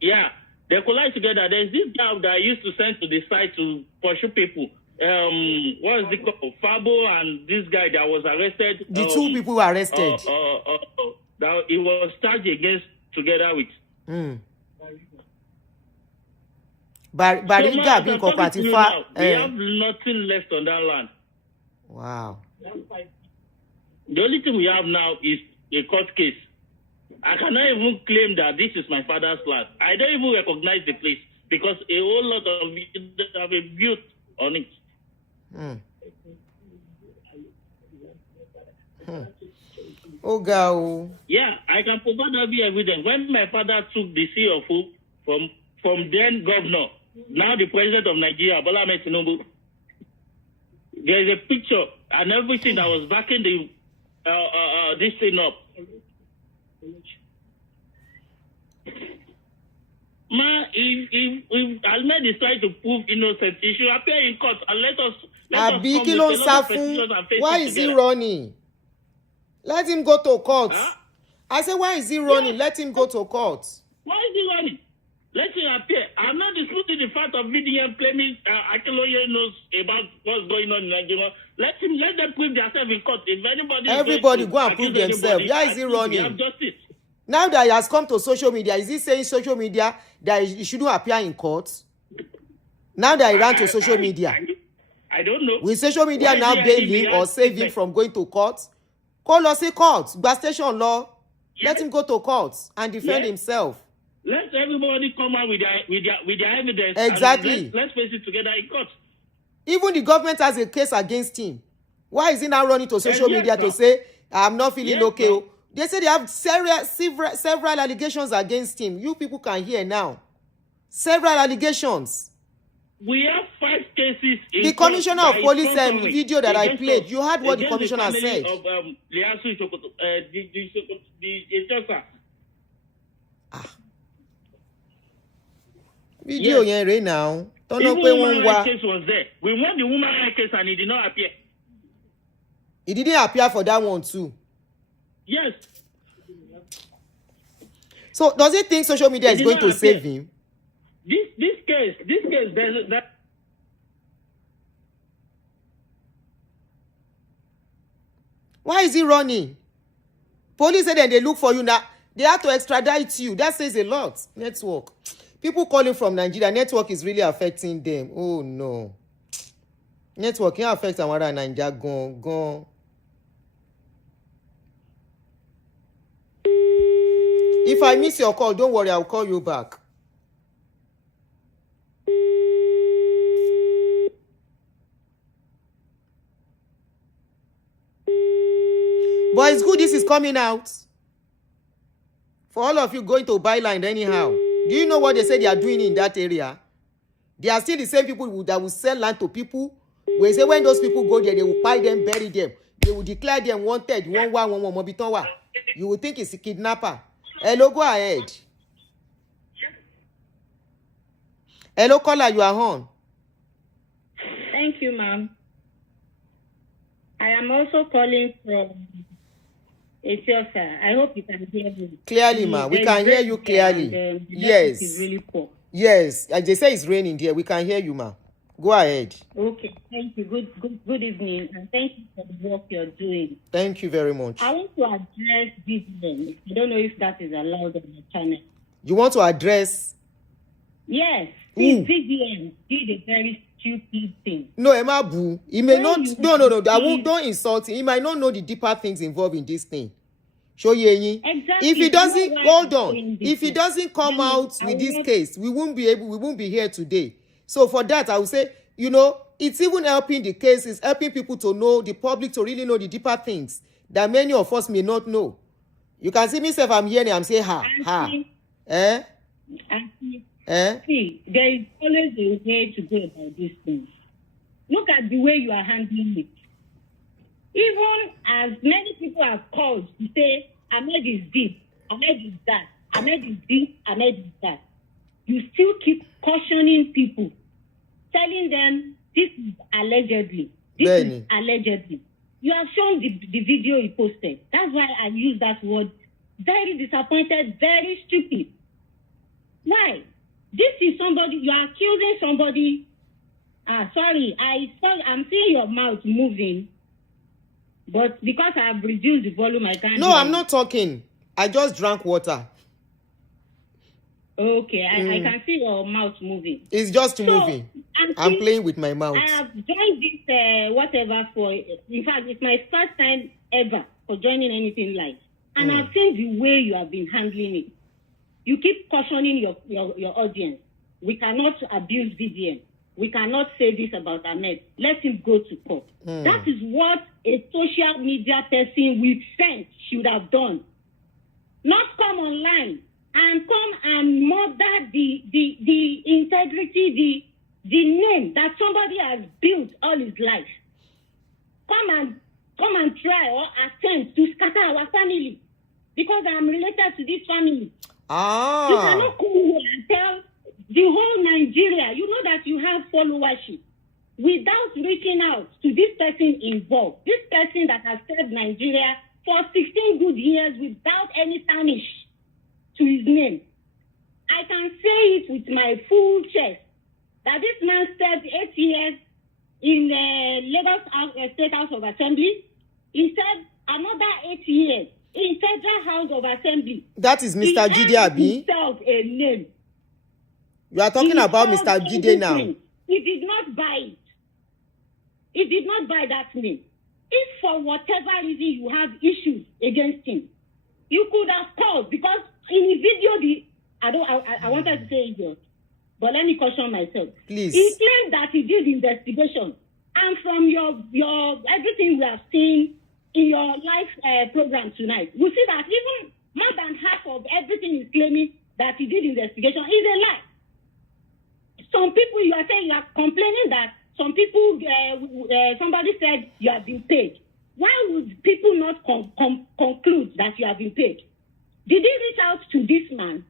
Yeah, they collide together. There's this guy that I used to send to the site to pursue people. What is it called? Fabo and this guy that was arrested. The two people were arrested. That he was charged against together with. Bariga being compatible. We have nothing left on that land. Wow. The only thing we have now is a court case. I cannot even claim that this is my father's land. I don't even recognize the place because a whole lot of it have been built on it. Oh, go. Yeah, I can provide every evidence. When my father took the seal of hope from then governor, now the president of Nigeria, Bola Ahmed Tinubu, there is a picture and everything that was backing this thing up. Ma, if Ahmed is trying to prove innocent, he should appear in court and let us come with a lot of petitions and face why it is together. he running? Let him go to court. Huh? I said, why is he running? Yeah. Let him go to court. Why is he running? Let him appear. I'm not disputing the fact of Vdm claiming Akinloye knows about what's going on in Nigeria. Let them prove themselves in court. If Everybody go and prove themselves. Why is he running? Have justice. Now that he has come to social media, is he saying social media that he shouldn't appear in court? Now that he ran to social media, I don't know. will social media now bail him or save him from going to court? Call us a court, gas station law. Yes. Let him go to court and defend himself. Let everybody come out with their evidence. Exactly. And let's face it together in court. Even the government has a case against him. Why is he now running to social media to say, I'm not feeling okay? No. They say they have several allegations against him. You people can hear now. Several allegations. We have 5 cases in The commissioner of police video that I against played, us, you heard what the against commissioner family said. Of, Liasu Isokoto, the Etosa. Video yẹn rèé now. Don't know Even pé woman wọ́n right wá. case was there. We won the woman right case and he did not appear. He didn't appear for that one too. Yes. So does he think social media is He did going not to appear. save him? This case, that. Why is he running? Police said that they look for you now. They have to extradite you. That says a lot. Network. People calling from Nigeria, network is really affecting them. Oh no. Network can affect our Nigeria. Gone. If I miss your call, don't worry, I'll call you back. But it's good this is coming out. For all of you going to buy land anyhow. Do you know what they say they are doing in that area? They are still the same people that will sell land to people. When say when those people go there, they will buy them, bury them. They will declare them wanted. One mobitonwa. You would think it's a kidnapper. Hello, go ahead. Hello, caller, you are on. Thank you, ma'am. I am also calling from Ethiopia. I hope you can hear me. Clearly, ma'am. We can hear you clearly. And, yes. Is really poor. Yes. As they say, it's raining there. We can hear you, ma'am. Go ahead. Okay. Thank you. Good evening. And thank you for the work you're doing. Thank you very much. I want to address Vdm. I don't know if that is allowed on the channel. You want to address? Yes. Vdm did a very stupid thing. No, Emma Boo. He may not. No. I won't. Don't insult him. He might not know the deeper things involved in this thing. Show ye. Exactly. If he doesn't, hold on. If he doesn't come out with this case, we won't be here today. So for that, I would say, it's even helping the case. It's helping people to know, the public to really know the deeper things that many of us may not know. You can see myself. I'm here and I'm saying Aunty, See, there is always a way to go about these things. Look at the way you are handling it. Even as many people have called to say, Ahmed is this, Ahmed is that, Ahmed is this, Ahmed is that. You still keep cautioning people, telling them this is allegedly. This is allegedly. You have shown the video you posted. That's why I use that word. Very disappointed, very stupid. Why? This is somebody, you are accusing somebody. Sorry, I'm seeing your mouth moving. But because I have reduced the volume, I can't. No, I'm not talking. I just drank water. Okay, I can see your mouth moving. It's just moving. I'm playing with my mouth. I have joined this whatever for, in fact, it's my first time ever for joining anything live. And I've seen the way you have been handling it. You keep cautioning your audience. We cannot abuse Vdm. We cannot say this about Ahmed. Let him go to court. That is what a social media person with sense should have done. Not come online and come and murder the integrity, the name that somebody has built all his life. Come and try or attempt to scatter our family because I'm related to this family. You cannot come here and tell the whole Nigeria, you know that you have followership, without reaching out to this person involved, this person that has served Nigeria for 16 good years without any tarnish to his name. I can say it with my full chest that this man served 8 years in the Lagos State House of Assembly. He served another 8 years in Federal House of Assembly. That is Mr. Jide Abi. Himself a name. You are talking about Mr. Jide now. He did not buy it. He did not buy that name. If for whatever reason you have issues against him, you could have called, because in the video, I wanted to say idiot, but let me caution myself. Please. He claimed that he did investigation, and from your everything we have seen in your live program tonight, we see that even more than half of everything he's claiming that he did investigation is a lie. Some people, you are saying, you are complaining that some people, somebody said you have been paid. Why would people not conclude that you have been paid? Did he reach out to this man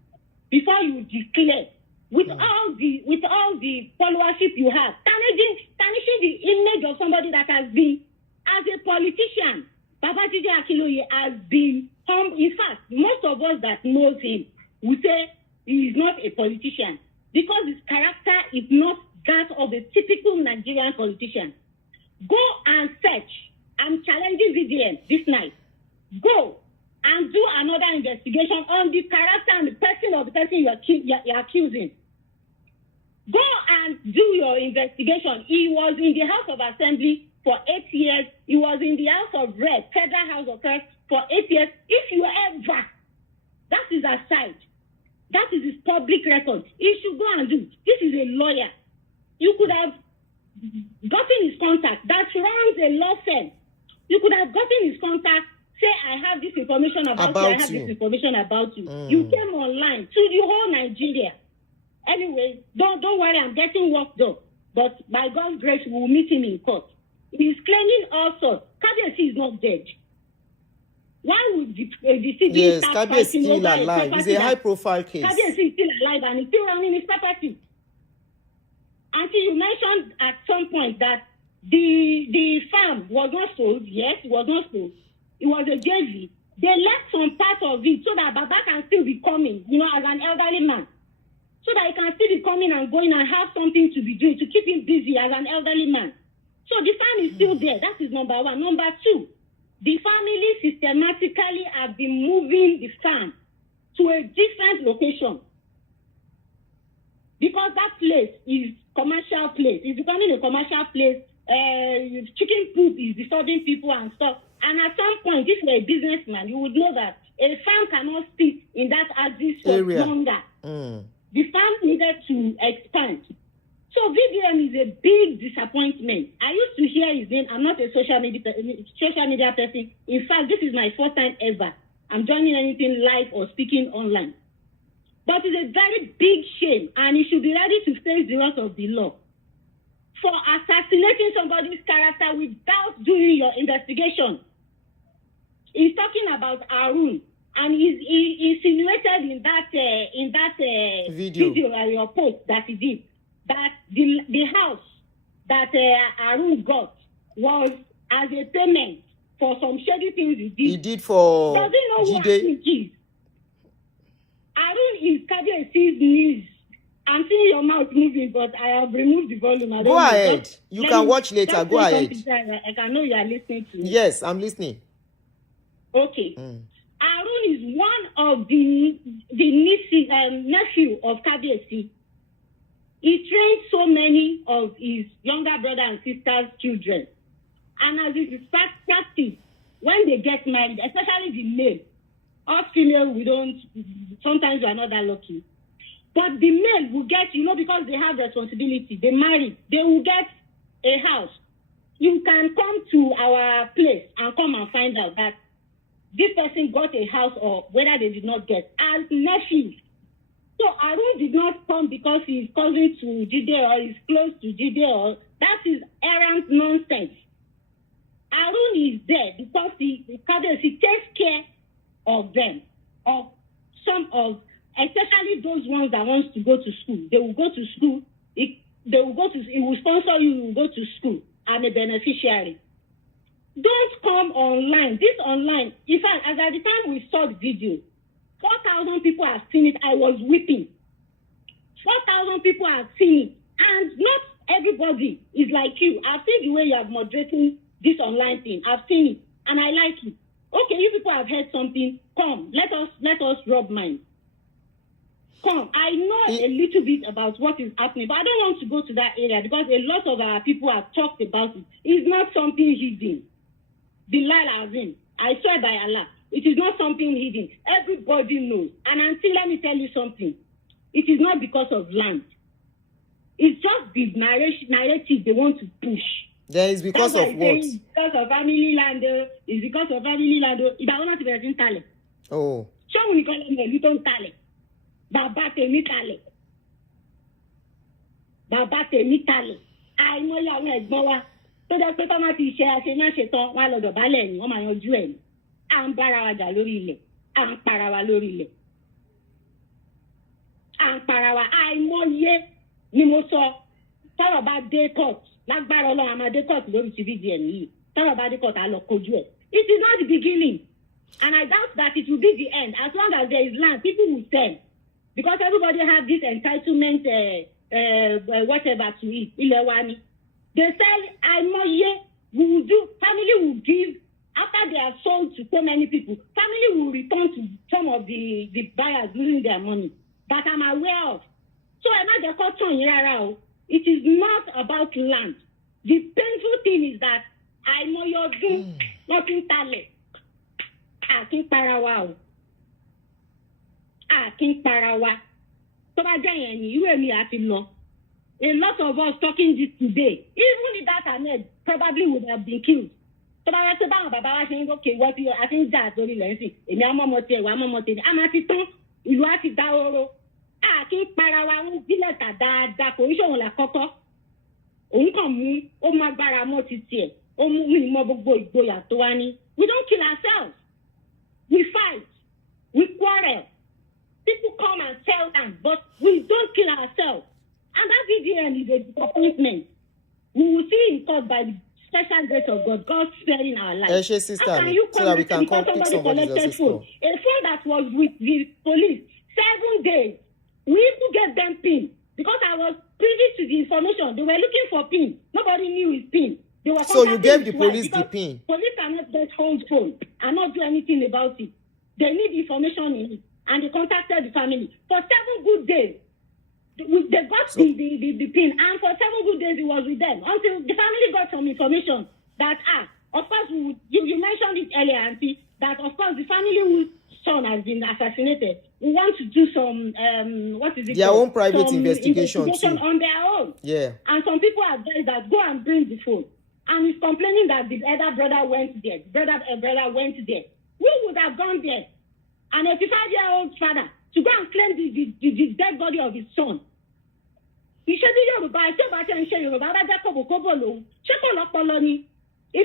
before you declare, with all the followership you have, tarnishing the image of somebody that has been, as a politician, Babajide Akintoye has been, in fact, most of us that knows him will say he is not a politician, because his character is not that of a typical Nigerian politician. Go and search. I'm challenging Vdm this night. Go and do another investigation on the character and the person of the person you're accusing. Go and do your investigation. He was in the House of Assembly for 8 years. He was in the House of Rep, Federal House of Rep, for 8 years. If you ever, that is aside. That is his public record. He should go and do. This is a lawyer. You could have gotten his contact. That runs a law firm. You could have gotten his contact. Say, I have this information about you. I have this information about you. You came online to the whole Nigeria. Anyway, don't worry. I'm getting worked up. But by God's grace, we will meet him in court. He's claiming all sorts. Kabiyesi is not dead. Why would the city Yes, start Kabiyesi fighting still over a alive. property It's a high-profile case. Kabiyesi is still alive and he's still running his property? Auntie, you mentioned at some point that the farm was not sold. Yes, it was not sold. It was a JV. They left some part of it so that Baba can still be coming, as an elderly man. So that he can still be coming and going and have something to be doing to keep him busy as an elderly man. So the farm is still there. That is number one. Number two, the family systematically have been moving the farm to a different location. Because that place is commercial place. It's becoming a commercial place. Chicken poop is disturbing people and stuff. And at some point, if you're a businessman, you would know that a farm cannot sit in that axis for longer. The farm needed to expand. So Vdm is a big disappointment. I used to hear his name. I'm not a social media person. In fact, this is my first time ever. I'm joining anything live or speaking online. But it's a very big shame, and he should be ready to face the wrath of the law for assassinating somebody's character without doing your investigation. He's talking about Arun, and he insinuated in that video or your post that he did that the house that Arun got was as a payment for some shady things he did. He did for Does he know who Jide? Arun is? Arun is Kabiyesi's niece. I'm seeing your mouth moving, but I have removed the volume. Go ahead. You can watch later. Go ahead. I can know you are listening to me. Yes, I'm listening. Okay. Arun is one of the nephew of Kabiyesi. He trained so many of his younger brother and sisters' children. And as it is practice, when they get married, especially the male, us female, sometimes we are not that lucky. But the male will get, because they have responsibility, they marry, they will get a house. You can come to our place and come and find out that this person got a house or whether they did not get as nephews. So Arun did not come because he is cousin to Jide or is close to Jide, or that is errant nonsense. Arun is there because he takes care of them, of some of, especially those ones that wants to go to school. They will go to school. It will sponsor you. You will go to school. I'm a beneficiary. Don't come online. This online, in fact, as at the time we saw the video, 4,000 people have seen it. I was weeping. 4,000 people have seen it. And not everybody is like you. I've seen the way you are moderating this online thing. I've seen it. And I like it. Okay, you people have heard something. Come, let us rub minds. Come, I know a little bit about what is happening, but I don't want to go to that area because a lot of our people have talked about it. It's not something hidden. Bilal Azim, I swear by Allah, it is not something hidden. Everybody knows. And until, let me tell you something, it is not because of land. It's just the narrative they want to push. There is because of what? It's because of family land. It's because of family land. If I want to be a talent. Oh. Show me a little talent. Baba tèmi talent. Baba tèmi talent. Àìmọye àwọn ẹ̀gbọ́n wa tó jẹ́ pé tọ́mọ ti ṣe àṣemáṣe tán wọ́n á lọ dọ̀bálẹ̀ ni wọ́n máa yanjú ẹ̀ ni. À ń bára wa jà lórí ilẹ̀. À ń para wa lórí ilẹ̀. À ń para wa. Àìmọye ni mo sọ tọ́rọ̀ bá dé court lágbára Ọlọ́run a máa dé court lórí ti Vdm yìí. Tọ́rọ̀ bá dé court á lọ kojú ẹ̀. It is not the beginning, and I doubt that it will be the end. As long as there is land, people will sell. Because everybody have this entitlement, whatever to eat. They sell, family will give, after they have sold to so many people, family will return to some of the buyers losing their money that I'm aware of. So it is not about land. The painful thing is that nothing talent. I think Parawa. Parawa. So a lot of us talking this today, even if that Ahmed probably would have been killed. So okay, what you I think that's only lazy. I'm Parawa la koko. We don't kill ourselves. We fight. We quarrel. People come and tell them, but we don't kill ourselves. And that VDM is a disappointment. We will see in court by the special grace of God, God sparing our lives. Sister, how can you so that we can because pick somebody somebody collected else's phone? call. A phone that was with the police 7 days. We even get them PIN because I was privy to the information. They were looking for PIN. Nobody knew his PIN. They were So you gave the his wife police the because PIN. Police cannot just hold phone and not do anything about it. They need information in it, and they contacted the family for 7 good days. They got the PIN, and for 7 good days it was with them until the family got some information that of course you mentioned it earlier, Aunty, that of course the family whose son has been assassinated. We want to do some their own private investigation too. On their own. Yeah. And some people advise that go and bring the phone. And he's complaining that the elder brother went there. Brother went there. We would have gone there. An 85-year-old father to go and claim the dead body of his son. He said, if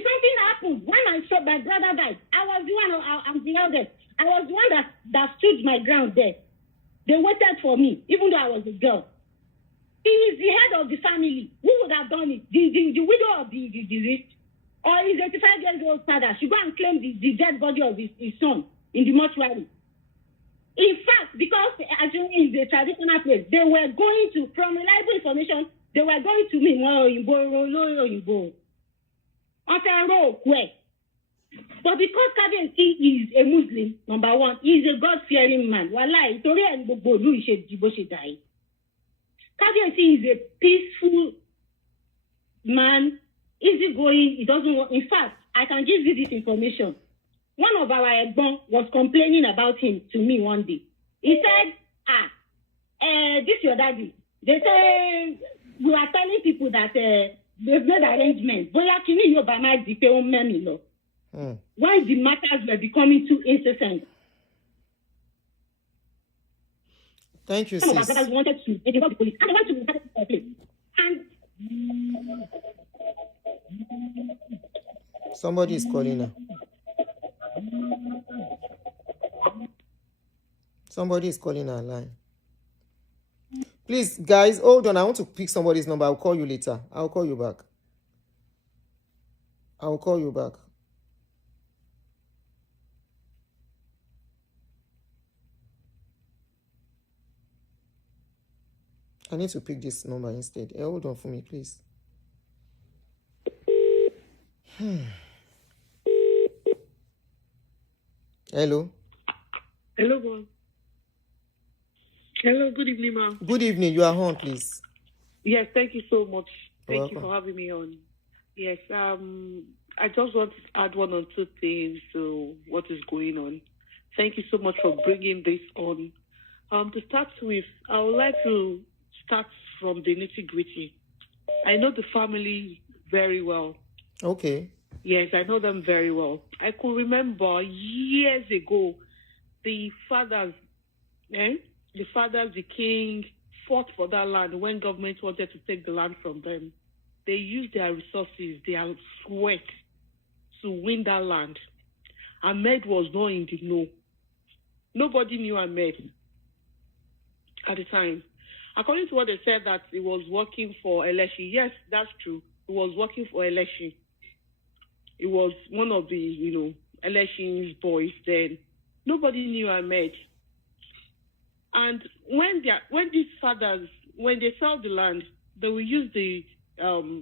something happened, when my brother died, I'm the eldest. I was the one that stood my ground there. They waited for me, even though I was a girl. He is the head of the family. Who would have done it? The widow of the rich? Or his 85-year-old father should go and claim the dead body of his son in the mortuary. In fact, because Aduni is a traditional place, they were going to, from reliable information, they were going to me, but because Kabiyesi is a Muslim, number one, he is a God-fearing man. Wallahi, Kabiyesi is a peaceful man, easygoing. He doesn't want. In fact, I can give you this information. One of our Egbon was complaining about him to me one day. He said, this your daddy. They say, we are telling people that they've made arrangements. When the matters were becoming too incessant. Thank you, Some of our sis. brothers wanted to, they got the police, and they went to the place. And Somebody is calling now. Somebody is calling our line. Please, guys, hold on. I want to pick somebody's number. I'll call you later. I'll call you back. I'll call you back. I need to pick this number instead. Hold on for me, please. Hello. Hello, ma'am. Hello, good evening, ma'am. Good evening. You are on, please. Yes, thank you so much. You're Thank you welcome. for having me on. Yes, I just want to add 1 or 2 things to what is going on. Thank you so much for bringing this on. To start with, I would like to start from the nitty-gritty. I know the family very well. Okay. Yes, I know them very well. I could remember years ago, the fathers, the king, fought for that land when government wanted to take the land from them. They used their resources, their sweat to win that land. Ahmed was not in the know. Nobody knew Ahmed at the time. According to what they said, that he was working for election. Yes, that's true. He was working for election. He was one of the, elections boys then. Nobody knew Ahmed. And when these fathers, when they sell the land, they will use the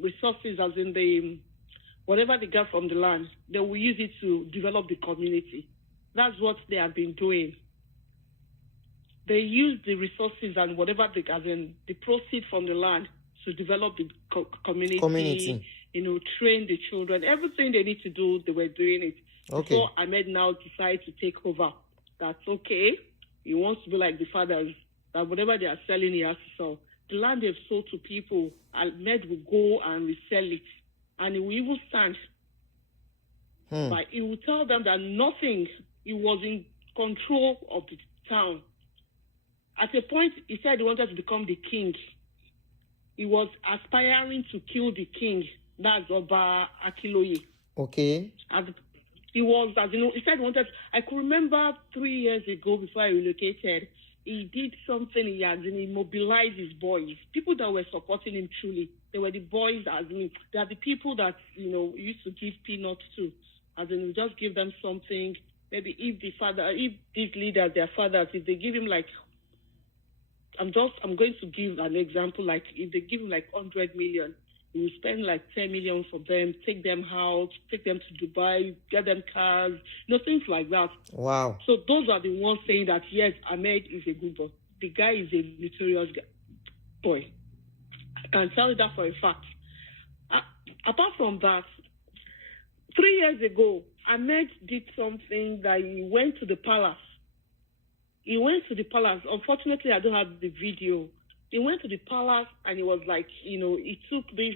resources, as in the whatever they get from the land, they will use it to develop the community. That's what they have been doing. They use the resources and whatever they get, in the proceeds from the land, to develop the community. Train the children. Everything they need to do, they were doing it. Okay. Before Ahmed now decided to take over. That's okay. He wants to be like the fathers, that whatever they are selling, he has to sell. The land they've sold to people, Ahmed will go and resell it. And he will even stand. But he will tell them that nothing, he was in control of the town. At a point, he said he wanted to become the king. He was aspiring to kill the king. That's Oba Akiloye. Okay. He was, as you know, he said he wanted. I could remember 3 years ago before I relocated, he did something. He mobilized his boys, people that were supporting him truly. They were the boys, as in, they are the people that he used to give peanuts to, as in, he just give them something. Maybe if these leaders, their fathers, if they give him like, I'm going to give an example. Like if they give him like 100 million. He will spend like 10 million for them, take them out, take them to Dubai, get them cars, things like that. Wow. So those are the ones saying that, yes, Ahmed is a good boy. The guy is a notorious boy. I can tell you that for a fact. Apart from that, 3 years ago, Ahmed did something that he went to the palace. Unfortunately, I don't have the video. He went to the palace and he was like, he took this,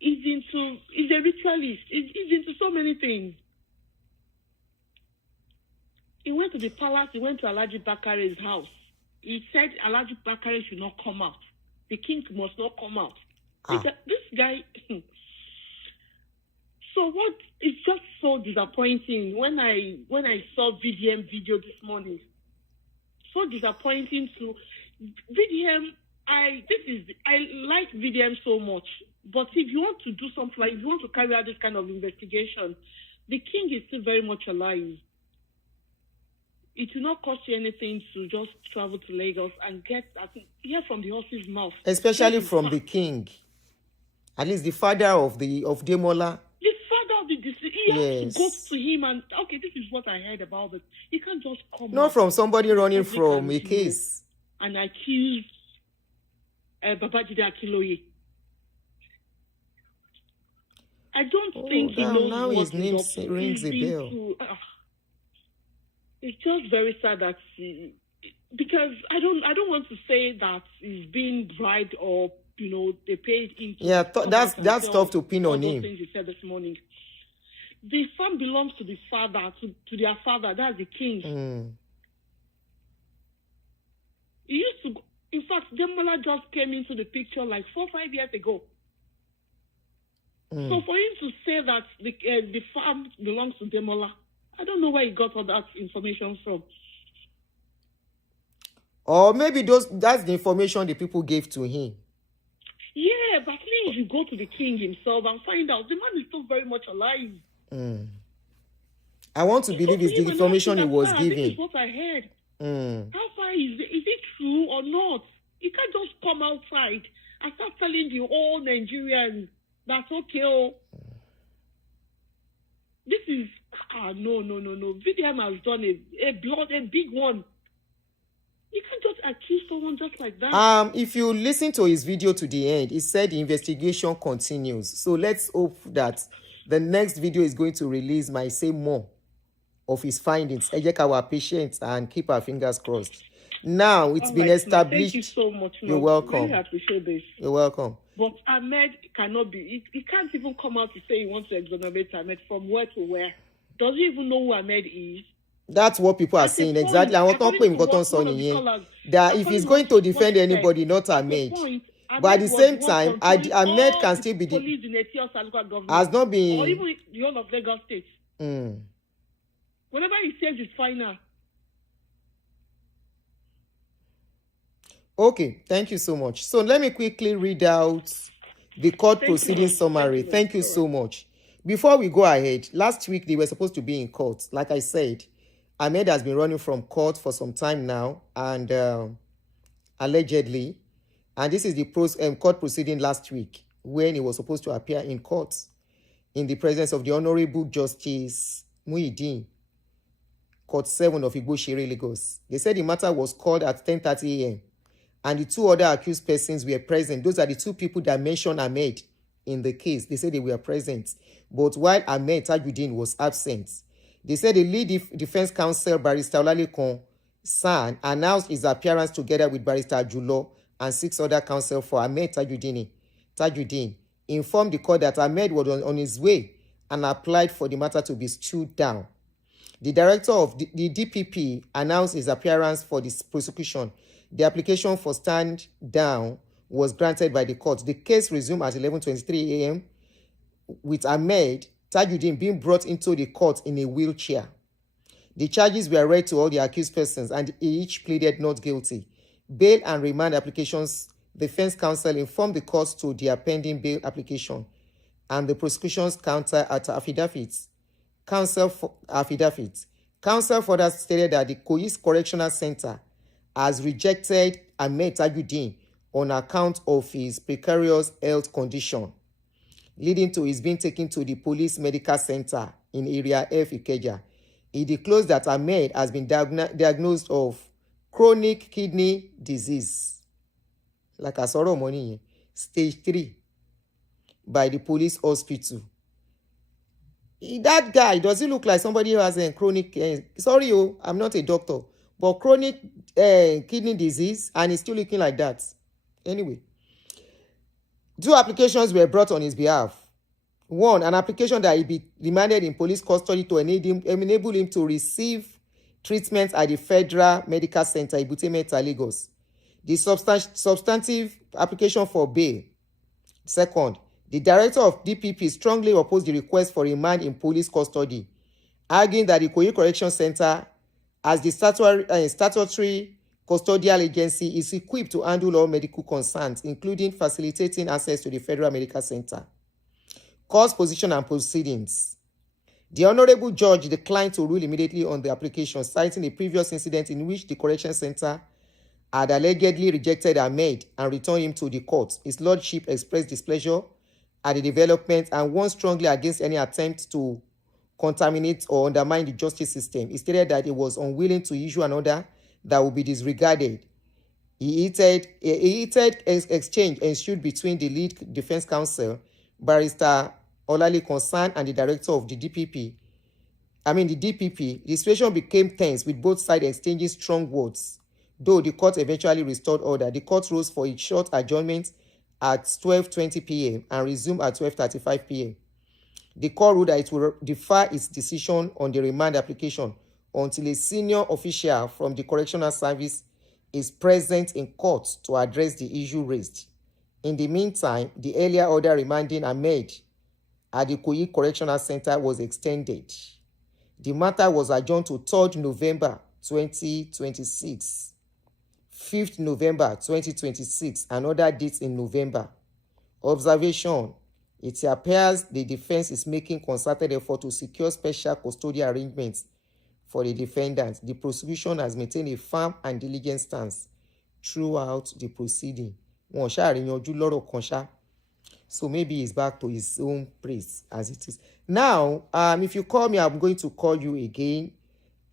he's a ritualist. He's into so many things. He went to the palace, he went to Alhaji Bakare's house. He said Alhaji Bakare should not come out. The king must not come out. This guy, so what, it's just so disappointing. When I saw VDM video this morning, so disappointing to VDM. I like VDM so much, but if you want to do something, like if you want to carry out this kind of investigation, the king is still very much alive. It will not cost you anything to just travel to Lagos and hear from the horse's mouth. Especially from the king. At least the father of Demola. The father of the deceased. He has to go to him and, okay, this is what I heard about it. He can't just come Not out from somebody running from a case. And accuse Babajide Akinloye. I don't think he knows now what his name he's up to. rings a bell. It's just very sad that because I don't want to say that he's being bribed or they paid him. Yeah, that's tough to pin on him. Things he said this morning. The farm belongs to the father, to their father. That's the king. He used to. In fact, Demola just came into the picture like 4 or 5 years ago. So for him to say that the farm belongs to Demola, I don't know where he got all that information from. Or maybe that's the information the people gave to him. Yeah, but at least you go to the king himself and find out the man is still very much alive. I want to believe it's the information he was given. This is what I heard. How far is it true or not? You can't just come outside and start telling the whole Nigerians that's okay. This is no. VDM has done a big one. You can't just accuse someone just like that. If you listen to his video to the end, he said the investigation continues. So let's hope that the next video is going to release might say more of his findings. Ejek our patience and keep our fingers crossed. Now it's been established. Thank you so much. You're welcome. Really appreciate this. You're welcome. But Ahmed cannot be. He can't even come out to say he wants to exonerate Ahmed from where to where. Does he even know who Ahmed is? That's what people are saying. Exactly. I want to put him that if he's going to defend anybody, not Ahmed. But at the same time, Ahmed can still be has not been. Or even the whole of Lagos State. Whatever he says is final. Okay, thank you so much. So let me quickly read out the court proceeding summary. Thank you so much. Before we go ahead, last week they were supposed to be in court. Like I said, Ahmed has been running from court for some time now, and allegedly, and this is the court proceeding last week when he was supposed to appear in court in the presence of the Honorable Justice Muideen, Court 7 of Igbo-Shere, Lagos. They said the matter was called at 10:30 a.m. and the two other accused persons were present. Those are the two people that mentioned Ahmed in the case. They said they were present. But while Ahmed Tajuddin was absent, they said the lead defense counsel, Barrister Olalekan San, announced his appearance together with Barrister Julo and 6 other counsel for Ahmed Tajuddin informed the court that Ahmed was on his way and applied for the matter to be stood down. The director of the DPP announced his appearance for this prosecution. The application for stand down was granted by the court. The case resumed at 11:23 a.m. with Ahmed Tajuddin being brought into the court in a wheelchair. The charges were read to all the accused persons and each pleaded not guilty. Bail and remand applications, the defense counsel informed the court to their pending bail application and the prosecution's counter at affidavits. Counsel further stated that the Koyi's Correctional Center has rejected Ahmed Tajuddin on account of his precarious health condition, leading to his being taken to the police medical center in Area F, Ikeja. It disclosed that Ahmed has been diagnosed of chronic kidney disease, like a sorrow money, stage 3, by the police hospital. That guy, does he look like somebody who has a chronic, sorry, I'm not a doctor, but chronic kidney disease, and he's still looking like that. Anyway, 2 applications were brought on his behalf. 1, an application that he be remanded in police custody to enable him to receive treatment at the Federal Medical Center, Ibutemeta, Lagos. The substantive application for bail. 2nd, the director of DPP strongly opposed the request for remand in police custody, arguing that the Ikoyi Correction Center, as the statutory custodial agency, is equipped to handle all medical concerns, including facilitating access to the Federal Medical Center. Court's position and proceedings. The Honorable Judge declined to rule immediately on the application, citing a previous incident in which the Correction Center had allegedly rejected Ahmed and returned him to the court. His Lordship expressed displeasure at the development and warned strongly against any attempt to contaminate or undermine the justice system. He stated that he was unwilling to issue an order that would be disregarded. A heated exchange ensued between the lead defense counsel, Barrister Olale Concern, and the director of the DPP. The situation became tense with both sides exchanging strong words. Though the court eventually restored order, the court rose for a short adjournment at 12:20 p.m. and resumed at 12:35 p.m. The court ruled that it will defer its decision on the remand application until a senior official from the correctional service is present in court to address the issue raised. In the meantime, the earlier order remanding Ahmed at the Ikoyi Correctional Center was extended. The matter was adjourned to 3rd November 2026, 5th November 2026, and other dates in November. Observation: it appears the defense is making concerted effort to secure special custodial arrangements for the defendants. The prosecution has maintained a firm and diligent stance throughout the proceeding. So maybe he's back to his own place as it is. Now, if you call me, I'm going to call you again.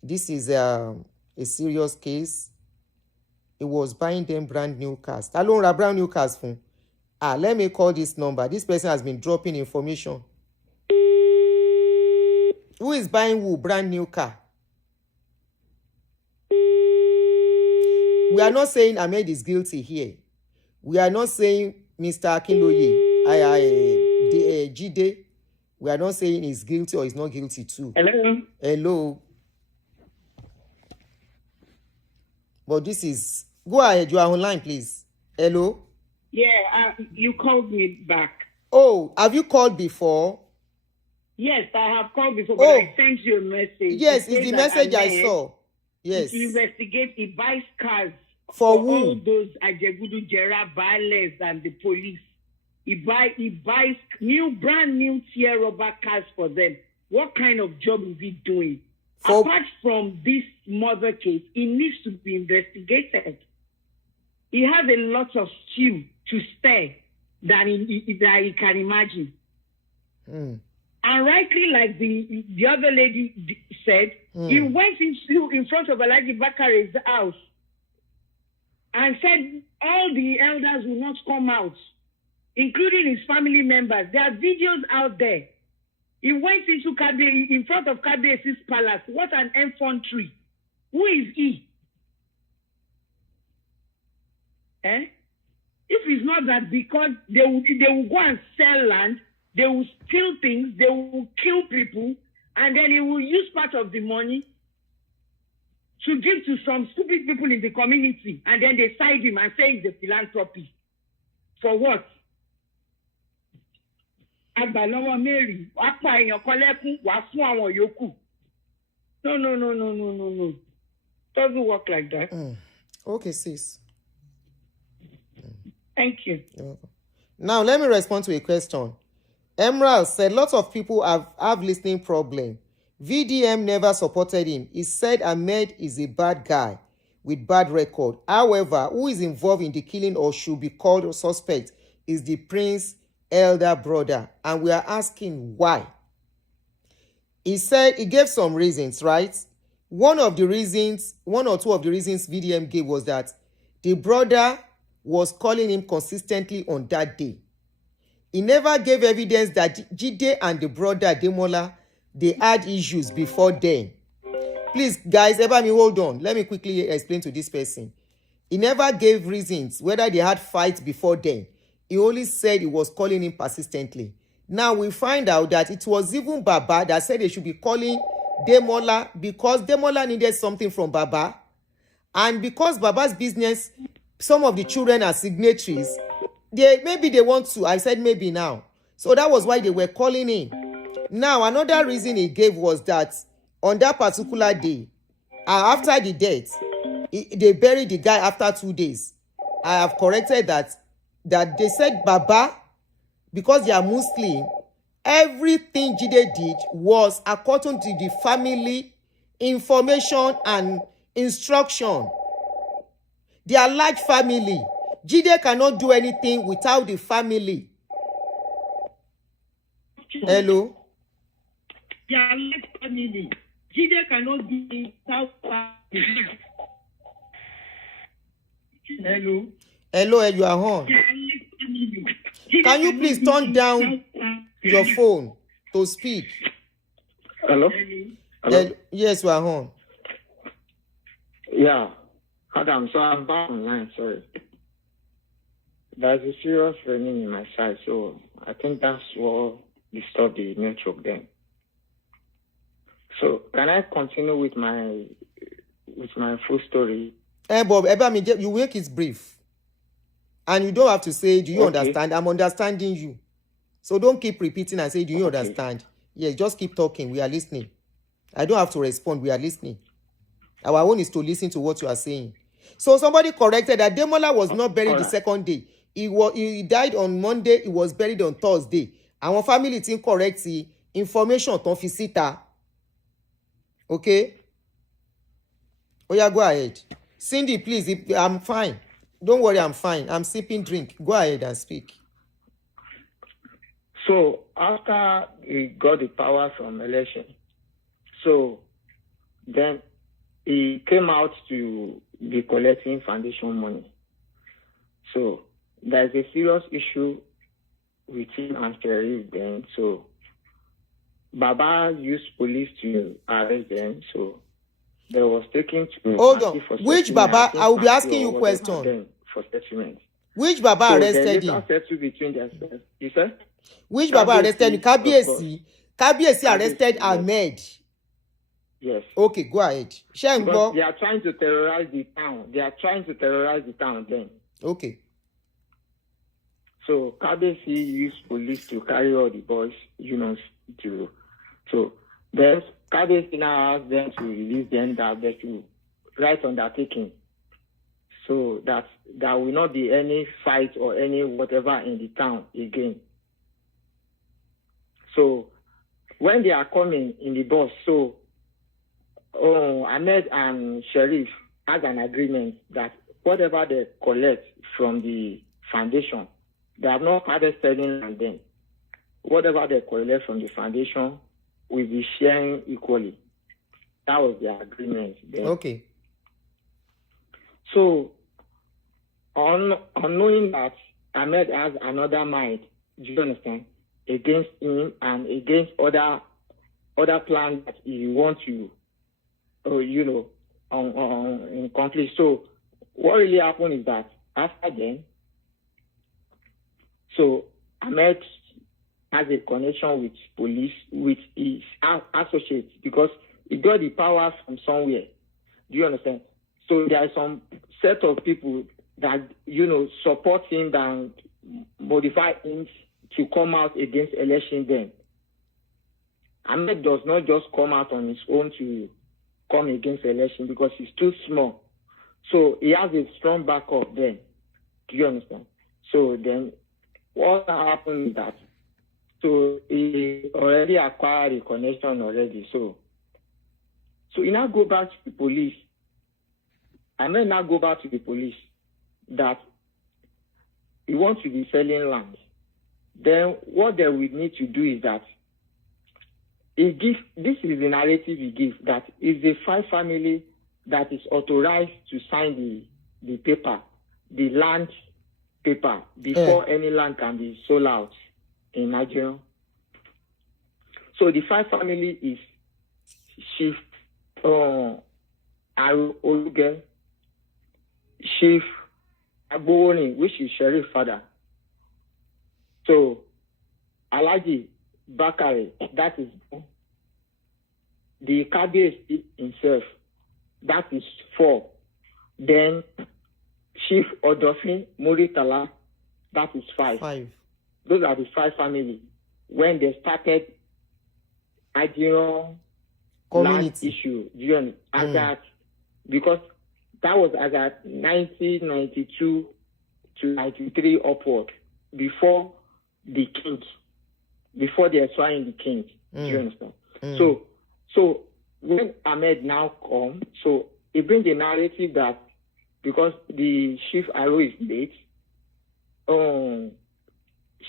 This is a serious case. It was buying them brand new cars. Alone, brand new cars. Let me call this number. This person has been dropping information. Who is buying who brand new car? We are not saying Ahmed is guilty here. We are not saying Mr. Akinloye, Jide. We are not saying he's guilty or he's not guilty too. Hello. Hello. But this is... Go ahead, you are online, please. Hello? Yeah, you called me back. Oh, have you called before? Yes, I have called before, but I sent you a message. Yes, it's the message I saw. Yes. To investigate, he buys cars for who? All those Ajegudu Jera violence and the police. He buys brand new tier rubber cars for them. What kind of job is he doing? Apart from this murder case, it needs to be investigated. He has a lot of stew to spare than he can imagine. And rightly, like the other lady said, he went in front of Alhaji Bakare's house and said all the elders will not come out, including his family members. There are videos out there. He went into in front of Kabe's palace. What an infantry. Who is he? If it's not that, because they will go and sell land, they will steal things, they will kill people, and then he will use part of the money to give to some stupid people in the community, and then they side him and say it's a philanthropy. For what? àgbà lọ́wọ́ Mary wàá pa èèyàn kan lẹ́kún wàá fún àwọn yòókù. No. Doesn't work like that. Okay, sis. Thank you. You're welcome. Now, let me respond to a question. Emerald said lots of people have listening problem. VDM never supported him. He said Ahmed is a bad guy with bad record. However, who is involved in the killing or should be called a suspect is the prince's elder brother. And we are asking why. He said he gave some reasons, right? One or two of the reasons VDM gave was that the brother was calling him consistently on that day. He never gave evidence that Jide and the brother Demola, they had issues before then. Please, guys, hold on. Let me quickly explain to this person. He never gave reasons whether they had fights before then. He only said he was calling him persistently. Now we find out that it was even Baba that said they should be calling Demola because Demola needed something from Baba. And because Baba's business, some of the children are signatories, maybe they want to. I said maybe now. So that was why they were calling him. Now, another reason he gave was that on that particular day, after the death, they buried the guy after 2 days. I have corrected that they said Baba, because they are Muslim, everything Jide did was according to the family information and instruction. They are large family. Jide cannot do anything without the family. Hello? They are large family. Jide cannot do it without family. Hello? Hello, you are on. Can you please turn down your phone to speak? Hello? Hello? Yes, you are on. Yeah. Adam, so I'm back online, sorry. There's a serious raining in my side, so I think that's what disturbed the network then. So can I continue with my full story? Bob, you make it brief. And you don't have to say, do you understand? I'm understanding you. So don't keep repeating and say, do you understand? Yes, just keep talking. We are listening. I don't have to respond. We are listening. Our own is to listen to what you are saying. So somebody corrected that Demola was not buried the second day. He died on Monday. He was buried on Thursday. Our family team corrects the information ton fi síta. Okay? Oh yeah, go ahead. Cindy, please. I'm fine. Don't worry, I'm fine. I'm sipping drink. Go ahead and speak. So after he got the power from election, so then he came out to be collecting foundation money. So there's a serious issue with him and Sheriff then. So Baba used police to arrest them. So they was taken to... Hold on. Which Baba? I will be asking you question. For settlement. Which Baba arrested him? Settled between themselves. You said? Which Baba arrested him? Kabiyesi arrested Ahmed. Yes. Okay, go ahead. Because they are trying to terrorize the town. Then. Okay. So Kabiyesi used police to carry all the boys, so then Kabiyesi now asked them to release them that they should write undertaking. So that there will not be any fight or any whatever in the town again. So when they are coming in the bus, so Ahmed and Sheriff had an agreement that whatever they collect from the foundation, they have not started selling and then whatever they collect from the foundation will be sharing equally. That was the agreement then. Okay. So on knowing that Ahmed has another mind, do you understand, against him and against other plans that he wants to, in conflict. So what really happened is that after then, so Ahmed has a connection with police, with his associates, because he got the power from somewhere. Do you understand? So there are some set of people that, support him and modify him to come out against election then. Ahmed does not just come out on his own to come against election because he's too small. So he has a strong backup then. Do you understand? So then what happened is that, so he already acquired a connection already. So he now go back to the police. Ahmed now go back to the police that he wants to be selling land. Then what they will need to do is that he gives, this is the narrative he gives, that is the 5 family that is authorized to sign the paper, the land paper, before any land can be sold out in Nigeria. So the 5 family is Chief Oluge, Chief Aduni, which is Sheriff father. So Alhaji Bakare, that is the Kabiyesi himself, that is 4. Then Chief Odofin Muritala, that is 5. Those are the 5 families. When they started Nigerian land issue, do you understand? That, because that was as at 1992 to 93 upward, before the king, before they swearing the king. Do you understand? So when Ahmed now come, so he brings the narrative that because the Chief Aro is late,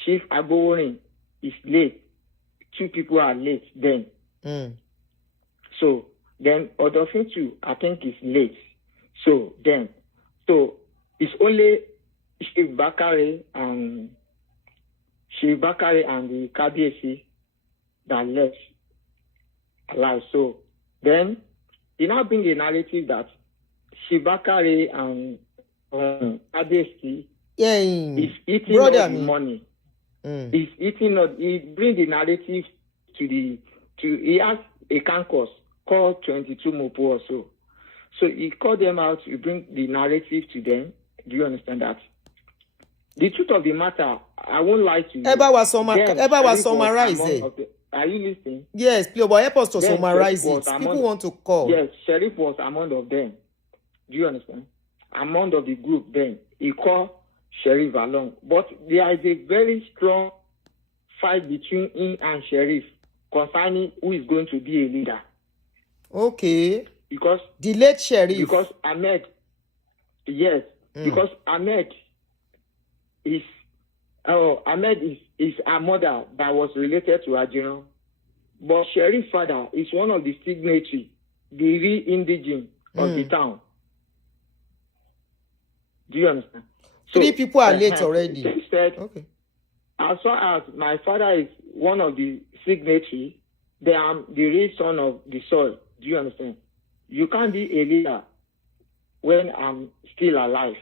Chief Agboworin is late, 2 people are late then. So then Odofin too, I think, is late. So it's only Chief Bakare and the Kabiyesi that left alive. So then he now bring a narrative that Chief Bakare and Kabiyesi is eating all the money. He's eating up. He bring the narrative he has a caucus called 22 Mopo or so. So he called them out to bring the narrative to them. Do you understand that? The truth of the matter, I won't lie to you. Eba was summarize it. Are you listening? Yes, please, but help us to summarize it. People want to call. Yes, Sheriff was among of them. Do you understand? Among of the group then. He called Sheriff along. But there is a very strong fight between him and Sheriff concerning who is going to be a leader. Okay. Because the late Sheriff. Because Ahmed, yes, because Ahmed is a mother that was related to Aduni. But Sheriff father is one of the signatories, the real indigene of the town. Do you understand? So, 3 people are late already. He said, okay. As far as my father is one of the signatories, they are the real son of the soil. Do you understand? You can't be a leader when I'm still alive.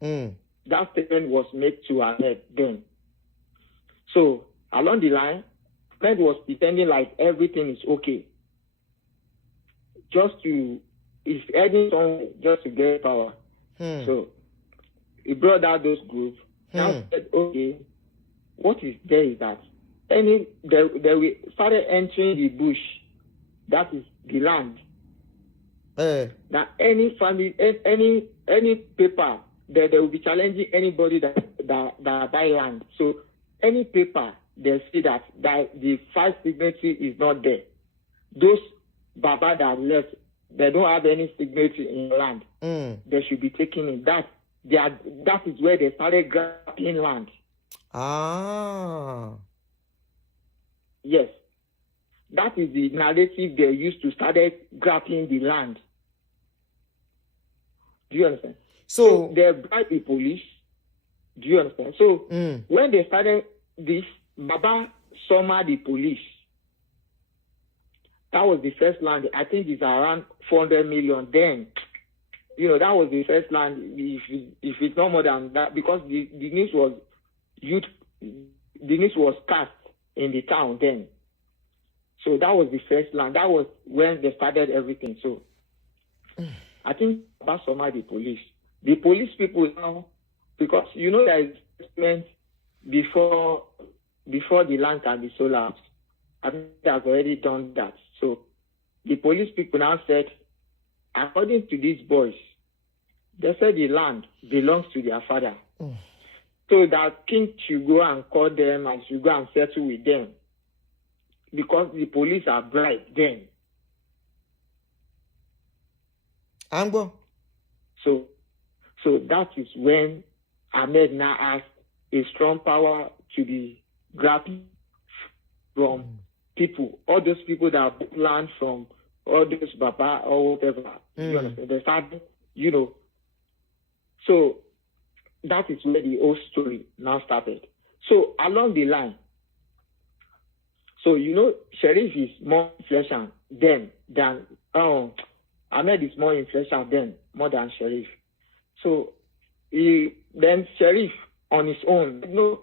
That statement was made to Ahmed then. So, along the line, Ahmed was pretending like everything is okay. He's heading somewhere just to get power. So, he brought out those groups. Now said, okay, what is there is that they started entering the bush, that is the land. That any family, any paper, that they will be challenging anybody that buy land. So any paper they see that the 5 signatory is not there. Those Baba that left, they don't have any signatory in land. They should be taking it. That is where they started grabbing land. Yes. That is the narrative they used to start grabbing the land. Do you understand? So they bribed the police. Do you understand? So when they started this, Baba summoned the police. That was the first land. I think it's around 400 million then. That was the first land, if it's not more than that, because the news was cast in the town then. So that was the first land. That was when they started everything. So I think Basoma, the police people now, because there is investment before the land can be sold out. I think they have already done that. So the police people now said, according to these boys, they said the land belongs to their father. So that king should go and call them and should go and settle with them. Because the police are bribed then. Ambo. So that is when Ahmed now has a strong power to be grabbed from people, all those people that have land from all those Baba or whatever. You understand? They started, So that is where the whole story now started. So along the line, so Sheriff is more influential than Ahmed is more influential more than Sheriff. So then Sheriff on his own,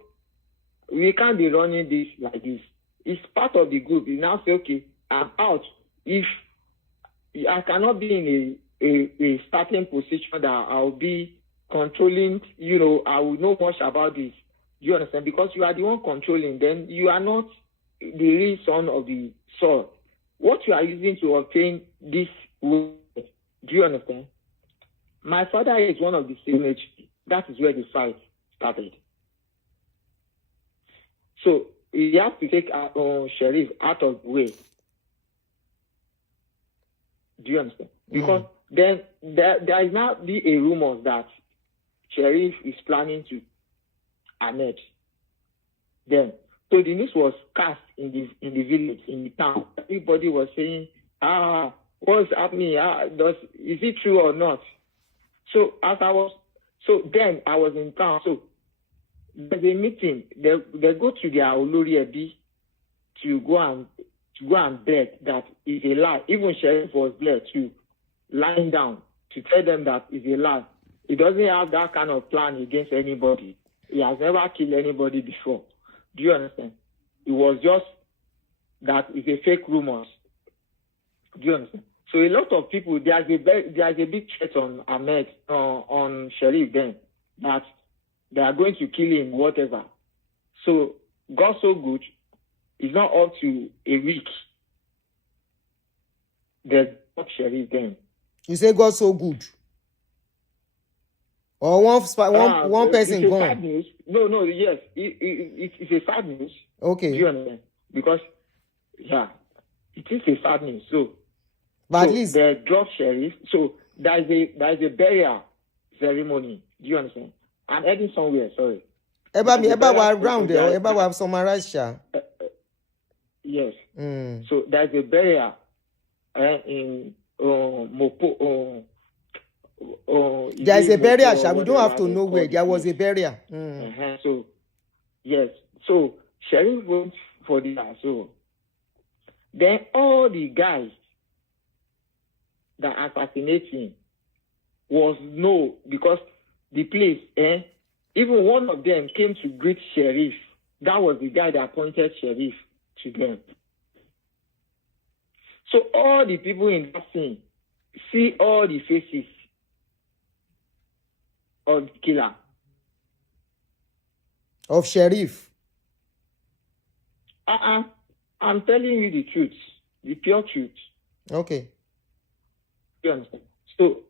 we can't be running this like this. It's part of the group. You now say, okay, I'm out. If I cannot be in a starting position that I'll be controlling, I will know much about this. Do you understand? Because you are the one controlling, then you are not the real son of the soil. What you are using to obtain this, do you understand? My father is one of the signatories. That is where the fight started. So he has to take Sheriff out of the way. Do you understand? Because then there is now be a rumor that Sheriff is planning to Ahmed. Then, so the news was cast in the village, in the town. Everybody was saying, what's happening? Is it true or not? So then I was in town. So there's a meeting. They go to their Olori Ebi to go and beg that it's a lie. Even Sheriff was there to lying down to tell them that it's a lie. He doesn't have that kind of plan against anybody. He has never killed anybody before. Do you understand? It was just that it's a fake rumors. Do you understand? So a lot of people, there's a big threat on Ahmed, on Sheriff then, that they are going to kill him, whatever. So God so good, it's not up to a week. They got Sheriff then. You say God so good? Or one person it's gone? Sad news. No, yes. It's a sad news. Okay. Do you understand? Because, it is a sad news. So, but at least they dropped Sheriff. So there's a burial ceremony. Do you understand? I'm heading somewhere, sorry. Eba round there, or Eba summarize sha. Yes. So there's a burial in Mopo. There's a burial, sha. We don't have to know where. There was a burial. So, yes. So Sheriff went for the so then all the guys that assassinated him was because the place, even one of them came to greet Sheriff. That was the guy that appointed Sheriff to them. So all the people in that scene see all the faces of the killer. Of Sheriff. I'm telling you the truth, the pure truth. Okay. You understand? So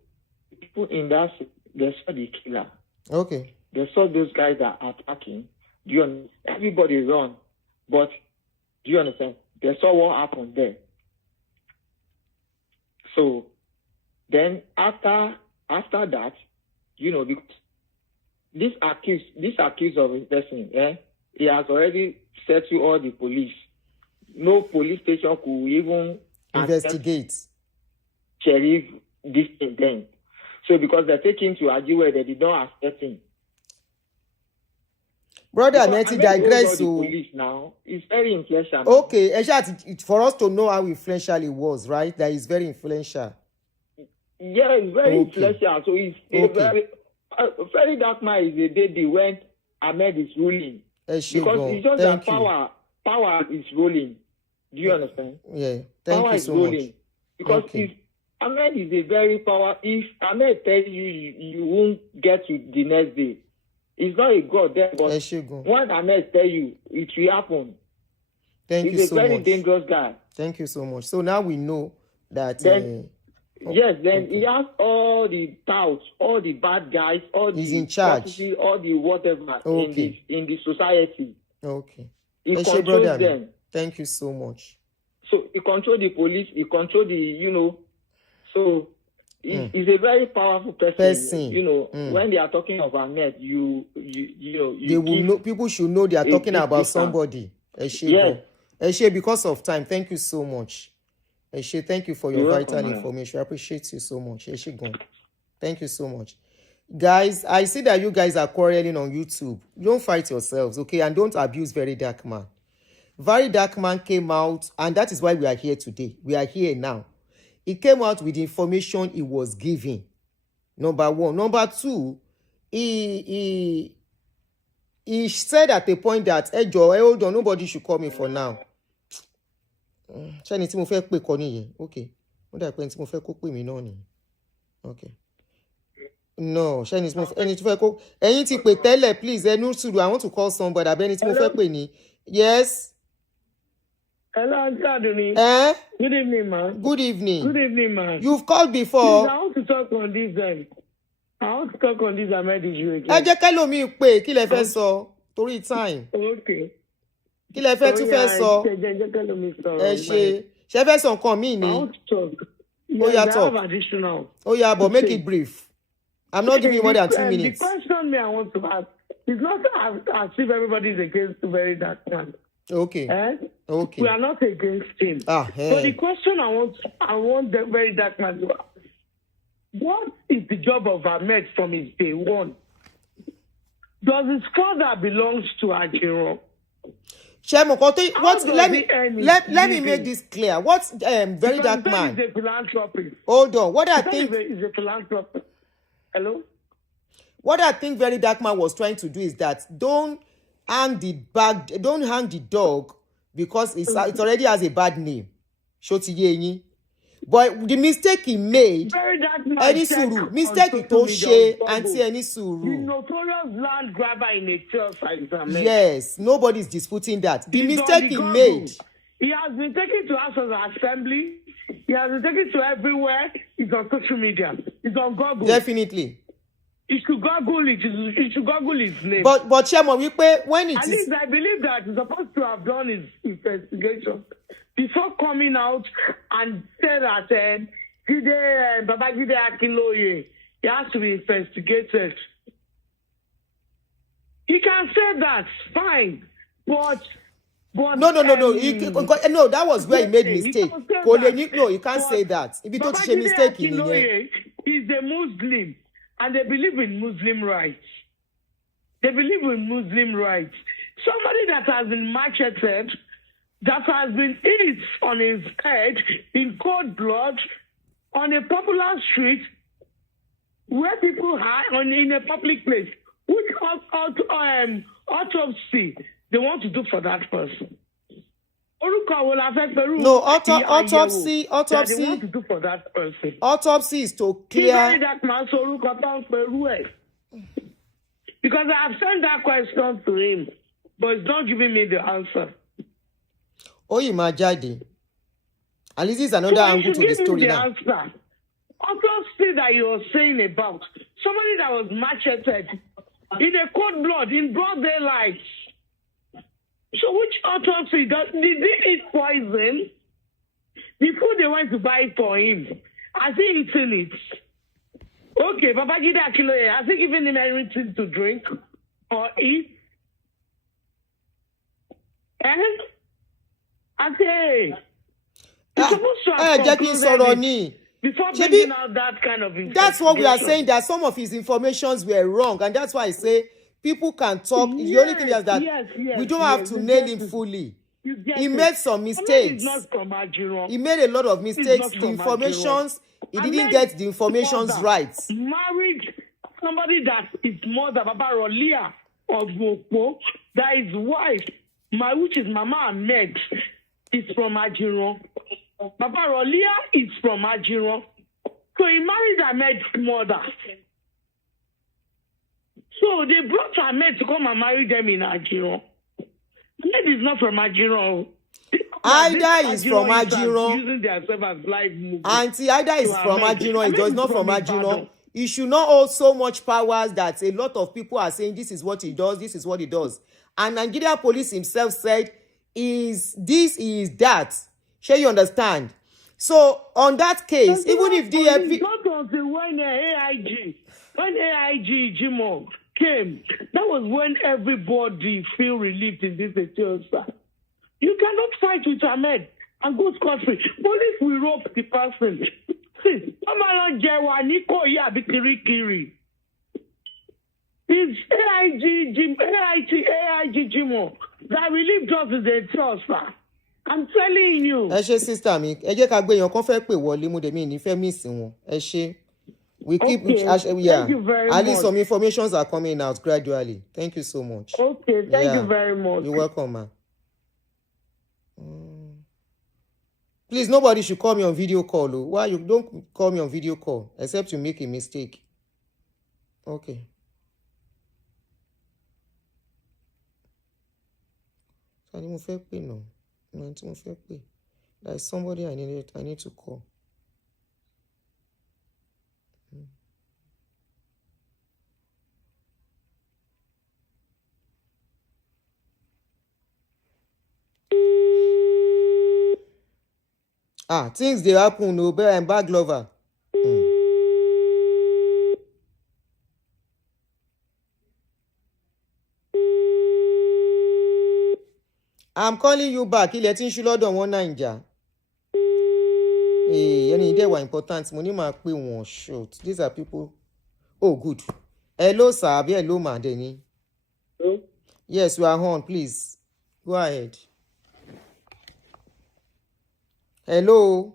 people in that scene, they saw the killer. Okay. They saw those guys that are attacking. Do you understand? Everybody run. But do you understand? They saw what happened there. So then after that, because this accused of a person, he has already settled all the police. No police station could even investigate Sheriff this thing then. So because they take him to Ajiwe, they did not accept him. Brother, let's digress. So police now is very influential. Okay, for us to know how influential it was, right? That is very influential. Yeah, it's very influential. So it's a very dark man is a day when Ahmed is ruling. Because it's just that power is ruling. Do you understand? Yeah, thank you so much. Because if Ahmed is a very power. If Ahmed tells you, you won't get to the next day. He's not a God there, but once Ahmed tell you, it will happen. Thank you so much. He's a very dangerous guy. Thank you so much. So now we know that... He has all the touts, all the bad guys, all He's the in charge, all the whatever in the society. Okay. He controls them. Thank you so much. So he controls the police. He controls the So he's a very powerful person. When they are talking of Ahmed, you they will know. People should know they are talking about somebody. Yes. Because of time. Thank you so much. Thank you for your vital information. I appreciate you so much. Thank you so much. Guys, I see that you guys are quarreling on YouTube. Don't fight yourselves, okay? And don't abuse Very Dark Man. Very Dark Man came out, and that is why we are here today. We are here now. He came out with the information he was giving. Number one. Number two, he said at a point that, hey, Joe, hold on, nobody should call me for now. Ṣẹ́ni tí mo fẹ́ pè kọ́ nìyẹn. Okay. Mo dà pé ẹni tí mo fẹ́ kó pè mí náà nìyẹn. Okay. No, ṣẹ́ni tí mo fẹ́ kó ẹ̀yin ti pè tẹ́lẹ̀, please, ẹnu sùúrù. I want to call somebody. Àbẹ́ ẹni tí mo fẹ́ pè ní. Yes. Hello, Aunty Aduni. Good evening, man. Good evening. Good evening, man. You've called before. Please, I want to talk on this. I want to talk on this Ahmed issue again. Ẹ jẹ́ kẹ́lòmíì pé kí lẹ fẹ́ sọ torí time. Okay. Kí lẹ fẹ́ tún fẹ́ sọ? Ẹ ṣe fẹ́ sọ nǹkan míì ni. I want to talk. Oh, yeah, talk. Additional. Oh, yeah, but make it brief. I'm not giving you more than 2 minutes. The question I want to ask is not as if everybody is against Very Dark Man. Okay. Okay. We are not against him. But the question I want the Very Dark Man to ask, what is the job of Ahmed from his day one? Does his father belongs to Ajiro? Let me make this clear. What's Very Dark Man? He's a philanthropist. Hold on. What I think is a philanthropist. Hello? What I think Very Dark Man was trying to do is that don't hang the dog because it already has a bad name. But the mistake he made, any suru, mistake he told she, auntie any suru. The notorious land grabber in a church exam. Yes, nobody is disputing that. The mistake he made. He has been taken to House of Assembly. He has been taken to everywhere. It's on social media. It's on Google. Definitely. You should Google it. You should Google his name. But Chemo, when it at least I believe that he's supposed to have done his investigation before coming out and say that Babajide Akinloye, he has to be investigated. He can say that, fine, but no. No, that was where he made mistake. No, you can't say that. If you don't say mistake, he's a Muslim, and they believe in Muslim rights. Somebody that has been macheted, that has been hit on his head in cold blood on a popular street where people are in a public place. Which autopsy they want to do for that person? No, autopsy. They want to do for that person. Autopsy is to clear. Because I have sent that question to him, but he's not giving me the answer. Oh, you might jade. At least it's another angle to the story now. Answer. Autopsy that you were saying about somebody that was macheted in a cold blood, in broad daylight. So which autopsy? Did he eat poison? The food they went to buy for him, has he eaten it? Okay, Babajide Akinloye, has he given him anything to drink or eat? And I say, you're supposed to have concluded it before bringing out that kind of information. That's what we are saying, that some of his informations were wrong, and that's why I say people can talk. Yes, the only thing is that we don't have to nail him fully. He made some mistakes. He made a lot of mistakes. The informations, he didn't get the informations right. Married somebody that is mother, Baba Rolia of Boko, that is wife, which is Mama Ahmed, is from Ajiro. Baba Rolia is from Ajiro. So he married Ahmed's mother. So they brought Ahmed to come and marry them in Ajiro. Ahmed is not from Ajiro. Ida is from Ajiro. Using themselves as live movie. Aunty Ida is from Ajiro. It does not from Ajiro. He should not hold so much powers that a lot of people are saying this is what he does, this is what he does. And Nigeria police himself said, is this, is that. Shall you understand? So on that case, even if DFP... Not until when AIG Jimon came, that was when everybody feel relieved in this situation. You cannot fight with Ahmed and go scot-free. Police will rope the person. It's AIG Jimon that relieved us in the trust. I'm telling you. Ẹ ṣé sister mi, ẹ jẹ́ ká gbé èèyàn kan fẹ́ pè wọlé mú dèmí ní fẹ́ miss wọn. Ẹ ṣé. We keep yeah. Thank you very At least much. some informations are coming out gradually. Thank you so much. Okay, thank you very much. You're welcome, man. Please, nobody should call me on video call. Oh. Why you don't call me on video call except you make a mistake? Okay. There's somebody I need to call. Things they happen, no bear and bag lover. I'm calling you back. Ilẹ̀ tí ń ṣú lọ́dọ̀ wọn Naija. Ẹni ìdẹ́ wà important. Mo ní máa pè wọ́n short. These are people. Oh, good. Hello, sir. Àbí hello, ma, Denny. Hello? Yes, you are on. Please. Go ahead. Hello.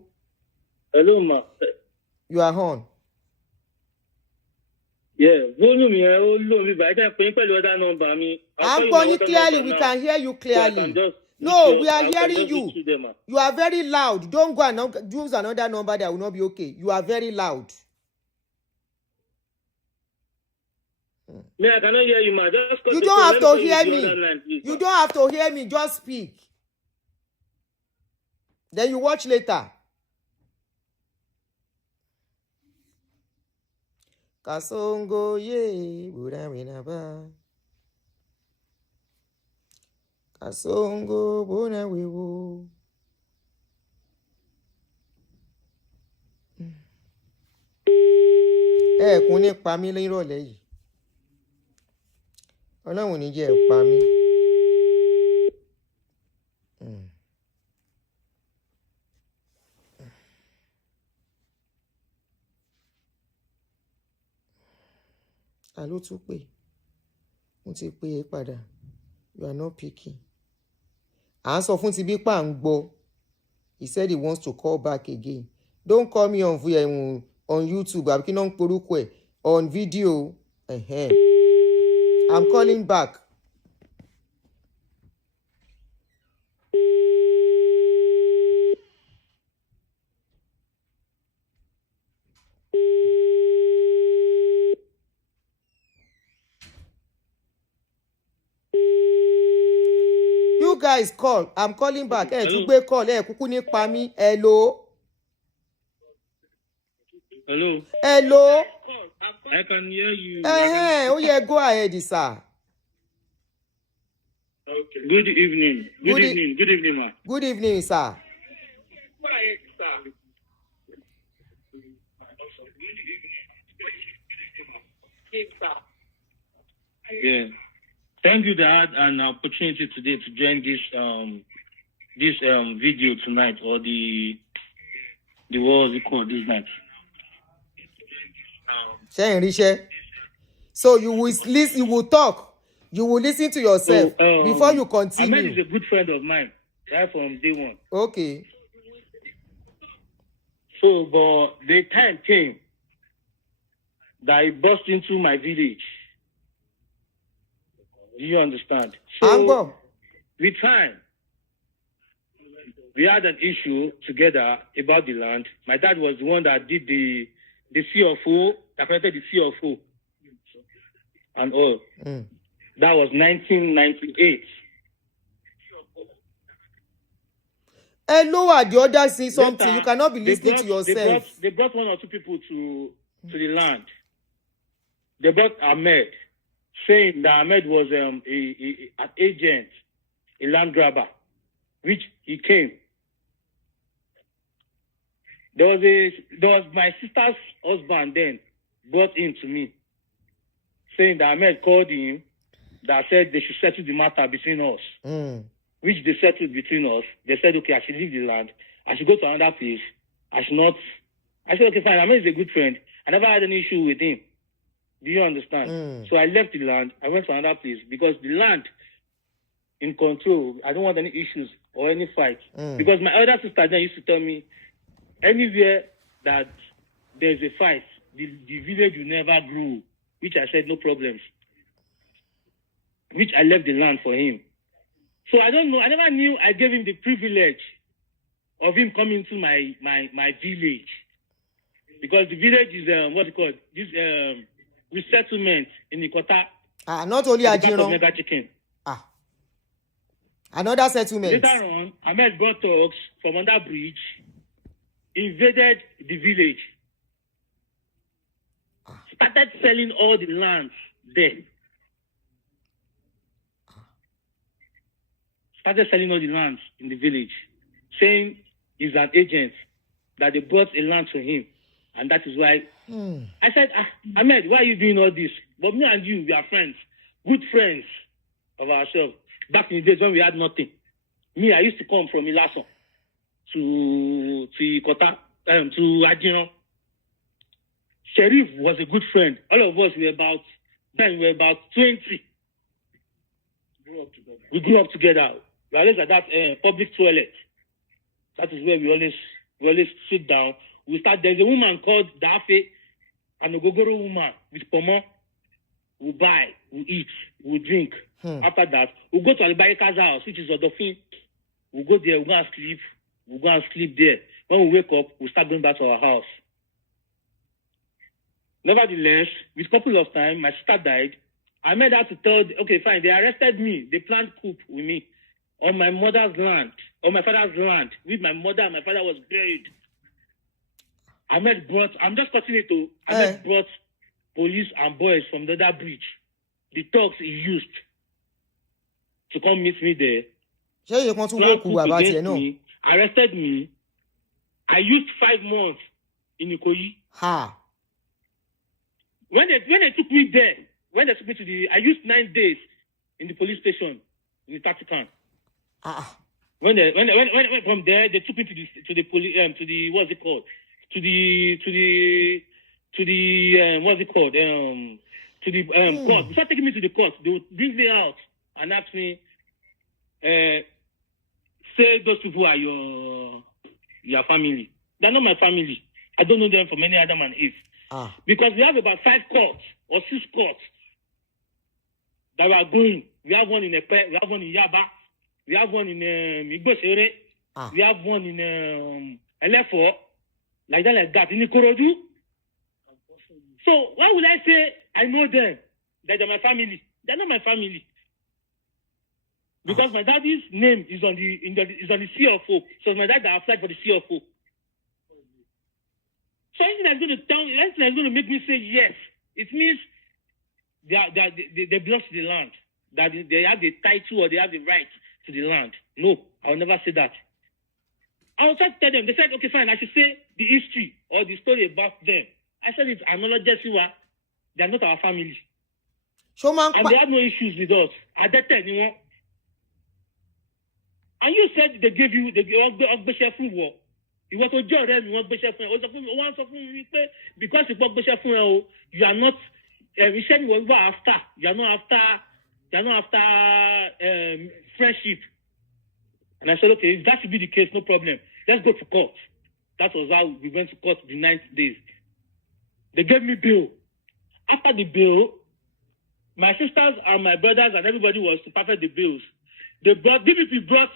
Hello, ma. You are on. Yeah, volume here, volume, but I can't pay for the other number. I'm calling clearly. We can hear you clearly. No, we are hearing you. You are very loud. Don't go and use another number that will not be okay. You are very loud. Me, I cannot hear you, ma. You don't have to hear me. You don't have to hear me. Just speak. Then you watch later. Kasongo ye budaminaba. Kasongo bona wewo. Kún ní pa mí lírọ̀lẹ́ yìí. Ọlọ́run ní jẹ́ pa mí. Ta ló tún pè? Mo ti pè é padà. You are not picking. À ń sọ fún ti bí pa ń gbọ́. He said he wants to call back again. Don't call me on YouTube. Àbí kí náà ń porúkọ ẹ̀. On video. I'm calling back. You guys call. I'm calling back. Tún gbé call. Kúkú ní pa mí. Hello. Hello. Hello. I can hear you. Oh yeah, go ahead, sir. Okay. Good evening. Good evening, ma. Good evening, sir. Yeah. Thank you, Dad, an opportunity today to join this video tonight, or the what was it called this night? So you will listen, you will talk, you will listen to yourself before you continue. Ahmed is a good friend of mine, right from day one. Okay. So, but the time came that he burst into my village. Do you understand? So, with time, we had an issue together about the land. My dad was the one that did the CFO, that created the CFO. and all. That was 1998. Hello, at the other say something. Later, You cannot be listening to yourself. They brought one or two people to the land. They brought Ahmed, saying that Ahmed was an agent, a land grabber, which he came. There was my sister's husband then brought in to me, saying that Ahmed called him, that said they should settle the matter between us. Which they settled between us. They said, okay, I should leave the land. I should go to another place. I should not. I said, okay, fine. Ahmed is a good friend. I never had any issue with him. Do you understand? So I left the land. I went to another place because the land in control. I don't want any issues or any fight. Because my elder sister then used to tell me, anywhere that there's a fight, the village will never grow. Which I said, no problems. Which I left the land for him. So I don't know. I never knew I gave him the privilege of him coming to my village. Because the village is, what's it called? This resettlement in Ikota. Not only Ajiro. Mega Chicken. Another settlement. Later on, Ahmed brought thugs from under bridge, invaded the village, started selling all the lands there. Started selling all the lands in the village, saying he's an agent, that they brought a land to him. And that is why I said, Ahmed, why are you doing all this? But me and you, we are friends, good friends of ourselves. Back in the days when we had nothing. Me, I used to come from Ilason to Ikota, to Aduni. Sheriff was a good friend. All of us were about 20. We grew up together. We always at that public toilet. That is where we always sit down. There's a woman called Dafe, an Ogogoro woman with pomo. We buy, we eat, we drink. After that, we go to Alibarika's house, which is Odofin. We go there, we go and sleep. We go and sleep there. When we wake up, we start going back to our house. Nevertheless, with a couple of times, my sister died. I made her to tell, okay, fine, they arrested me. They planned coup with me on my mother's land, on my father's land, with my mother and my father was buried. Ahmed brought, I'm just cutting it to, Ahmed brought police and boys from the other bridge. The thugs he used to come meet me there. Me, arrested me. I used 5 months in Ikoyi. When they took me there, when they took me to I used 9 days in the police station in the taxi camp. When from there, they took me to the police to the what's it called? To the what's it called? To the court. Before taking me to the court, they would bring me out and ask me, say those people are your family. They're not my family. I don't know them from any Adam and Eve. Because we have about 5 courts or 6 courts that we are going. We have one in Epe, we have one in Yaba, we have one in Igbosere, we have one in Elefo, like that, in Ikorodu. So why would I say I know them? That they're my family. They're not my family. Because my daddy's name is on the CFO. So my dad applied for the CFO. So anything that's going to make me say yes, it means they belong to the land. That they have the title or they have the right to the land. No, I will never say that. I was trying to tell them, they said, okay, fine, I should say the history or the story about them. I said, it's another Jessiwa. They are not our family. And they have no issues with us. At that time, you know. And you said they gave you the Ogbeshe war. You want to join them, you want Ogbeshe because you want Ogbeshe you are not, we said we were after. You are not after friendship. And I said, okay, if that should be the case, no problem. Let's go to court. That was how we went to court the 9th days. They gave me bail. After the bail, my sisters and my brothers and everybody was to perfect the bills. DPP brought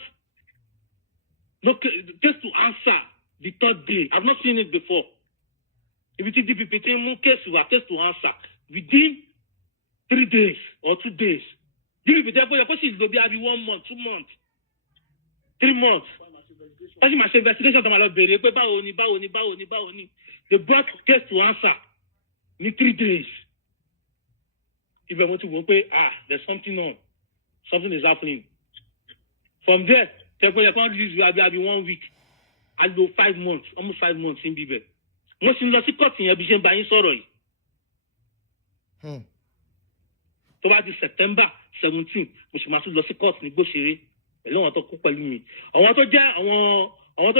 case to answer the 3rd day. I've not seen it before. If you take DPP, case to answer within 3 days or 2 days. Give it there, because she's going to be 1 month, 2 months, 3 months. As you must investigation to my lord, they brought case to answer in 3 days. If I want to pay, there's something on. Something is happening. From there, the account release will be 1 week. I go 5 months, almost 5 months in Bibe. Most in the court in Abidjan by sorrow. About September 17, which must lose court negotiate. A long talk with me. I want to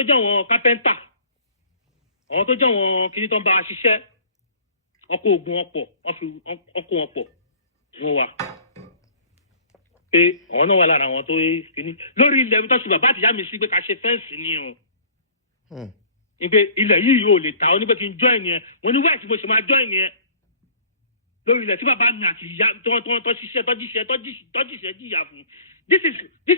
join carpenter. I want to join Kiniton Bashisha. Oko Guapo, Oko. No, ọ̀nà wà lára àwọn tó kíní lórí ilẹ̀ ibi tó ṣùgbọ́n bá ti yá mi sí pé ká ṣe fẹ́ǹsì ni o. Ipe ilẹ̀ yìí yóò lè ta ọ ní pé kí n join yẹn mo ní wáìsì mo ṣe máa join yẹn lórí ilẹ̀ tí bàbá mi àti ìyá tó ṣiṣẹ́ tọ́jíṣẹ́ jìyà fún. This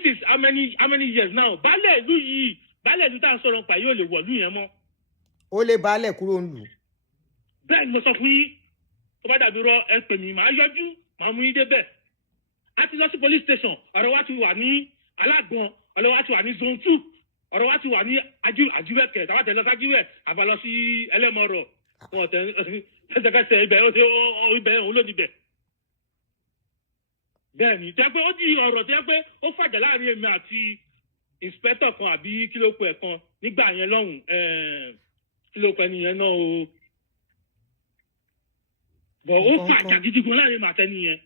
is how many years now? Baálẹ̀ ìlú tá à ń sọ̀rọ̀ pa yóò lè wọ̀lú yẹn mọ́. Ó lè baálẹ̀ kúrò ń lù. Bẹ́ẹ̀ ni mo sọ fún yín tó bá dàbí rọ ẹ pè mí màá yọjú màá mú yín débẹ̀. A ti lọ sí police station ọ̀rọ̀ wa ti wà ní Alágbọ̀n ọ̀rọ̀ wa ti wà ní zone 2 ọ̀rọ̀ wa ti wà ní Ajíwẹ̀kẹ̀ tàbá tẹ̀lé sájíwẹ̀ àbá lọ sí Ẹlẹ́mọ̀rọ̀ wọn tẹ̀sẹ̀kẹsẹ̀ ibẹ̀ òun ló níbẹ̀. Bẹ́ẹ̀ ni tẹ́ pé ó di ọ̀rọ̀ tẹ́ pé ó fàjà láàrin èmi àti inspector kan àbí kílókù ẹ̀ kan nígbà yẹn lọ́hùn kílókù ẹni yẹn náà o. Bọ̀ ó fàjà gidi gan láàrin màtẹ́ni yẹn.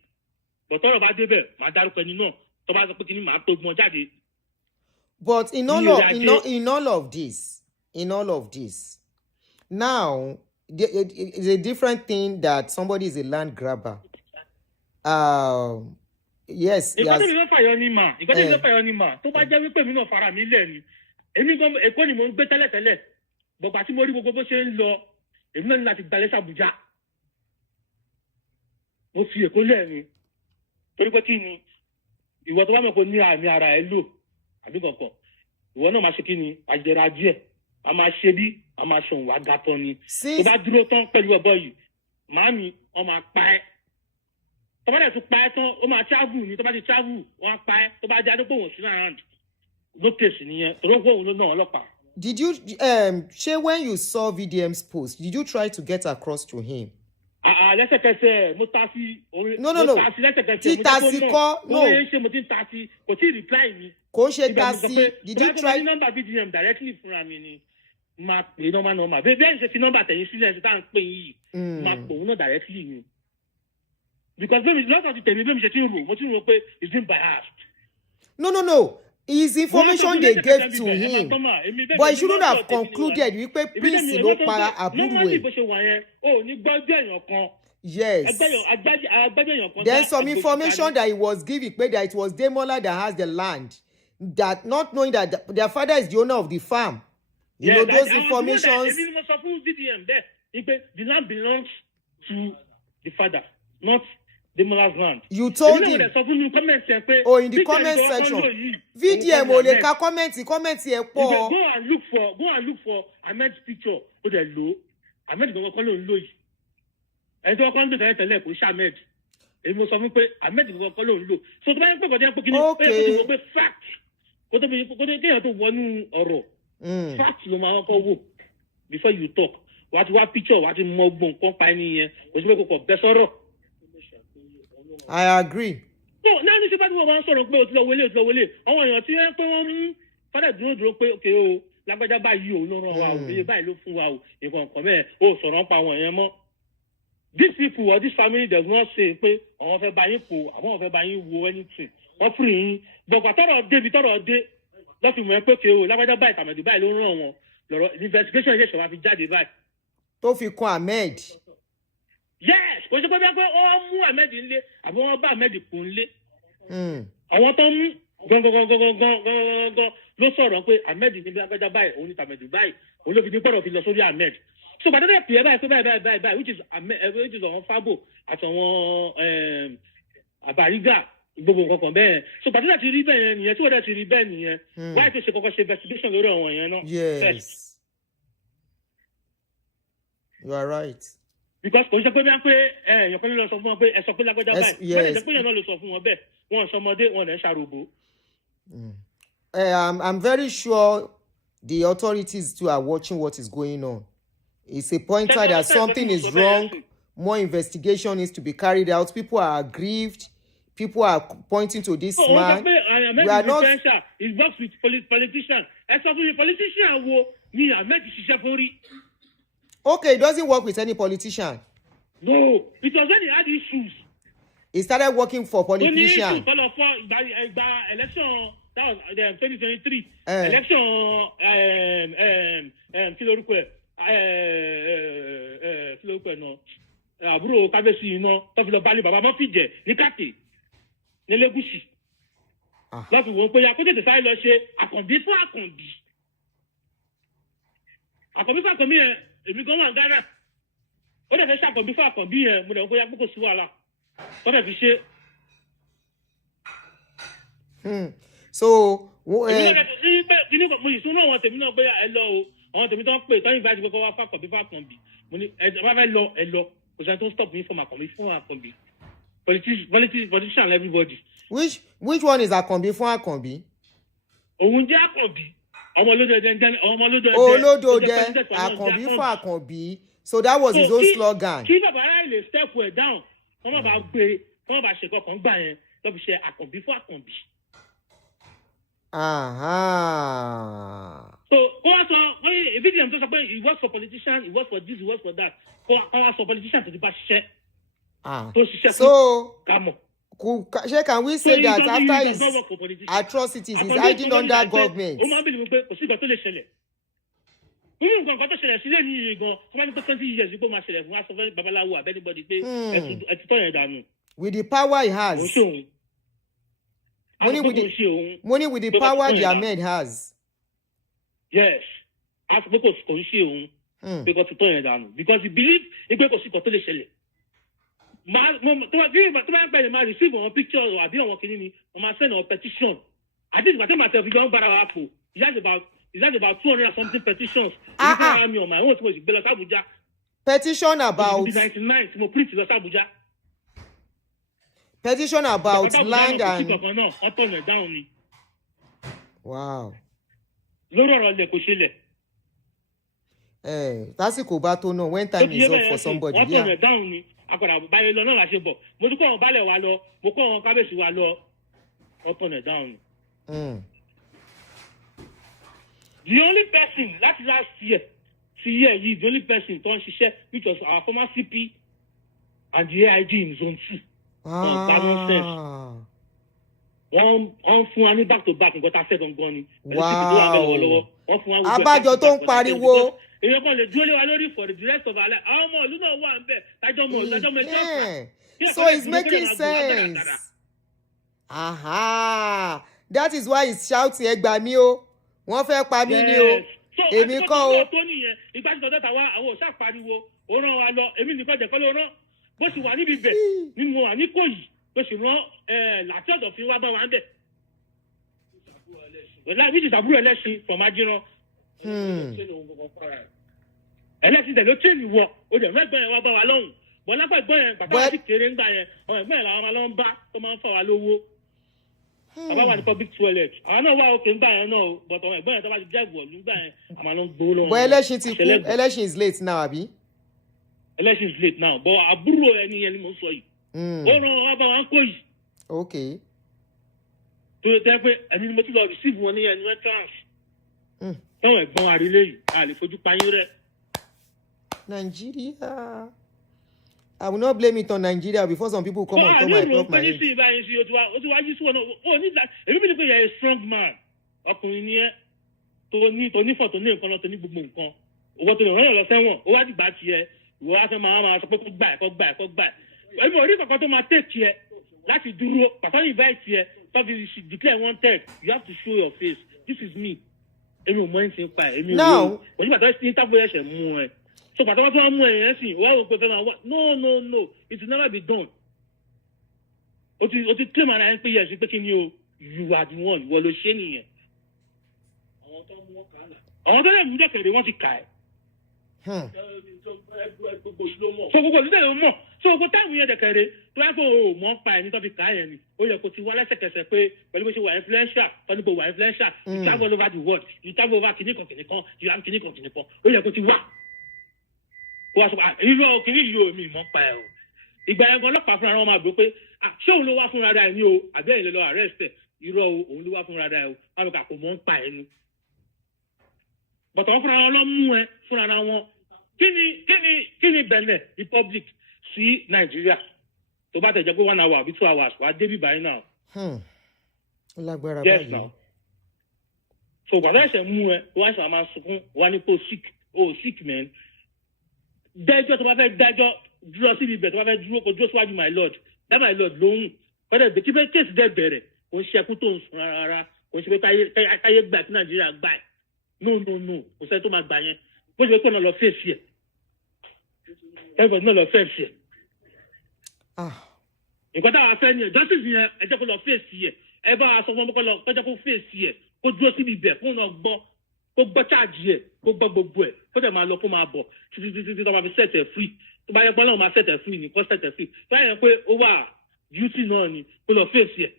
Tọ́rọ̀ bá débẹ̀ máa dárúkọ ẹni náà tó bá sọ pé kí ni màá tó gbọ́n jáde. But in all of this, now it's a different thing that somebody is a land grabber. Yes. Ìkọ́ni mi ló fàyọ ní mà tó bá jẹ́ wípé mi náà fara mi lẹ̀ ni èmi gan Èkó ni mò ń gbé tẹ́lẹ̀tẹ́lẹ̀ bọ̀gbà tí mo rí gbogbo bó ṣe ń lọ èmi náà ní láti gbalẹ̀ sàbújá mo fi Èkó lẹ̀ ni. Torí pé kí ni ìwọ tó bá mọ̀ pé ní àmì ara ẹ lò àbí kankan ìwọ náà máa ṣe kí ni àjẹrà díẹ̀ a máa ṣe bí a máa ṣe òun wá ga tán ni tó bá dúró tán pẹ̀lú ọ̀bọ yìí màámi wọ́n máa pa ẹ́ tó bá dẹ̀ tún pa ẹ́ tán ó máa travel ni tó bá ti travel wọ́n á pa ẹ́ tó bá jáde pé òun sí around lókèsì nìyẹn torí pé òun ló náà ọlọ́pàá. Did you ṣé when you saw VDM's post did you try to get across to him? Lẹ́sẹ̀kẹsẹ̀ mo ta sí orí. No. Tí ta sí kọ́ no. Orí ṣe mo ti ta sí kò tí ì reply mi. Kò ṣe ta sí. Did you try? Bí nọ́mbà VDM directly fúnra mi ni máa pè nọ́mbà. Bẹ́ẹ̀ ṣe fi nọ́mbà tẹ̀yìn sílẹ̀ ṣe tá à ń pè yìí. Máa pè òun náà directly ni. Because lọ́sọ̀ ti tẹ̀mí bẹ́ẹ̀ mi ṣe ti ń rò mo ti ń rò pé it's been biased. No. His information they gave to him, but he shouldn't have concluded wípé Prince ló para àbúrò ẹ̀. Yes. There's some information that he was giving that it was Demola that has the land, that not knowing that their father is the owner of the farm. You know those informations. The land belongs to the father, not Demola's land. You told him. In the comment section. VDM ò lè ka comment ẹ̀ pọ̀. Go and look for Ahmed's picture. Ó dẹ̀ lò. Ahmed gbọ́dọ̀ kọ́ ló ń lò yìí. Ẹni tó kọ́ ń dùn tẹ́lẹ̀ kò ṣe Ahmed. Èmi mo sọ fún pé Ahmed gbọ́dọ̀ kọ́ ló ń lò. So tó bá yẹ pé kò kí ni ó yẹ kó pé fact. Kó tó kéèyàn tó wọnú ọ̀rọ̀. Fact ló máa kọ́ wò before you talk. Wàá ti wá picture wàá ti mọ gbọ̀n kan pa ẹni yẹn. Kò sí pé kò kọ̀ bẹ́ sọ́rọ̀. I agree. No, náà ní sípàdé wọn máa ń sọ̀rọ̀ pé o ti lọ wọlé. Àwọn èèyàn tí wọ́n tó wọ́n mú fádà dúró pé òkè o lágbájá báyìí o ló ràn wá o iye báyìí ló fún wa o nǹkan kan bẹ́ẹ̀ o sọ̀rọ̀ ń pa àwọn èèyàn mọ́. These people or this family does not say pé àwọn fẹ́ bá yín po àwọn fẹ́ bá yín wo anything wọ́n fún yín. Bọ̀gbà tọ̀rọ̀ dé lọ́fi mọ̀ ẹ́ pé òkè o lágbájá báyìí tàmẹ̀dì báyìí ló ràn wọ́n lọ́rọ̀ investigation yẹn ṣọ̀wá fi jáde báyìí. Tó fi kún Ahmed. Yes, kò ṣe pé bẹ́ẹ̀ pé wọ́n mú Ahmed nílé àbí wọ́n bá Ahmed kò nílé. Àwọn tó ń mú gangan ló sọ̀rọ̀ pé Ahmed ní bí agbájá báyìí òun ní tàmẹ̀dù báyìí òun ló fi ní gbọ́dọ̀ fi lọ sórí Ahmed. So bàtà tẹ̀ pè é báyìí pé báyìí which is àwọn Fábò àti àwọn Àbárígà gbogbo nǹkan kan bẹ́ẹ̀. So bàtà tẹ̀ ti rí bẹ́ẹ̀ yẹn nìyẹn tí wọ́n dẹ̀ ti rí bẹ́ẹ̀ nìyẹn wáyé tó ṣe kọ́kọ́ ṣe investigation lórí àwọn yẹn náà. Yes. You are right. because kò ń ṣe pé bí wọ́n pé èèyàn kan ló lọ sọ fún wọn pé ẹ sọ pé lágbájá báyìí bẹ́ẹ̀ jẹ́ pé èèyàn náà ló sọ fún wọn bẹ́ẹ̀ wọn sọmọdé wọn lè ṣàròbó. I'm very sure the authorities too are watching what is going on. It's a pointer that something is wrong. More investigation needs to be carried out. People are aggrieved. People are pointing to this man. We are not. He works with politicians. Politician wo ni Ahmed ṣiṣẹ́ fún rí. Okay, it doesn't work with any politician. No, it was when he had issues. He started working for politicians. Election, that was 2023. Election, no. Àbúrò kábíyèsí iná tó fi lọ bá ní bàbá mọ́ fìjẹ́ ní kàtẹ́ ní Lẹ́gùṣì. Láti wọ́n pé ya kó tètè sáré lọ ṣe àkànbí fún àkànbí. Àkànbí fún àkànbí yẹn èmi gan wà ń Ghana. Ó dẹ̀ fẹ́ ṣe àkànbí fún àkànbí yẹn mo dẹ̀ ń kó ya kókò sí wàhálà. Tó dẹ̀ fi ṣe. So. Mo ìṣúná àwọn tèmi náà pé ẹ lọ o. Àwọn tèmi tó ń pè tó ń invite gbogbo wa fún àkànbí fún àkànbí. Mo ní ẹ bá fẹ́ lọ ẹ lọ. Because I don't stop me from Akombi fún Akombi. Politician everybody. Which one is Akombi fún Akombi? Òun jẹ́ Akombi. Olódòdè Akombi fún Akombi. So that was his own slogan. Kí bàbá rẹ̀ lè step well down. Wọ́n bá gbé wọ́n bá ṣe kọ̀ọ̀kan gbà yẹn lọ́ fi ṣe Akombi fún Akombi. So wọ́n sọ Vdm tó sọ pé he works for politicians, he works for this, he works for that. For politicians to be ṣiṣẹ́. So can we say that after his atrocities he's hiding under government? Ó máa ń bìlì pé kò sí ìgbà tó lè ṣẹlẹ̀. Nínú nǹkan tó ṣẹlẹ̀ sílẹ̀ ní iye gan, tó bá ní pé 20 years kó máa ṣẹlẹ̀ fún aṣọ fẹ́ babaláwo àbẹ́nibọ́dì pé ẹ̀tútọ́ yẹn dànù. With the power he has. Money with the power the Ahmed has. Yes. Ask because kò ń ṣe òun. Because to turn it down. Because he believes he go see to the shell. To receive one picture or be on working on send a petition. I think myself you don't bother Apple. It's about 200 and something petitions. Me on my own was Abuja. Petition about 99 to print to Abuja. Petition about land and up on it down. Wow. Loro le ko ṣẹlẹ̀. Tásìkò bá tó náà when time is up for somebody. Wọ́n tọ̀nà dáhùn ni akọ̀dà báyìí lọ náà la ṣe bọ̀ mo tún kọ́ wọn balẹ̀ wa lọ mo kọ́ wọn kábíyèsí wa lọ wọ́n tọ̀nà dáhùn ni. The only person last year yìí the only person tó ń ṣiṣẹ́ which was our former CP and the AIG in zone 2. Wọ́n fún wa ní back to back nǹkan tá a fẹ́ gangan ni. Wow. Abájọ tó ń pariwo. Èèyàn kan lè dúró lé wa lórí for the rest of our life. Àwọn ọmọ ìlú náà wà ń bẹ̀ tájọ́ mọ̀ ìdájọ́ mẹ́jọ́. So it's making sense. That is why he's shouting ẹ gbà mí o. Wọ́n fẹ́ pa mí ni o. Èmi kọ́ o. Ìgbà tí tọ́jú tàwa àwọn òṣà pariwo ó rán wa lọ èmi nìkan jẹ́ kọ́ ló rán bó ṣe wà níbi bẹ̀ nínú àníkòyí bó ṣe rán láti ọ̀dọ̀ fi wá bá wa ń bẹ̀. Which is àbúrò ẹlẹ́sìn from Ajiran. Ẹlẹ́sìn tẹ̀ ló tẹ̀ ní wọ o jẹ̀ mẹ́gbọ́n yẹn wá bá wa lọ́hùn bọ́n lápá ẹ̀gbọ́n yẹn bàbá wa sì kéré ńgbà yẹn ọmọ ẹ̀gbọ́n yẹn làwọn máa lọ ń bá tó máa ń fà wá lówó. Bàbá wa ní public toilet àwọn náà wá òkè ńgbà yẹn náà o but ọmọ ẹ̀gbọ́n yẹn tó bá ti jẹ́ ìwọ̀lú ńgbà yẹn àmà ló ń gbowó lọ́wọ́. But ẹlẹ́sìn ti kú ẹlẹ́sìn is late now àbí. Ẹlẹ́sìn is late now but àbúrò ẹni yẹn ni mo sọ yìí. Ó ràn wá bá wa ń kó yìí. Okay. Tó yẹ tẹ́ pé ẹ̀mí ni mo ti lọ receive wọn ní ẹnu entrance. Táwọn ẹ̀gbọ́n àrílé yìí a lè fojú payín rẹ̀. Nigeria. I will not blame it on Nigeria before some people come and talk my head. O ti wá yí sí wọn náà o ní èmi bí ni pé yẹ a strong man ọkùnrin ni ẹ tó ní fọ̀ tó ní nǹkan lọ tó ní gbogbo nǹkan owó tó lè rán yàn lọ sẹ́wọ̀n ó wá dìgbà tiẹ̀ ìwọ wá fẹ́ máa sọ pé kó gbà ẹ̀. Èmi ò rí kankan tó máa tèkì ẹ láti dúró pàtàkì invite ẹ tó fi declare wanted you have to show your face this is me. Èmi ò mọ ẹni tí ń pa ẹ̀ èmi ò rí òní bàtà sí interview ẹ̀ṣẹ̀ mú ẹ so bàtà wọn tó wá mú ẹ yẹn sì wá wò pé fẹ́ máa wá no it will never be done. O ti claim ara ẹ pé yẹ sí pé kí ni o you are the one ìwọ ló ṣe nìyẹn. Àwọn tó lè mú dẹ́kẹ̀rẹ́ wọ́n ti kà ẹ́ so gbogbo ìdílé ló mọ̀ so gbogbo táìmù yẹn dẹ̀kẹ̀rẹ̀ tó yẹ kó o mọ̀ pa ẹni tó fi kà á yẹn ni ó yẹ kó ti wá lẹ́sẹ̀kẹsẹ̀ pé pẹ̀lú bó ṣe wà influential kọ́ níbo wà influential you travel all over the world you travel over kìnnìkan you have kìnnìkan ó yẹ kó ti wá kó wá sọ pé irọ́ kìnnì yìí ò mi mọ̀ pa ẹ̀ o ìgbà yẹn gan ọlọ́pàá fúnra wọn máa gbọ́ pé ṣé òun ló wá fúnra rẹ̀ ni o àbí ẹ̀yin lè lọ arrest ẹ̀ irọ́ o òun ló wá fúnra rẹ̀ o wọn kà kó mọ̀ ń pa ẹ̀ ni bọ̀tọ̀ wọn fúnra wọn lọ mú ẹ fúnra wọn kí ni Benin Republic sí Nàìjíríà tó bá tẹ̀ jẹ́ pé 1 hour àbí 2 hours wà á débí báyìí náà. ó lágbára yes báyìí. now so bàtà ẹ̀sẹ̀ mú ẹ wọ́n ṣe máa sunkún wọ́n ní kó sick man dẹ́jọ́ tó bá fẹ́ dájọ́ dúró síbi ibẹ̀ tó bá fẹ́ dúró kó dúró síwájú my lord dá my lord lóhùn kọ́dẹ̀ gbé kí fẹ́ kéèsì dẹ́ bẹ̀rẹ̀ kò ń ṣe ẹkú tó ń sun rárá kò ń ṣe pé káyé gbà ẹ̀ fún Nàìjíríà gbà ẹ̀ no kò sẹ́ni tó máa gbà yẹn bó ṣe pé náà lọ fèsì ẹ̀ everybody náà lọ fèsì ẹ̀ nǹkan táwa fẹ́ ni ẹ̀ justice yẹn ẹ jẹ́ kó lọ fèsì ẹ̀ ẹ bá wa sọ fún ọmọ kọ́ lọ kó jẹ́ kó fèsì ẹ̀ kó dúró síbi ibẹ̀ kó náà gbọ́ kó gbọ́ cháàjì ẹ̀ kó gbọ́ gbogbo ẹ̀ kó tẹ̀ máa lọ kó máa bọ̀ títí tó máa fi set ẹ̀ free tó bá yẹ pé náà máa set ẹ̀ free ni kó set ẹ̀ free tó yẹ pé ó wà duty náà ni kó lọ fèsì ẹ̀.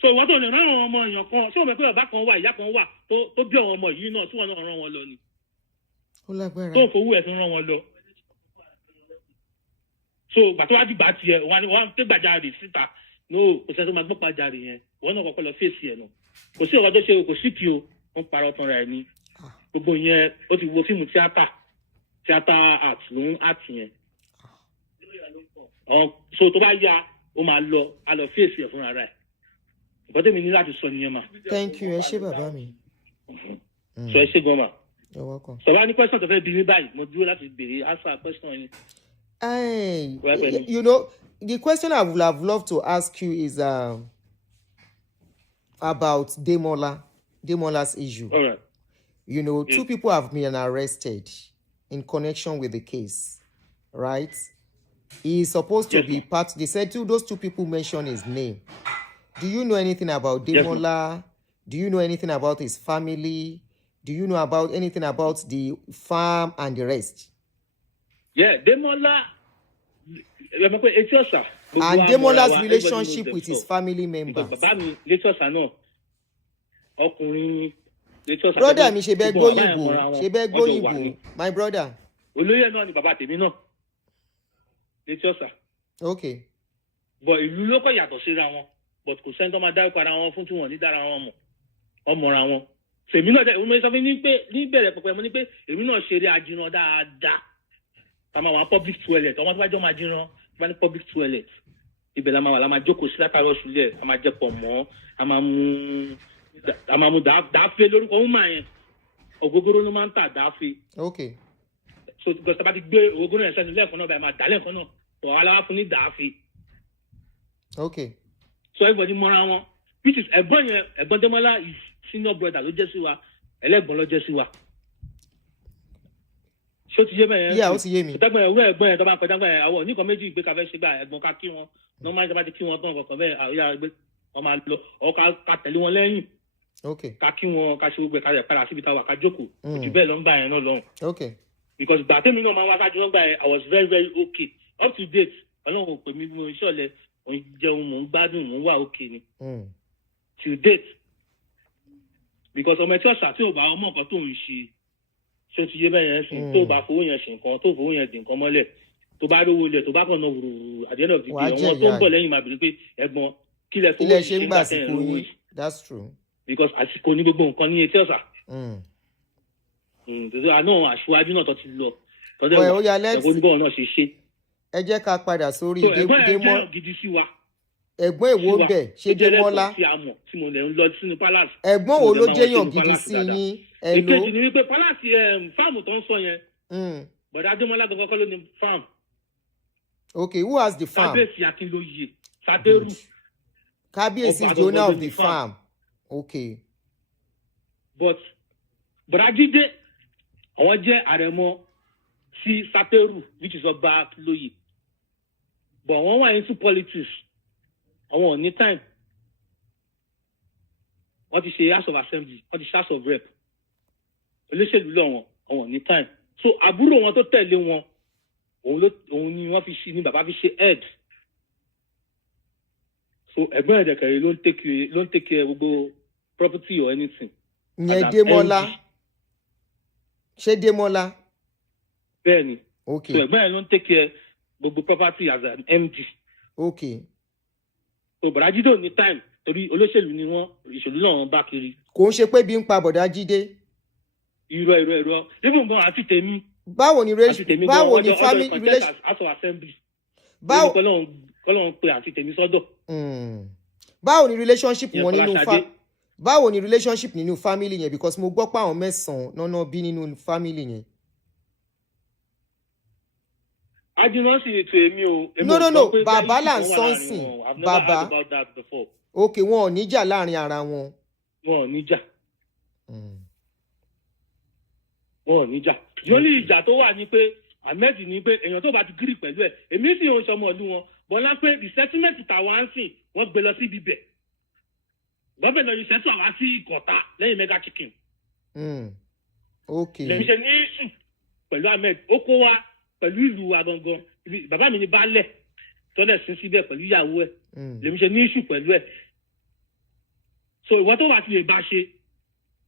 so ìwọ́n tó lè rán àwọn ọmọ èèyàn kan ṣé o mọ̀ pé bàbá kan wà ìyá kan wà tó bí àwọn ọmọ yìí náà tí wọ́n náà rán wọn lọ ni ó lágbára tó fowó ẹ̀ fi rán wọn lọ so ìgbà tó wá dìgbà tiẹ̀ wọ́n ké gbàjarè síta no kò sẹ́ni tó máa gbọ́ gbàjarè yẹn wọ́n náà kọ́kọ́ lọ fèsì ẹ̀ náà kò sí ọ̀rọ̀ tó ṣe kò sí kí o wọ́n parọ́ tán ra ẹ̀ ní gbogbo yẹn ó ti wo fíìmù tíátà art ló ń art yẹn so tó bá yá ó máa lọ a lọ fèsì ẹ̀ fúnra rẹ̀ nǹkan tẹ́mi ní láti sọ nìyẹn mà. thank you ẹ ṣé bàbá mi. sọ ẹ ṣé gan mà. you're welcome. sọ wá ní question tó fẹ́ bí mi báyìí mo dúró láti béèrè answer question yín. You know, the question I would have loved to ask you is about Demola's issue. All right. You know, two people have been arrested in connection with the case, right? He is supposed to be part. They said those two people mentioned his name. Do you know anything about Demola? Do you know anything about his family? Do you know about anything about the farm and the rest? Yeah, Demola. And Demola's relationship with his family members. Brother mi ṣe bẹ́ẹ̀ gbóyìnbó my brother. Olóyè náà ni bàbá tèmi náà. Okay. But ìlú ló kọ́ yàtọ̀ síra wọn but kò sẹ́ni tó máa dárúkọ ara wọn fún tí wọ́n ní dára wọn mọ̀ ọmọra wọn. Sèmi náà mo sọ fún mi pé níbẹ̀rẹ̀ pẹ̀pẹ̀ mo ní pé èmi náà ṣeré ajiran dáadáa. A máa wà public toilet ọmọ tó bá jọ máa jiran bá ní public toilet ibẹ̀ la máa wà la máa jókòó sí látàrọ̀ ṣúlẹ̀ a máa jẹ́ pọ̀ mọ́ a máa mú dáfẹ́ lórúkọ ọ̀hún máa yẹn ògógóró ló máa ń tà dáfẹ́. Okay. So gbọ́dọ̀ bá ti gbé ògógóró yẹn sẹ́nu lẹ́ẹ̀kan náà báyìí máa dà lẹ́ẹ̀kan náà tọ̀ aláwa fún ní dáfẹ́. Okay. So everybody mọ́ra wọn which is ẹ̀gbọ́n Demola is senior brother ló jẹ́ sí wa ẹlẹ́gbọ́n ló jẹ́ sí wa. Ṣé o ti yé bẹ́ẹ̀ yẹn? Yeah, ó ti yé mi. Ẹ̀gbọ́n yẹn tó bá ń kọjá bẹ́ẹ̀ àwọn oníkan méjì ìgbé kafẹ́ ṣe gbà ẹ̀gbọ́n ká kí wọn ní wọ́n máa ń sábà ti kí wọn tán kọ̀ọ̀kan bẹ́ẹ̀ àyà gbé wọn máa lọ ọ ká tẹ̀lé wọn lẹ́yìn. Okay. Ká kí wọn ká ṣe gbogbo ẹ̀ ká yẹ padà síbi táwa ká jókòó jù bẹ́ẹ̀ lọ ń gbà yẹn náà lọ́hùn. Okay. Because gbà tèmi náà máa wá sáájú wọn gbà yẹn I was very very okay up to date ọlọ́run ò pè mí mo ṣọ̀lẹ̀ mo jẹun mo ń gbádùn mo ń wà okay ni to date because ọmọ ẹtí ọ̀sà tí ò bá ọmọ nǹkan tó ń ṣe ṣé ti yé bẹ́ẹ̀ yẹn sìn tó bá fowó yẹn ṣe nǹkan tó fowó yẹn dì nǹkan mọ́lẹ̀ tó bá rówó ilẹ̀ tó bá kàn náà wùrùwùrù àdéhùn ọ̀dì pé àwọn tó ń bọ̀ lẹ́yìn máa bèrè pé ẹ̀gbọ́n kílẹ̀ fowó ṣe ń gbà síkò yín that's true. because àsìkò ní gbogbo nǹkan ní etí ọ̀sà. àná aṣíwájú náà tó ti lọ tọ́jú ẹ̀gbọ́n oníbọ̀ náà ṣe ṣe. ẹ jẹ́ ká padà sórí Démọ́ ẹ̀gbọ́n èwo ń bẹ̀ ṣe Démọ́lá ẹ̀gbọ́n wo ló jẹ́yàn gidi sí yín ẹ̀lò. èkejì ni wípé palace fáàmù tó ń sọ yẹn bọ̀dá Démọ́lá gangan kọ́ ló ní farm. Okay, who has the farm? Kábíyèsí Akínlóye Sàdérù. Kábíyèsí is the owner of the farm. Okay. But bọ̀dá Jídé àwọn jẹ́ àrẹ̀mọ sí Sàdérù which is ọba Akínlóye. But wọ́n wà into politics àwọn ò ní time wọ́n ti ṣe house of assembly wọ́n ti ṣe house of rep olóṣèlú lọ́wọ́n àwọn ní time so àbúrò wọn tó tẹ̀lé wọn òun ni wọ́n fi ṣe ni bàbá fi ṣe head so ẹ̀gbọ́n ẹ̀dẹ̀kẹ̀rẹ̀ ló ń take care gbogbo property or anything. ìyẹn Démọ́lá ṣé Démọ́lá. bẹ́ẹ̀ni okay so ẹ̀gbọ́n ẹ̀ ló ń take care gbogbo property as an MD. okay so Bọ̀dájídé ò ní time torí olóṣèlú ni wọ́n ìṣèlú náà wọ́n bá kiri. kò ń ṣe pé bí ń pa Bọ̀dájídé. irọ́ even gan àti tèmi. báwo ni family relation. house of assembly. báwo kọ́lọ́n pe àti tèmi sọ́dọ̀. báwo ni relationship wọn nínú family yẹn because mo gbọ́ pé àwọn 9 náà bí nínú family yẹn. ajínà sì ètò èmi o. no bàbá là ń sọ́nsìn bàbá okay wọn ò níjà láàrin ara wọn. wọn ò níjà yọlí ìjà tó wà ní pé Ahmed ní pé èèyàn tó bá ti gírì pẹ̀lú ẹ̀ èmi sì ń sọmọ ìlú wọn bọ́lá pé resettlement tàwa ń sìn wọ́n gbé lọ sí ibibẹ̀ gọ́ọ̀mẹ̀ lọ resettle àwa sí Ìkọ̀tà lẹ́yìn mega chicken. okay lèmi ṣe ní ìṣù pẹ̀lú Ahmed ó kó wa pẹ̀lú ìlú wa gangan bàbá mi ní baálẹ̀ tọ́lẹ̀ sí síbẹ̀ pẹ̀lú ìyàwó ẹ̀ lèmi ṣe ní ìṣù pẹ̀lú ẹ̀ so ìwọ tó wà ti lè bá ṣe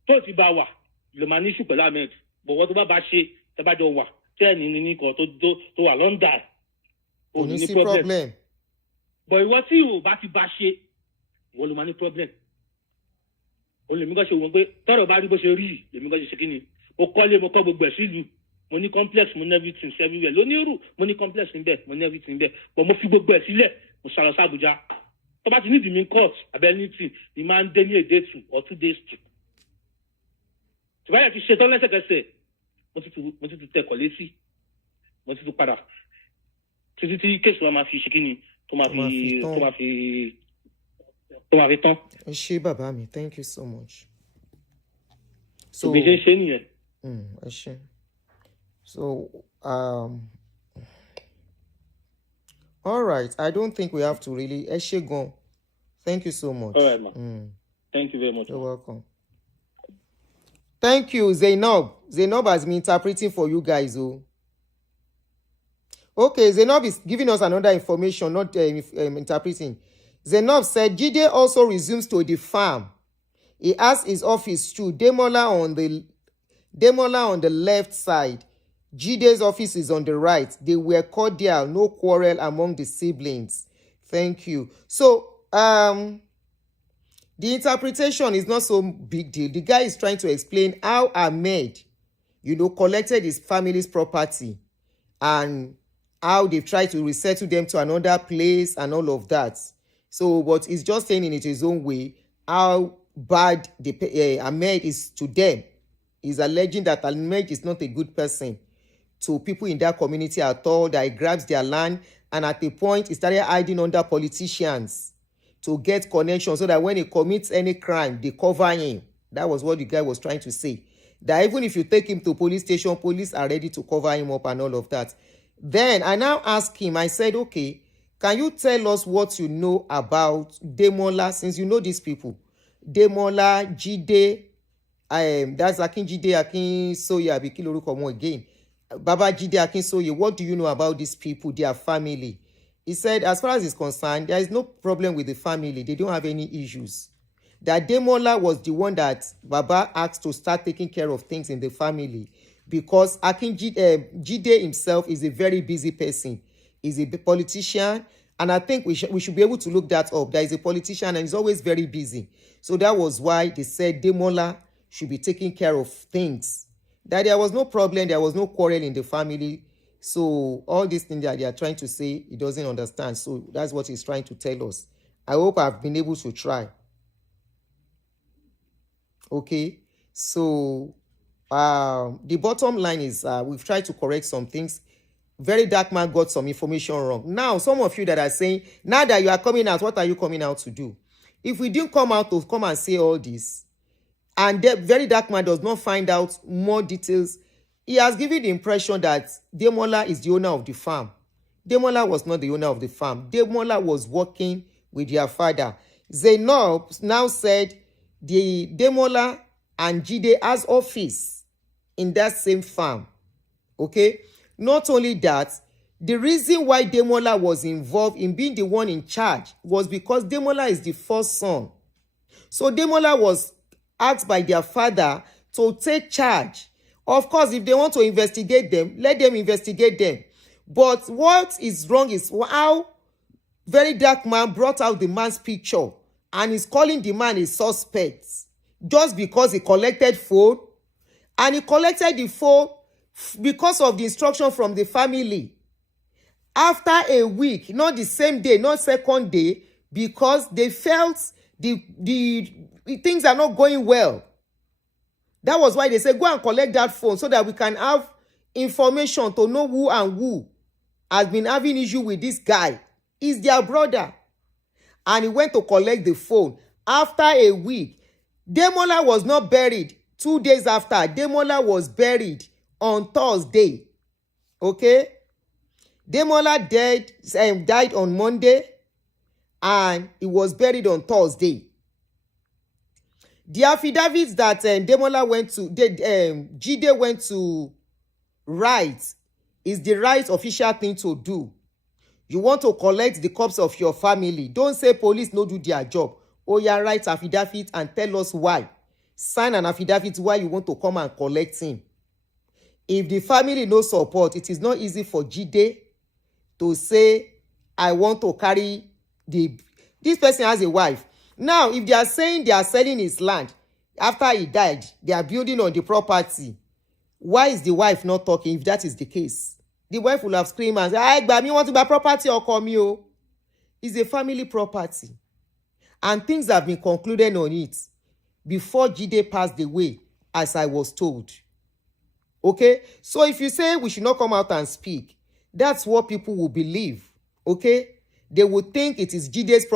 tó ti bá wà lè máa ní ìṣù pẹ̀lú Ahmed bọ̀wọ́ tó bá ṣe tẹ́bájọ wà tẹ́ẹ̀ni ní nìkan tó wà London ò ní sí problem. bọ̀ ìwọ tí ìwò bá ti bá ṣe ìwọ ló máa ní problem. o lè mí kọ́ ṣe wọ́n pé tọ́rọ̀ bá rí bó ṣe rí lèmi kọ́ ṣe kí ni mo kọ́lé mo kọ́ gbogbo ẹ̀ sílùú mo ní complex mo ní everything everywhere lónírù mo ní complex níbẹ̀ mo ní everything níbẹ̀ but mo fi gbogbo ẹ̀ sílẹ̀ mo sàlọ sí Àbújá tó bá ti ní ìdìmí court abẹ́ anything ni máa ń dé ní a day 2 or 2 days to. tìbáyà ti ṣetán lẹ́sẹ̀kẹsẹ̀ mo ti tẹ̀kọ̀ létí mo ti padà títí tí kéèsì wa máa fi ṣe kí ni tó máa fi tán. ẹ ṣé bàbá mi thank you so much. so òbí ṣe nìyẹn. ẹ ṣé so all right I don't think we have to really ẹ ṣé gan thank you so much. all right ma thank you very much. You're welcome. Thank you, Zainab. Zainab has been interpreting for you guys. Okay, Zainab is giving us another information, not interpreting. Zainab said, Jide also resumes to the farm. He has his office too. Demola on the left side. Jide's office is on the right. They were cordial, no quarrel among the siblings. Thank you. So, the interpretation is not so big deal. The guy is trying to explain how Ahmed, collected his family's property and how they tried to resettle them to another place and all of that. So, but he's just saying in his own way how bad Ahmed is to them. He's alleging that Ahmed is not a good person to people in that community at all, that he grabs their land, and at a point he started hiding under politicians to get connection so that when he commits any crime, they cover him. That was what the guy was trying to say. That even if you take him to police station, police are ready to cover him up and all of that. Then I now asked him, I said, okay, can you tell us what you know about Demola, since you know these people? Demola, Jide, that's Jide Akinsoye, Abiki lorúkọ wọn again. Baba Jide Akinsoye, what do you know about these people, their family? He said, as far as he's concerned, there is no problem with the family. They don't have any issues. That Demola was the one that Baba asked to start taking care of things in the family because Jide himself is a very busy person. He's a politician, and I think we should be able to look that up. There is a politician, and he's always very busy. So that was why they said Demola should be taking care of things. That there was no problem, there was no quarrel in the family. So all these things that they are trying to say, he doesn't understand. So that's what he's trying to tell us. I hope I've been able to try. Okay, so the bottom line is we've tried to correct some things. Very Dark Man got some information wrong. Now, some of you that are saying, now that you are coming out, what are you coming out to do? If we didn't come out to come and say all this, and the Very Dark Man does not find out more details, he has given the impression that Demola is the owner of the farm. Demola was not the owner of the farm. Demola was working with their father. Zainab now said the Demola and Jide has office in that same farm. Okay? Not only that, the reason why Demola was involved in being the one in charge was because Demola is the first son. So Demola was asked by their father to take charge. Of course, if they want to investigate them, let them investigate them. But what is wrong is how Very Dark Man brought out the man's picture and is calling the man a suspect just because he collected phone, and he collected the phone because of the instruction from the family. After a week, not the same day, not second day, because they felt the things are not going well. That was why they said, go and collect that phone so that we can have information to know who and who has been having issue with this guy. He's their brother. And he went to collect the phone. After a week, Demola was not buried. 2 days after, Demola was buried on Thursday. Okay? Demola died on Monday, and he was buried on Thursday. The affidavits that Demola went to, Jide went to write is the right official thing to do. You want to collect the corpse of your family. Don't say police no do their job. Oh yeah, write affidavit and tell us why. Sign an affidavit why you want to come and collect him. If the family no support, it is not easy for Jide to say, I want to carry this person has a wife. Now, if they are saying they are selling his land after he died, they are building on the property, why is the wife not talking if that is the case? The wife will have screamed and say, I want to buy property or call me. Oh. It's a family property. And things have been concluded on it before Jide passed away, as I was told. Okay? So if you say we should not come out and speak, that's what people will believe. Okay? They would think it is Jide's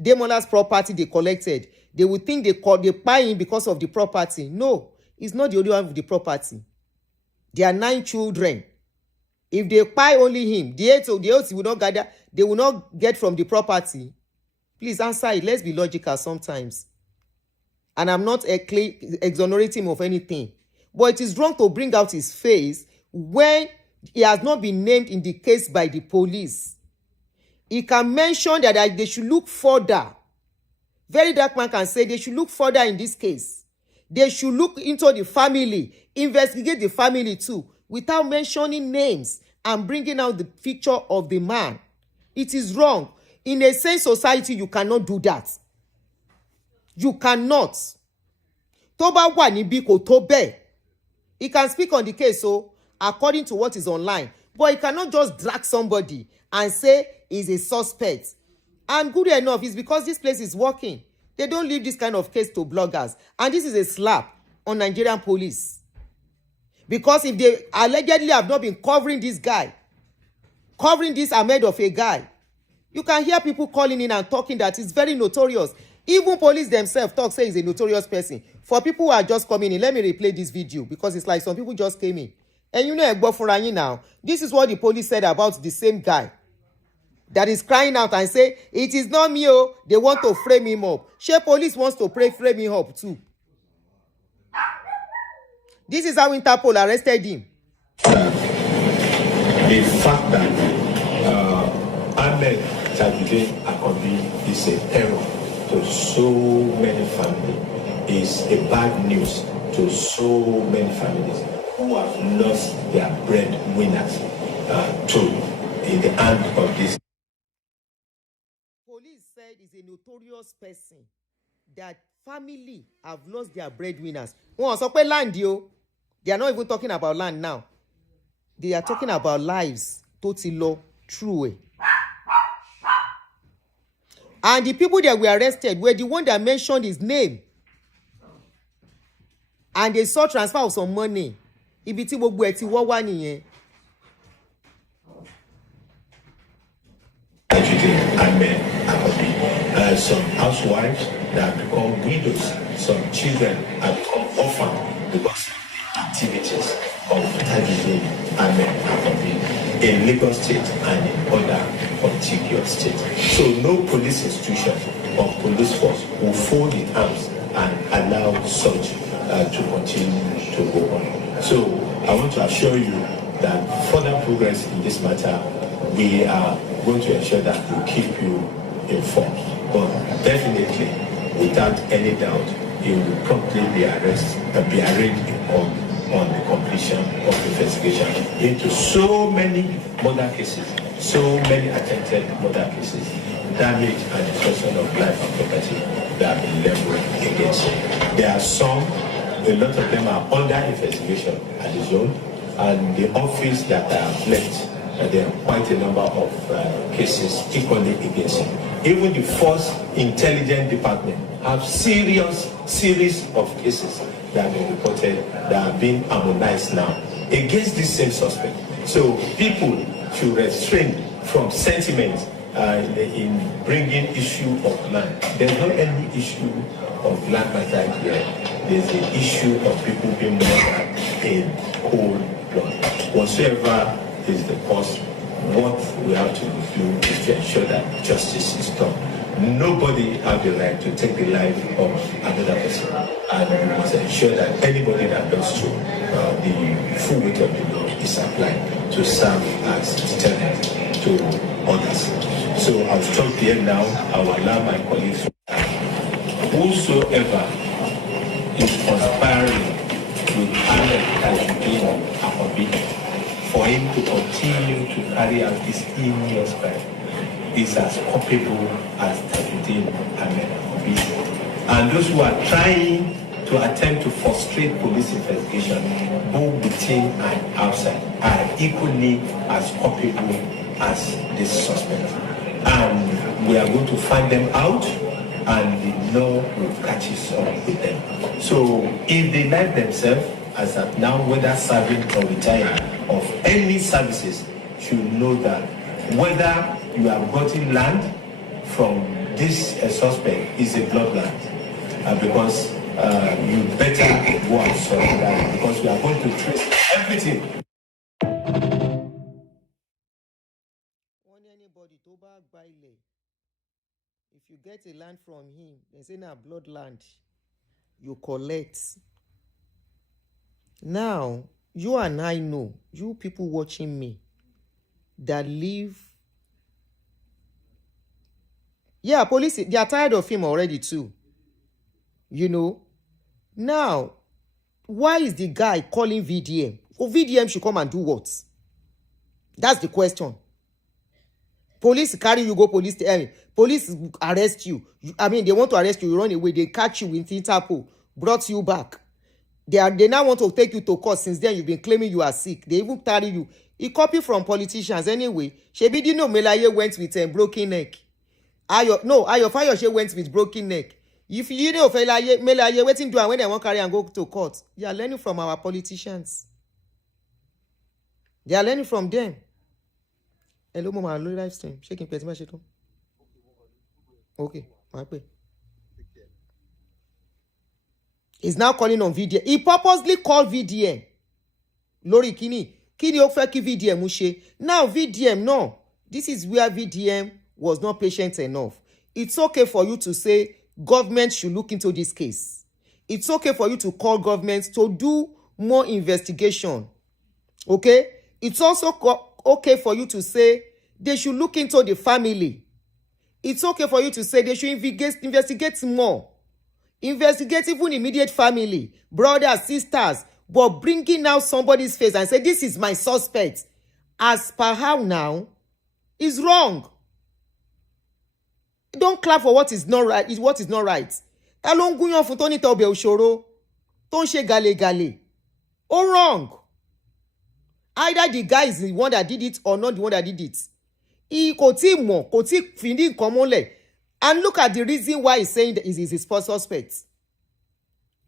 Demola's property they collected. They would think they buy him because of the property. No, it's not the only one with the property. There are 9 children. If they buy only him, the 8 will not gather, they will not get from the property. Please answer it. Let's be logical sometimes. And I'm not exonerating him of anything. But it is wrong to bring out his face when he has not been named in the case by the police. He can mention that they should look further. Very Dark Man can say they should look further in this case. They should look into the family, investigate the family too, without mentioning names and bringing out the picture of the man. It is wrong. In a sane society, you cannot do that. You cannot. Toba wa nibi ko tobe. He can speak on the case, so according to what is online. But he cannot just drag somebody and say he's a suspect. And good enough is because this place is working. They don't leave this kind of case to bloggers. And this is a slap on Nigerian police. Because if they allegedly have not been covering this guy, covering this Ahmed of a guy, you can hear people calling in and talking that it's very notorious. Even police themselves say he's a notorious person. For people who are just coming in, let me replay this video because it's like some people just came in. And you know, now, this is what the police said about the same guy that is crying out and say, it is not me, oh, they want to frame him up. Shey police wants to frame him up too. This is how Interpol arrested him. The fact that Ahmed'S is a terror to so many families is a bad news to so many families who have lost their breadwinners in the hand of this. Police said he's a notorious person that family have lost their breadwinners. Land, yo. They are not even talking about land now. They are talking about lives. Totally true. And the people that were arrested were the one that mentioned his name. And they saw transfer of some money. Ibiti gbogbo eti wo wa niyen. Some housewives that have become widows, some children have become orphaned because of the activities of Vdm And Ahmed'S in Lagos State and in other contiguous states. So no police institution of police force will fold in arms and allow such to continue to go on. So I want to assure you that further progress in this matter, we are going to ensure that we keep you informed. But definitely, without any doubt, he will promptly be arraigned in court on the completion of the investigation into so many murder cases, so many attempted murder cases, damage and destruction of life and property that have been leveled against him. There are some, a lot of them are under investigation at the zone, and the office that I have left, there are quite a number of cases equally against him. Even the Force Intelligence Department have series of cases that have been reported that have been harmonized now against this same suspect. So people should refrain from sentiment in bringing issue of land. There's not any issue of land matter here. There's an issue of people being murdered in cold blood. Whatsoever is the cause, what we have to do is to ensure that justice is done. Nobody has the right to take the life of another person, and we must ensure that anybody that does so, the full weight of the law is applied to serve as deterrent to others. So I'll stop here now. I will allow my colleagues. Whosoever is conspiring with Ahmed for him to continue to carry out this heinous crime is as culpable as Vdm And Ahmed'S. And those who are trying to attempt to frustrate police investigation, both within and outside, are equally as culpable as this suspect. And we are going to find them out, and the law will catch us up with them. So if they like themselves, as at now, whether serving or retired of any services, should know that whether you have gotten land from this suspect is a bloodline, because you better go and surrender, because we are going to trace everything. Anybody to buy land, if you get a land from him, they say na blood land, you collect. Now you and I know, you people watching me that live. Yeah, police, they are tired of him already too. You know. Now, why is the guy calling VDM? Oh, VDM should come and do what? That's the question. Police carry you, go police. Police arrest you. They want to arrest you. You run away. They catch you with Interpol. Brought you back. They now want to take you to court. Since then, you've been claiming you are sick. They even carry you. He copy from politicians anyway. Shebi Dino Melaye went with a broken neck. Ayo Fayose went with broken neck. If you know Melaye waiting to when they won't carry and go to court, you are learning from our politicians. They are learning from them. Hello, Mama, live stream. Shaking petty machine. Okay, my pay. He's now calling on VDM. He purposely called VDM. Lori Kini ó fẹ́ kí VDM ṣe. Now VDM, no. This is where VDM was not patient enough. It's okay for you to say government should look into this case. It's okay for you to call government to do more investigation. Okay? It's also okay for you to say they should look into the family. It's okay for you to say they should investigate more. Investigate even immediate family, brothers, sisters, but bringing out somebody's face and say, this is my suspect, as per how now, is wrong. Don't clap for what is not right. Is what is not right. Ta ló ń gúnyán fún tó ní tọbẹ̀ òṣòro, tó ń ṣe gàlégàlé. All wrong. Either the guy is the one that did it or not the one that did it. Kò tí mọ̀, kò tí fìdí nǹkan múlẹ̀. And look at the reason why he's saying that he's his first suspect.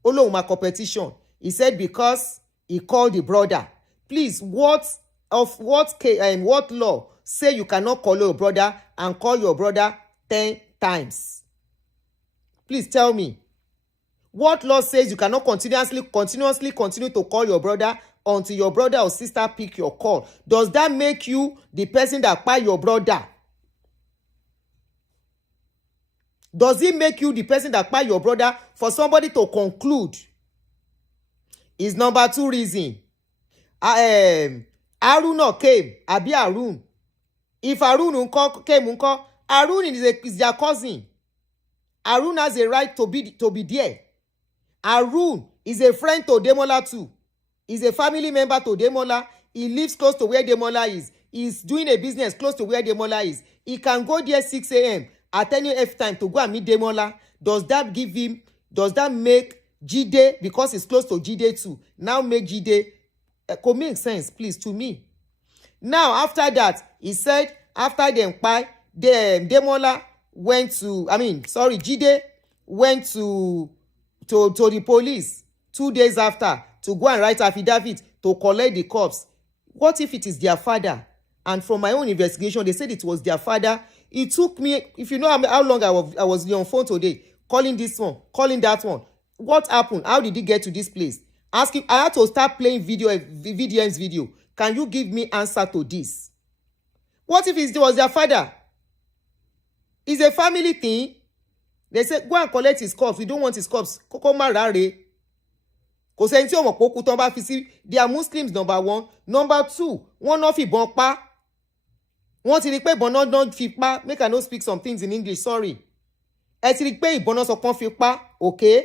Olóhùn competition. He said because he called the brother. Please, what law say you cannot call your brother and call your brother 10 times? Please tell me. What law says you cannot continuously continue to call your brother until your brother or sister pick your call? Does that make you the person that buy your brother? Does it make you the person that kpai your brother for somebody to conclude? Is number 2 reason. Haruna came, Abi Harun. If Harun came, Harun is their cousin. Harun has a right to be there. Harun is a friend to Demola too. He's a family member to Demola. He lives close to where Demola is. He's doing a business close to where Demola is. He can go there 6 a.m. at any F time to go and meet Demola. Does that make Jide, because it's close to Jide too, now make Jide could make sense, please, to me. Now, after that, he said, after them, Demola went to, Jide went to the police 2 days after to go and write affidavit to collect the corpse. What if it is their father? And from my own investigation, they said it was their father. It took me, if you know how long I was on phone today, calling this one, calling that one. What happened? How did he get to this place? Asking, I had to start playing Vdm's video. Can you give me answer to this? What if it was their father? It's a family thing. They said, go and collect his corpse. We don't want his corpse. Koko marare. Kò sẹ́ni tí ó mọ̀ pé ó kú tán bá fi sí. They are Muslims, number 1. Number 2, wọ́n náà fìbọn pa. Wọ́n ti rí pé ìbọn náà fi pa. Make I no speak some things in English, sorry. Ẹ ti rí pé ìbọn náà sọ pé wọ́n fi pa, okay?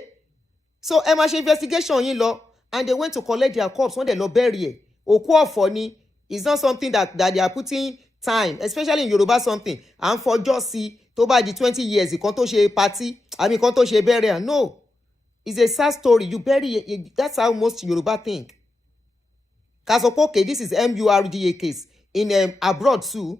So ẹ máa ṣe investigation yín lọ, and they went to collect their corpse when they lọ bury ẹ̀. Òkú ọ̀fọ̀ ni. It's not something that they are putting time, especially in Yoruba something. And for just see, tó bá di 20 years, ìkan tó ṣe party, ìkan tó ṣe burial. No. It's a sad story. You bury it. That's how most Yoruba think. Okay, this is MURDA case. In abroad too,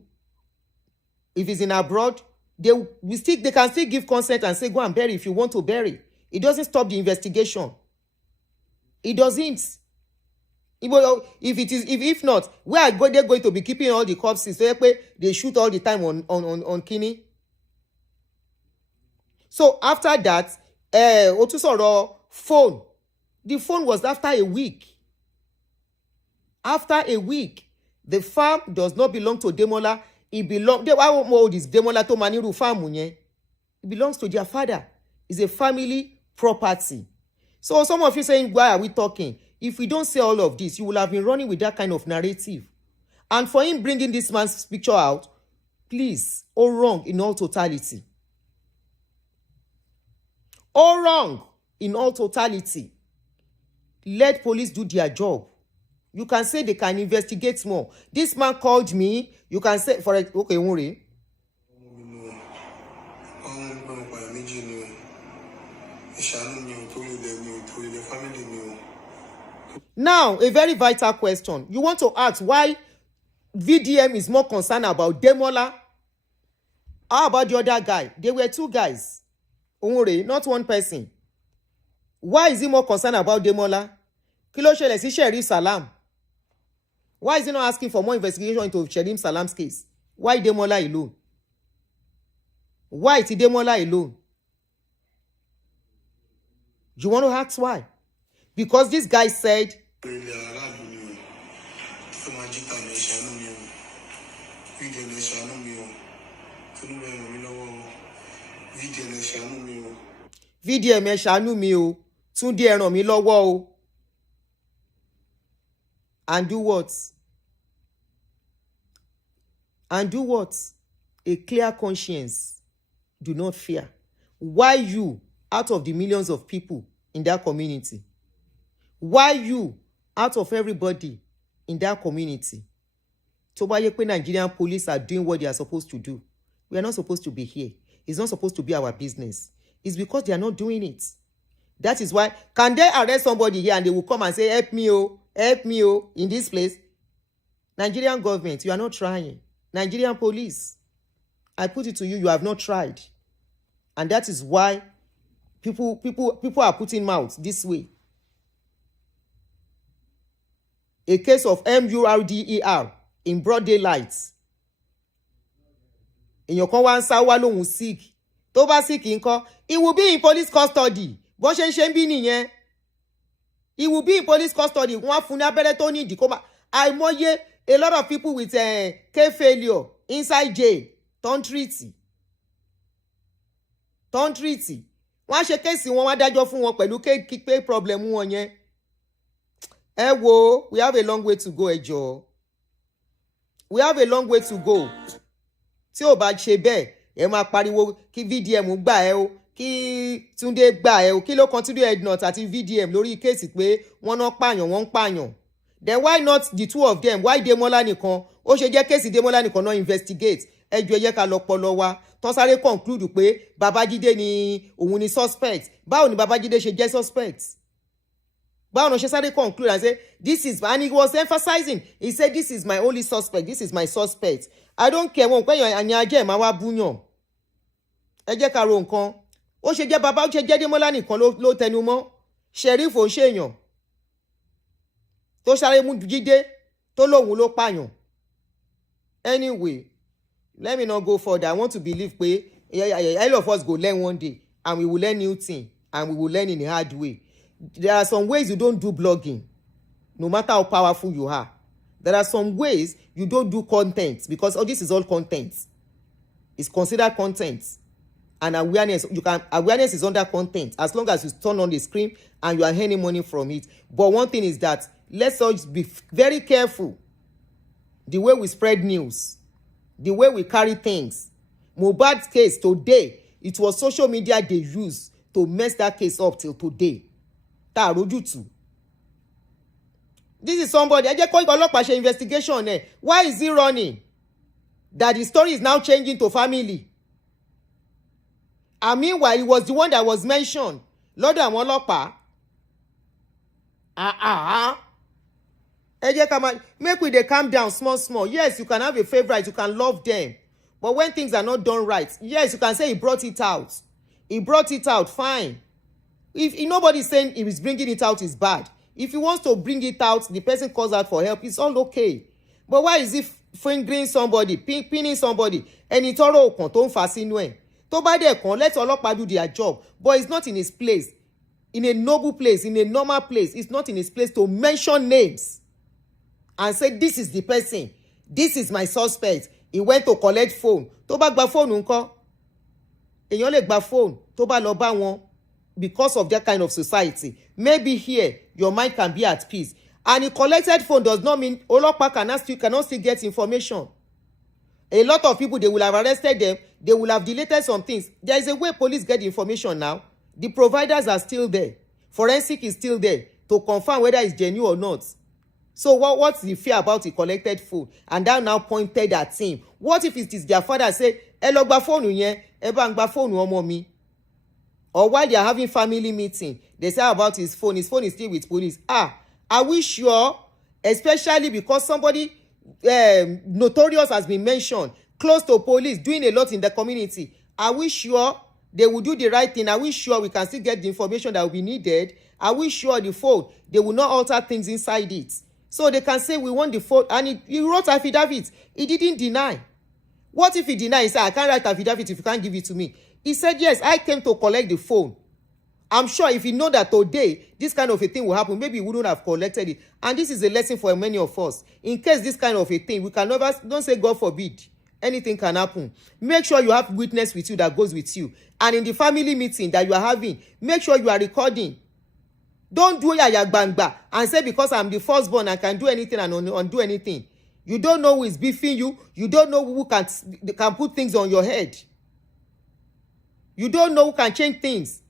if it's in abroad, they can still give consent and say, go and bury if you want to bury. It doesn't stop the investigation. It doesn't. If not, where are they going to be keeping all the corpses? So they shoot all the time on Kini. So after that, Otusoro phone. The phone was after a week. After a week, the farm does not belong to Demola. It belongs. This Demola to Maniru farm. It belongs to their father. It's a family property. So some of you saying, why are we talking? If we don't say all of this, you will have been running with that kind of narrative. And for him bringing this man's picture out, please, all wrong in all totality. All wrong in all totality. Let police do their job. You can say they can investigate more. This man called me. You can say, for okay, worry. Now, a very vital question. You want to ask why VDM is more concerned about Demola? How about the other guy? There were 2 guys. Not one person. Why is he more concerned about Demola? Kí ló ṣẹlẹ̀ sí Sheriff Salam? Why is he not asking for more investigation into Sheriff Salam's case? Why Demola alone? Why is Demola alone? You want to ask why? Because this guy said, Vdm ẹ ṣàánú mi o, Túndé ẹ ràn mí lọ́wọ́ o. And do what? And do what? A clear conscience. Do not fear. Why you, out of the millions of people in that community? Why you, out of everybody in that community? Tó bá yẹ pé Nigerian police are doing what they are supposed to do. We are not supposed to be here. It's not supposed to be our business. It's because they are not doing it. That is why, can they arrest somebody here and they will come and say, help me, in this place? Nigerian government, you are not trying. Nigerian police, I put it to you, you have not tried. And that is why people are putting mouth this way. A case of MURDER in broad daylight. Èèyàn kan wá ń sá wá lóhun sick. Tó bá sick ńkọ́, he will be in police custody. Bó ṣe ń ṣe ń bí nìyẹn. He will be in police custody. Wọ́n á fún ní abẹ́rẹ́ tó ní ìdí kó máa. Àìmọye a lot of people with K failure inside jail don't treat. tó ń treat wọ́n á ṣe kéèsì wọn wá dájọ́ fún wọn pẹ̀lú pay problem wọn yẹn. Ẹ wo, we have a long way to go ẹ jọ̀ọ́. We have a long way to go. Tí ò bá ṣe bẹ́ẹ̀ ẹ máa pariwo kí VDM gbà ẹ o, kí Túndé gbà ẹ o, kí ló continue Ednut àti VDM lórí kéèsì pé wọ́n náà pààyàn wọ́n ń pààyàn. Then why not the two of them? Why Demola nìkan? Ó ṣe jẹ́ kéèsì Demola nìkan náà investigate. Ẹ jọ̀ọ́ ẹ jẹ́ ká lọ pọlọ wa. Tán sáré conclude pé Babájídé ni òun ni suspect. Báwo ni Babájídé ṣe jẹ́ suspect? Báwo ni ṣe sáré conclude and say this is, and he was emphasizing, he said this is my only suspect, this is my suspect. I don't care wọn pé àyàn ajẹ́ ẹ̀ máa wá búyàn. Ẹ jẹ́ ká ro nǹkan. Ó ṣe jẹ́ bàbá, ó ṣe jẹ́ Démọ́lá nìkan ló tẹnu mọ́. Sheriff ò ṣèyàn. Tó sáré mú Jídé tó lóhun ló pààyàn. Anyway, let me not go further. I want to believe pé all of us go learn one day and we will learn new thing and we will learn in a hard way. There are some ways you don't do blogging, no matter how powerful you are. There are some ways you don't do content because this is all content. It's considered content. And awareness, awareness is under content as long as you turn on the screen and you are earning money from it. But one thing is that let's all be very careful the way we spread news, the way we carry things. Mohbad's case today, it was social media they used to mess that case up till today. This is somebody, I just call ọlọ́pàá investigation. Why is he running? That the story is now changing to family. And meanwhile, he was the one that was mentioned. Lord àwọn ọlọ́pàá. Make we they calm down small. Yes, you can have a favorite, you can love them. But when things are not done right, yes, you can say he brought it out. He brought it out, fine. If nobody's saying if he's bringing it out is bad. If he wants to bring it out, the person calls out for help, it's all okay. But why is he fingering somebody, pinning somebody? Ẹni tọ́rọ̀ òkàn tó ń fà sínú ẹ̀. Tó bá dẹ̀ kàn, let ọlọ́pàá do their job. But it's not in his place. In a noble place, in a normal place, it's not in his place to mention names and say this is the person, this is my suspect. He went to collect phone. Tó bá gba phone ńkọ́? Èèyàn lè gba phone tó bá lọ bá wọn because of that kind of society. Maybe here your mind can be at peace. And a collected phone does not mean ọlọ́pàá cannot still get information. A lot of people, they will have arrested them, they will have deleted some things. There is a way police get the information now. The providers are still there. Forensic is still there to confirm whether it's genuine or not. So what's the fear about the collected phone? And that now pointed at him. What if it is their father say, ẹ lọ gba phone yẹn, ẹ bá ń gba phone ọmọ mi? Or while they are having family meeting, they say about his phone is still with police. Are we sure? Especially because somebody notorious has been mentioned, close to police, doing a lot in the community. Are we sure they will do the right thing? Are we sure we can still get the information that will be needed? Are we sure the phone, they will not alter things inside it? So they can say, we want the phone. And he wrote affidavit. He didn't deny. What if he denied? He said, I can't write affidavit if you can't give it to me. He said, yes, I came to collect the phone. I'm sure if he know that today this kind of a thing will happen, maybe he wouldn't have collected it. And this is a lesson for many of us. In case this kind of a thing, we can never, don't say God forbid, anything can happen. Make sure you have witness with you that goes with you. And in the family meeting that you are having, make sure you are recording. Don't do yaya gbangba and say because I'm the firstborn I can do anything and undo anything. You don't know who is beefing you. You don't know who can put things on your head. You don't know who can change things.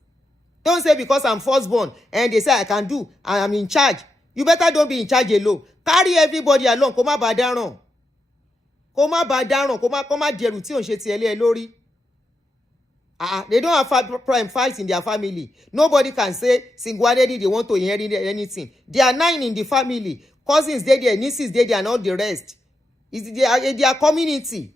Don't say because I'm firstborn and they say I can do and I'm in charge. You better don't be in charge alone. Carry everybody along. Kó má bá dáràn. Kó má bá dáràn. Kó má di ẹrù tí ò ń ṣe ti ẹlẹ́ lórí. They don't have prime fights in their family. Nobody can say singularly they want to inherit anything. There are 9 in the family. Cousins they there, nieces they there, and all the rest. It's their community.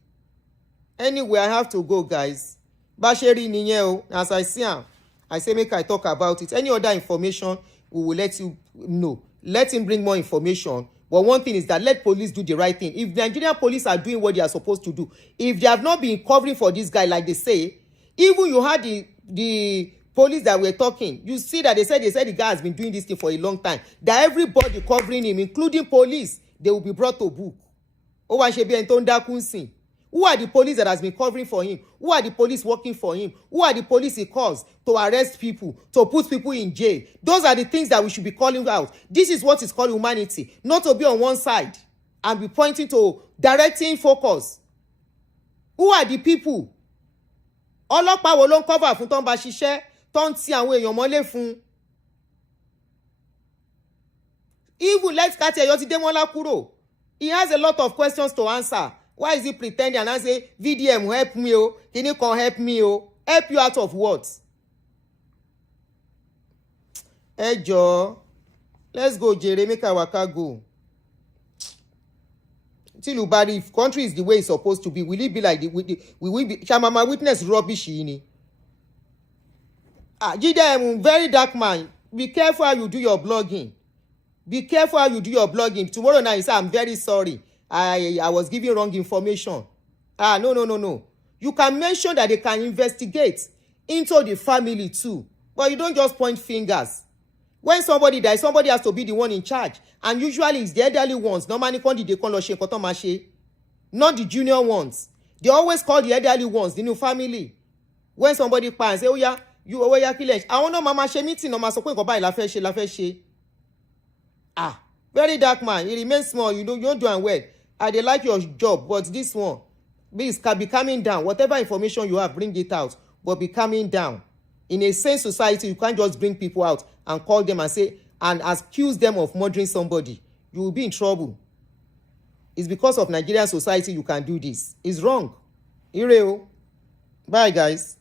Anyway, I have to go, guys. Basheri nìyẹn o. As I see am, I say make I talk about it. Any other information, we will let you know. Let him bring more information. But one thing is that let police do the right thing. If the Nigerian police are doing what they are supposed to do, if they have not been covering for this guy like they say, even you had the police that were talking, you see that they said the guy has been doing this thing for a long time. That everybody covering him, including police, they will be brought to book. Ó wá ṣe bí ẹni tó ń dákún sìn. Who are the police that has been covering for him? Who are the police working for him? Who are the police he calls to arrest people, to put people in jail? Those are the things that we should be calling out. This is what is called humanity, not to be on one side and be pointing to directing focus. Who are the people? Ọlọ́pàá wo ló ń cover fún tó ń bá ṣiṣẹ́ tó ń ti àwọn èèyàn mọ́lé fún? Even let's cut your Demola kúrò. He has a lot of questions to answer. Why is he pretending and I say, VDM, help me, oh? Can you come help me, oh? Help you out of what? Hey, Joe. Let's go, Jere. Make our waka go. Till Ubari, if country is the way it's supposed to be, will it be like we will be? Shamama witness rubbish, ini. Vdm, very dark man. Be careful how you do your blogging. Be careful how you do your blogging. Tomorrow night, you say, I'm very sorry. I was giving wrong information. No. You can mention that they can investigate into the family too. But you don't just point fingers. When somebody dies, somebody has to be the one in charge. And usually it's the elderly ones. Normally, not the junior ones. They always call the elderly ones, the new family. When somebody passes, say, oh yeah, you over here kill it. I want no mama she meeting no mama so go buy la fe. Very dark man. It remains small. You're doing well. I dey like your job, but this one, please be calming down. Whatever information you have, bring it out. But be calming down. In a sane society, you can't just bring people out and call them and say and accuse them of murdering somebody. You will be in trouble. It's because of Nigerian society you can do this. It's wrong. Ireo. Bye, guys.